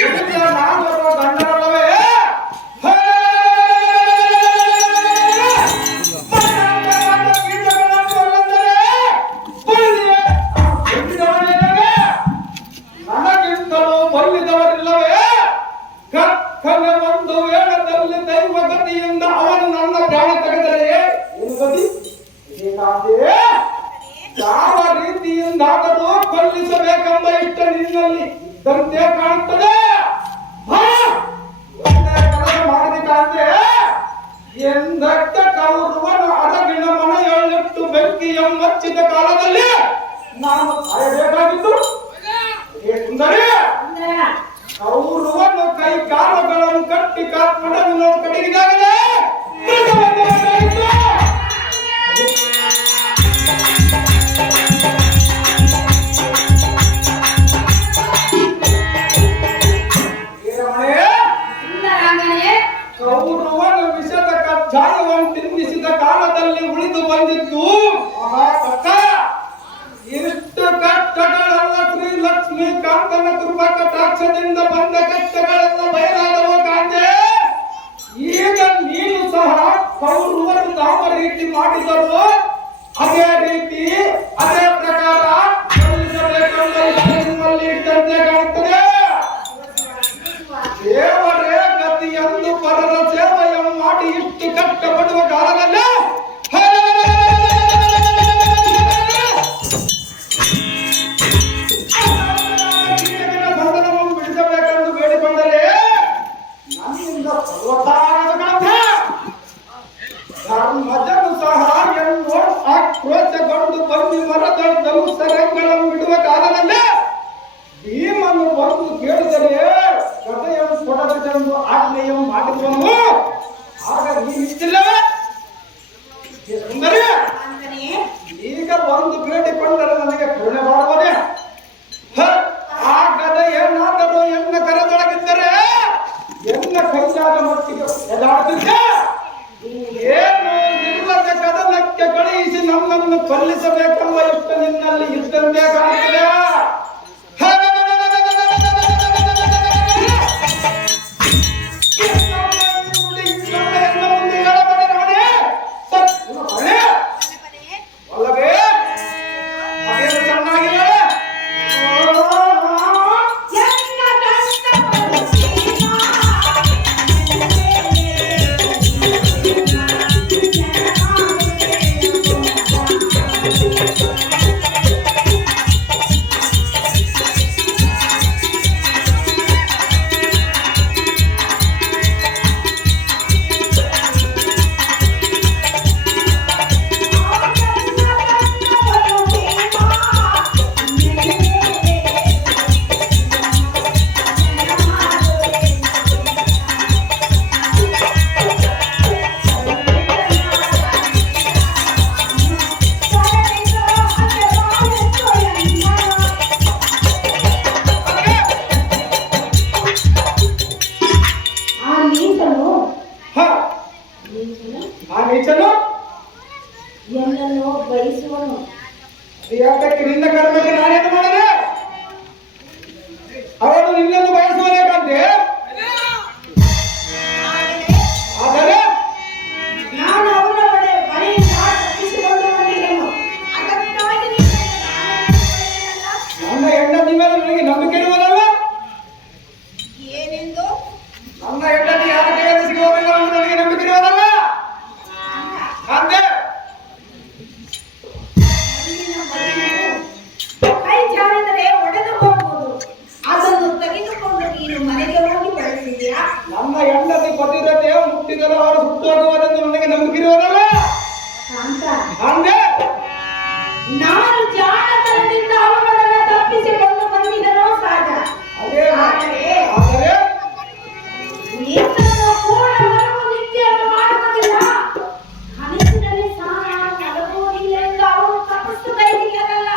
ಇದಕ್ಕೆ ನಾನೊಬ್ಬ ಗಂಡನಲ್ಲವೇ? ಹೇ! ನನಗಿಂತಲೂ ಬಲ್ಲಿದವರಿಲ್ಲವೇ? ಕಕ್ಕನ ಒಂದು ವೇಳದಲ್ಲಿ ದೈವ ಗತಿಯಿಂದ ಅವನು ನನ್ನ ಪ್ರಾಣ ತೆಗೆದರೆ ಏನು ಗತಿ? ಏನಾದೆ? ಯಾವ ರೀತಿಯಿಂದಾದರೂ ಕೊಲ್ಲಿಸಬೇಕೆಂಬ ಇಷ್ಟ ನಿನ್ನಲ್ಲಿ ಇದ್ದಂತೆ ಕಾಣುತ್ತದೆ. ಒಳ್ಳೆ ಕೆಲಸ ಮಾಡಿದ ಎಂದಕ್ಕೆ ಕೌರವನು ಅಡಗಿನ ಮನೆಯಲ್ಲಿಟ್ಟು ಬೆಂಕಿಯ ಮಚ್ಚಿದ ಕಾಲದಲ್ಲಿ ನಾನು ಸಾಯಬೇಕಾಗಿತ್ತು. ಏಕೆಂದರೆ ಕೌರವನು ಕೈ ಕಾಲುಗಳನ್ನು ಕಟ್ಟಿ ಕಾಲ್ಪಡವಿನ ಕಡೆಗಿದಾಗಲೇ ಕೌರವನು ವಿಷದ ಕಜ್ಜಾಯವನ್ನು ತಿನ್ನಿಸಿದ ಕಾಲದಲ್ಲಿ ಉಳಿದು ಬಂದಿದ್ದು ಮಹಾಕಷ್ಟ. ಇಷ್ಟು ಕಷ್ಟಗಳೆಲ್ಲ ಶ್ರೀ ಲಕ್ಷ್ಮೀ ಕಾಂತನ ಕೃಪಾ ಕಟಾಕ್ಷದಿಂದ ಬಂದ ಕಷ್ಟಗಳೆಲ್ಲ ಬಯಲಾದವು ಕಾಂತೆ. ಈಗ ನೀನು ಸಹ ಕೌರವರು ಯಾವ ರೀತಿ ಮಾಡಿದರು ಅದೇ ರೀತಿ ಅದೇ ಪ್ರಕಾರ ನಿಮ್ಮಲ್ಲಿ ಇದ್ದಂತೆ ಕಾಣುತ್ತದೆ. ದೇವರೇ ಗತಿಯೊಂದು ಪರರ ಸೇವೆಯ ಮಾಡಿ ಇಷ್ಟು ಕಷ್ಟಪಡುವ ಕಾಲದಲ್ಲಿ ಬಂಧನವನ್ನು ಬಿಡಿಸಬೇಕೆಂದು ಬೇಡಿಕೊಂಡರೆ ನನ್ನಿಂದ ಪರ್ವತಾಗದ ಧರ್ಮಜನು ಸಹ ಎನ್ನು ಆಕ್ರೋಶಗೊಂಡು ಬಂದು ಮರದೊಡ್ಡಲು ಸರಂಗಳನ್ನು ಬಿಡುವ ಕಾಲದಲ್ಲಿ ಭೀಮನು ಬಂದು ಕೇಳಿದರೆ ಕಥೆಯನ್ನು ಕೊಡಬೇಕೆಂದು ಆಜ್ಞೆಯನ್ನು ಮಾಡಿಕೊಂಡು ಆಗ ನೀವಿತ್ತಿಲ್ಲವೇ ಸುಂದರಿ? ಈಗ ಬಂದು ಬೇಡಿಕೊಂಡರೆ ನನಗೆ ಕರುಣೆ ಮಾಡುವುದೇ? ಆ ಗದೆ ಏನಾದರೂ ಎನ್ನ ಕರೆದೊಳಗಿದ್ದರೆ ಎನ್ನ ಕೈಯಾದ ಮಟ್ಟಿಗೆ ಎದಾಡುತ್ತಿದ್ದೆ. ಏನು ಇಲ್ಲದ ಕದನಕ್ಕೆ ಕಳುಹಿಸಿ ನಮ್ಮನ್ನು ಕೊಲ್ಲಿಸಬೇಕೆಂಬ ಇಷ್ಟ ನಿನ್ನಲ್ಲಿ ಇದ್ದಂತೆ ಕಾಣುತ್ತದೆ. ಎಲ್ಲನ್ನು ಬಯಸುವನು. ನಿನ್ನ ಕರ್ಮಕ್ಕೆ ನಾನೇನು ಮಾಡಿದೆ? ಅವನು ನಿನ್ನನ್ನು ಬಯಸುವನೇಕಂತೆ. ಆದರೆ ನಾನು ಅವನ ಮನೆಯಿಂದ ತಪ್ಪಿಸಿಕೊಂಡು ಬಂದಿದ್ದೇನು. ಅದಕ್ಕಾಗಿ ನನ್ನ ಹೆಂಡತಿ ಮೇಲೆ ನನಗೆ ನಂಬಿಕೆ ಇರುವುದಲ್ಲ. ಏನೆಂದು ನನ್ನ ಹೆಂಡತಿ ಯಾರ ಕೈಯಲ್ಲಿ ಸಿಗುವುದಿಲ್ಲ ಎಂದು ನನಗೆ ನಂಬಿಕೆ ಇರುವುದಲ್ಲ. ಅಂತೆ ಕೈ ಜಾರಿದರೆ ಒಡೆದು ಹೋಗುವುದು. ಅದನ್ನು ತೆಗೆದುಕೊಂಡು ನೀನು ಮನೆಗೆ ಹೋಗಿ ಬಳಸಿದ್ಯಾ? ನನ್ನ ಹೆಂಡತಿ ಪತಿವ್ರತೆ ಮುಟ್ಟಿದರೆ ಅವರು ಸುಟ್ಟೋಗುವುದೆಂದು ನನಗೆ ನಂಬಿಕೆ ಇರುವುದಲ್ಲ. ಅಂತ ಅಂದೆ ನಾನು ಜಾಣತನದಿಂದ ಅವನನ್ನು ತಪ್ಪಿಸಿಕೊಂಡು ಬಂದಿದ್ದನೋ ಸಹಜ. ಆದರೆ ನಿನ್ನನ್ನು ಪೂರ್ಣ ಮನವು ನಿತ್ಯವನ್ನು ಮಾಡುವುದಿಲ್ಲ. ಕನಸಿನಲ್ಲಿ ಸಹ ನಾನು ಮಲಗುವುದಿಲ್ಲ ಎಂದು ಅವನು ತಪಸ್ಸು ಕೈದಿಲ್ಲವಲ್ಲ.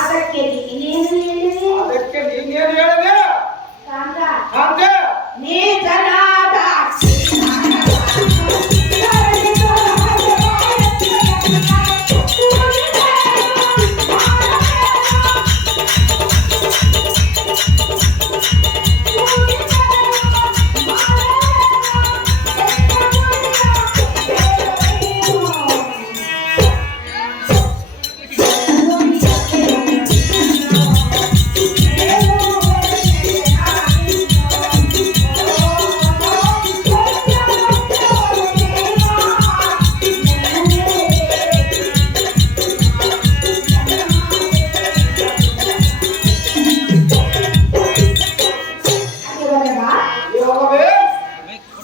ಅದಕ್ಕೆ ನೀನೇನು ಹೇಳಿದೆ? ಅದಕ್ಕೆ ನೀನೇನು ಹೇಳಿದೆ? ಕಾಂತ ಅಂದೆ ನೀಚನಾದ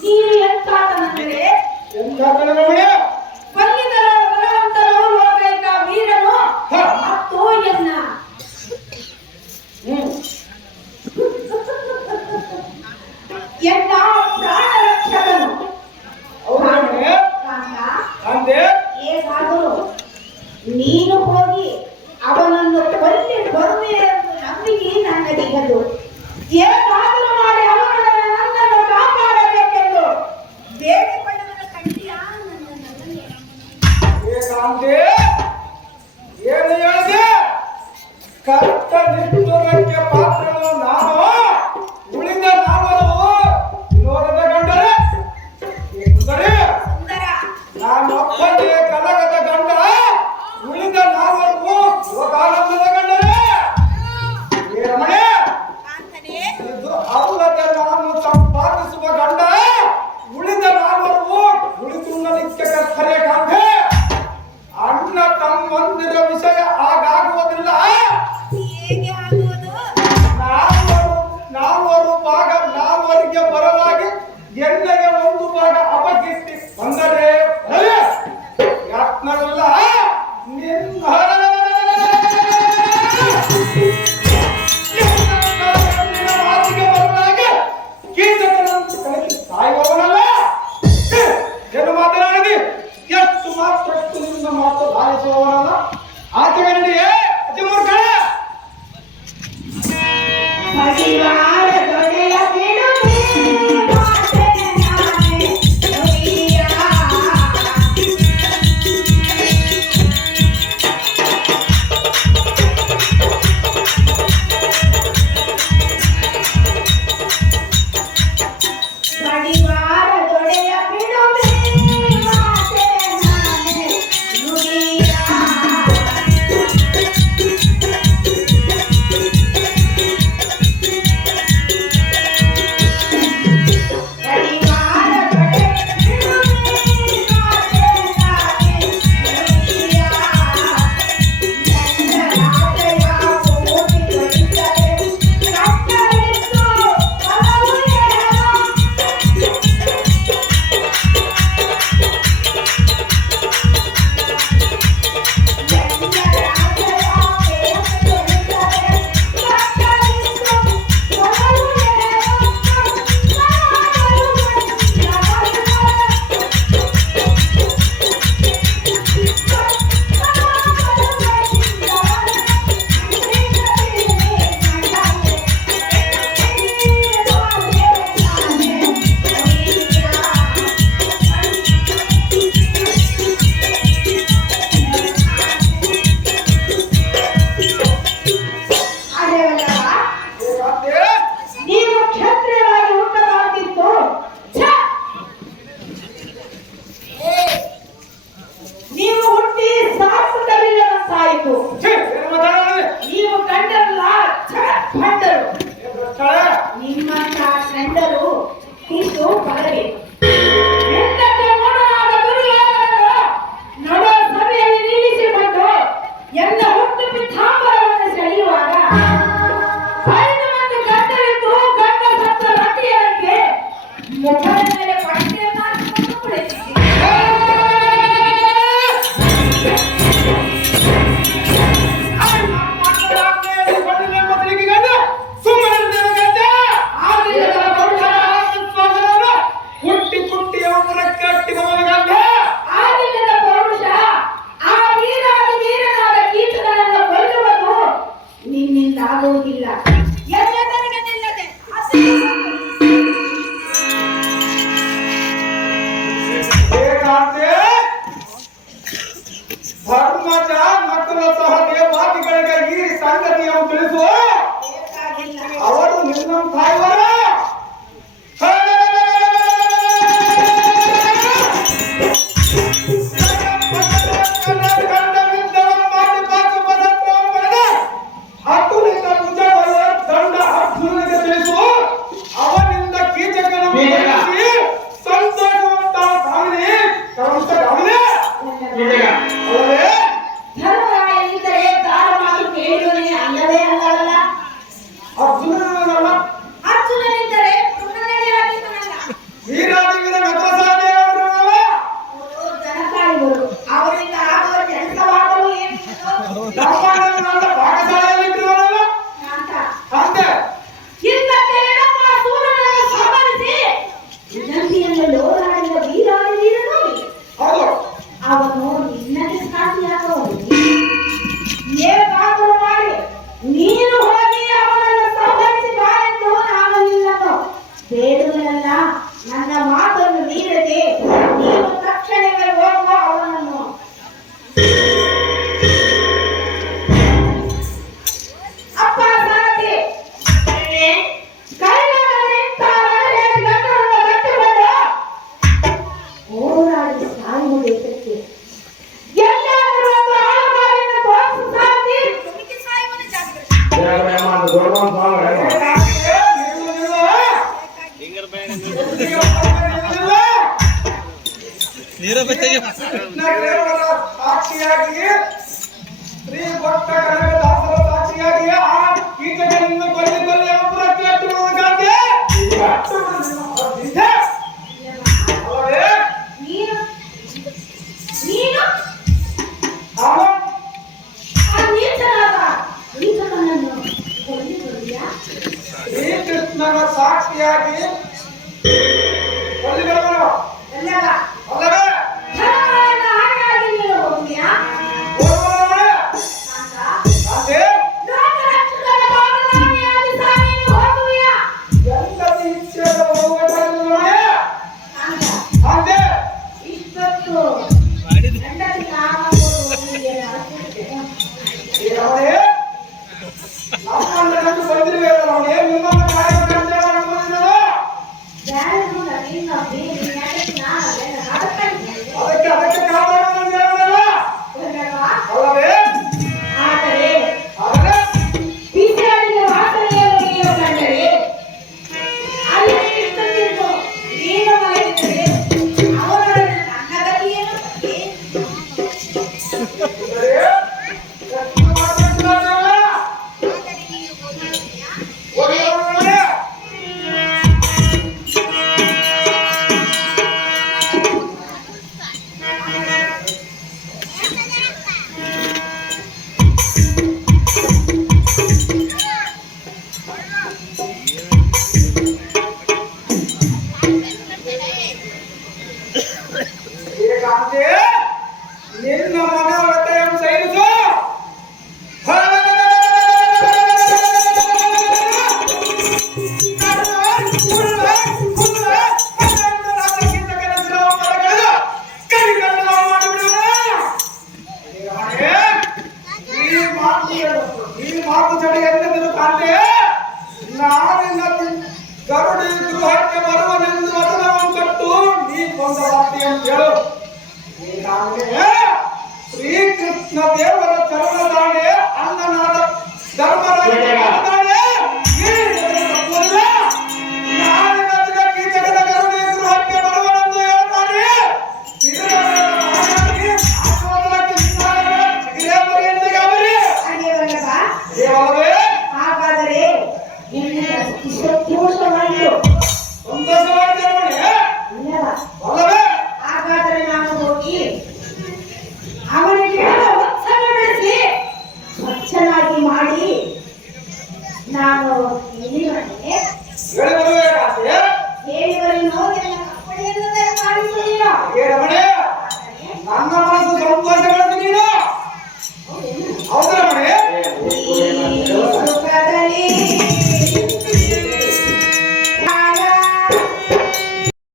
ನೀನು ಎಂತಾತನೆಂದರೆ ಬಲ್ಲಿದರ ಬಲವಂತನು ಲೋಕೈಕ ವೀರನು ಮತ್ತು ಎನ್ನ ಪ್ರಾಣ ರಕ್ಷಕನು. ಹೇಗಾದರೂ ನೀನು ಹೋಗಿ ಅವನನ್ನು ಕೊಲ್ಲಿ ಬರುವೆ ಎಂದು ನಂಬಿಕೆ ನನ್ನದಿಗದು. ಹೇಗಾದರೂ ಮಾಡಿ ಅವನನ್ನು ನನ್ನನ್ನು ಕಾಪಾಡಬೇಕೆಂದು ಬೇಡಿಕೊಂಡವರ ಕಂಡಿಯಾ ನನ್ನನ್ನೇ. ಏನು ಹೇಳಿದೆ? ಕಷ್ಟ ನಿಷ್ಠುರಕ್ಕೆ ಪಾತ್ರನು ನಾನು, ಉಳಿದ ನಾಲ್ವರು ವಿನೋದದ ಗಂಡರೇ. ಸುಂದರ ನಾನೊಬ್ಬನೇ ಕಲಗದ ಲಾಲಿಸುವವರಲ್ಲ ಆಚೆಗೆ ನಡಿಯೇ ಅತಿ ಮೂರ್ಖ ಪರಿವಾರ ದೊರೆಯ ಬಿಡುವೆ ಮಾತೆ ನಾನೇ ನುಡಿಯ. ಪರಿವಾರ ದೊರೆಯ ಬಿಡುವೆ ಮಾತೆ ನಾನೇ ನುಡಿಯ. ನೀವು ಕ್ಷತ್ರಿಯರಾಗಿ ಹುಟ್ಟಬಾರದಿತ್ತು. ನೀವು ಹುಟ್ಟಿ ಸಾಕುತ್ತಲಿಲ್ಲದಂತಾಯಿತು. ನೀವು ಕಂಡರಲ್ಲ ಭಂಡರು. ನಿಮ್ಮಂತ ಕಂಡರು ಕಿತ್ತು ಬರಬೇಕು. ಹೆಂಡತಿ ಮೋಡವಾದ ದುರ್ಯೋಧನನು ನಡುವ ಸಭೆಯಲ್ಲಿ ನಿಲ್ಲಿಸಿಕೊಂಡು ಎಲ್ಲ ಹುಟ್ಟು ಪಿತಾಂಬರವನ್ನು ಸೆಳೆಯುವಾಗ 5 ಮಂದಿ ಗಂಡರಿದ್ದು ಗಂಡ ಸತ್ತ ರತಿಯರಂತೆ ಮುಖದ ಮೇಲೆ ಬಟ್ಟೆಯನ್ನು ಹಾಕಿಕೊಂಡು ಕುಳಿತಿದ್ದೀರಿ. ಹುಟ್ಟಿ ಕುಟ್ಟಿ ಅವರಕ್ಕೆ ಅಟ್ಟಿ ಮಗನಿಗಂದೆ ಆದಿತ್ಯದ ಪೌರುಷ ಆ ವೀರನಾದ ಕೀಚಕನನ್ನು ಕೊಲ್ಲುವುದು ನಿನ್ನಿಂದ ಆಗುವುದಿಲ್ಲ. ಎಲ್ಲದರಿಗೆ ನಿಲ್ಲದೆ ಬೇಕಾದ್ರೆ ಧರ್ಮದ ಮಕ್ಕಳ ಸಹ ದೇವಾದಿಗಳಿಗೆ ಈ ಸಂಗತಿಯನ್ನು ತಿಳಿಸುವ ಬೇಕಾಗಿಲ್ಲ. ಅವರು ನಿನ್ನ ತಾಯಿವರ ಅವನಿಂದ ಕೀಚಕನ ಸಂತೋಷವಂತ ಧರ್ಮರಾಯನಿದ್ದರೆ ದಾರ ಮಾತು ಕೇಳುವನೇ ಅಲ್ಲವೇ ಅಲ್ಲವಲ್ಲ. ಅರ್ಜುನನಲ್ಲ ಅರ್ಜುನನಿದ್ದರೆ ಮೃಗನೆಲೆಯಾಗಿದ್ದನಲ್ಲ. ವೀರಾದಿವೀರ ನಕಲಸಾದೇವರಲ್ಲ ಜನಕಾಯಿಗಳು ಅವರಿಂದ ಆಗುವ ಕೆಲಸವಾಗಲು ಏನಿತ್ತು ಧರ್ಮಣ್ಣನಲ್ಲ ಭಾಗಶಾಲೆಯಲ್ಲಿಟ್ಟಿರುವರಲ್ಲ ಅಂತ ಅಂತೆ ಹಿಂದಕ್ಕೆ ನಮ್ಮ ಸೂರ್ಯನನ್ನು ಸಂಹರಿಸಿ ವಿದಂತಿಯನ್ನು ಲೋರಾಡಿದ ವೀರಾದಿವೀರ ನೋಡಿ ಹೌದು ಅವನು ನಿನ್ನಗೆ ಸಾಕ್ಷಿಯಾಗವನು. ಹೇಗಾದರೂ ಮಾಡಿ ನೀನು ಹೋಗಿ ಅವನನ್ನು ಸಂಹರಿಸಿ ಬಾ ಎಂದು ನಾನು ನಿನ್ನನ್ನು ಬೇಡುವುದಲ್ಲ. ನನ್ನ ಮಾತನ್ನು ಮೀರದೆ ನೀನು ತಕ್ಷಣವೇ ಹೋಗುವ ಅವನನ್ನು. ಅಪ್ಪ ಸಾರಥಿ, ಕೈಲಾಗದೆ ತಾವೇ ಗಂಡನನ್ನು ಕಟ್ಟಿಕೊಂಡು ಹೋರಾಡಿ ಸಾಯುವುದಕ್ಕೆ ಎಲ್ಲಾದರೂ ಒಂದು ಆಳುಗಾರನ್ನು ತೋರಿಸು ಸಾರಥಿ. ಸಾಕ್ಷಿಯಾಗಿ ಶ್ರೀ ಭಕ್ತ ಕನಕದಾಸರ ಸಾಕ್ಷಿಯಾಗಿ ಆ ಕೀಟಗಳನ್ನು ಕೊಲ್ಲಿದಲ್ಲಿ ಅಪುರಕ್ಕೆ ಅಟ್ಟುವುದಕ್ಕಾಗಿ ಅಲ್ಲವೇ ನೀನು ಆ ನೀಚನಾದ ಈತನನ್ನು ಕೊಲ್ಲಿಕೊಳ್ಳಿಯಾ? ಶ್ರೀಕೃಷ್ಣನ ಸಾಕ್ಷಿಯಾಗಿ ಕೊಲ್ಲಿಗಳವನು ಎಲ್ಲವ ಅಲ್ಲವೇ ಧರ್ಮರಾಯನ ಆಣೆಯಾಗಿ ನೀನು ಹೋಗುವಿಯಾ? ನಿನ್ನ ಮನೋಗತೆಯನ್ನು ಸೈರಿಸು. ಈ ಮಾತು ಚಳಿ ಎಂದೆಂದು ಕಾಂತೆ ನಾನಿನ್ನ ಗರುಡಿ ಗೃಹಕ್ಕೆ ಬರುವನೆಂದು ವಚನವನ್ನು ಕೊಟ್ಟು ನೀ ಕೊಂದ ವಾರ್ತೆಯನ್ನು ಕೇಳು. ಶ್ರೀಕೃಷ್ಣ ದೇವರ ಚರಣ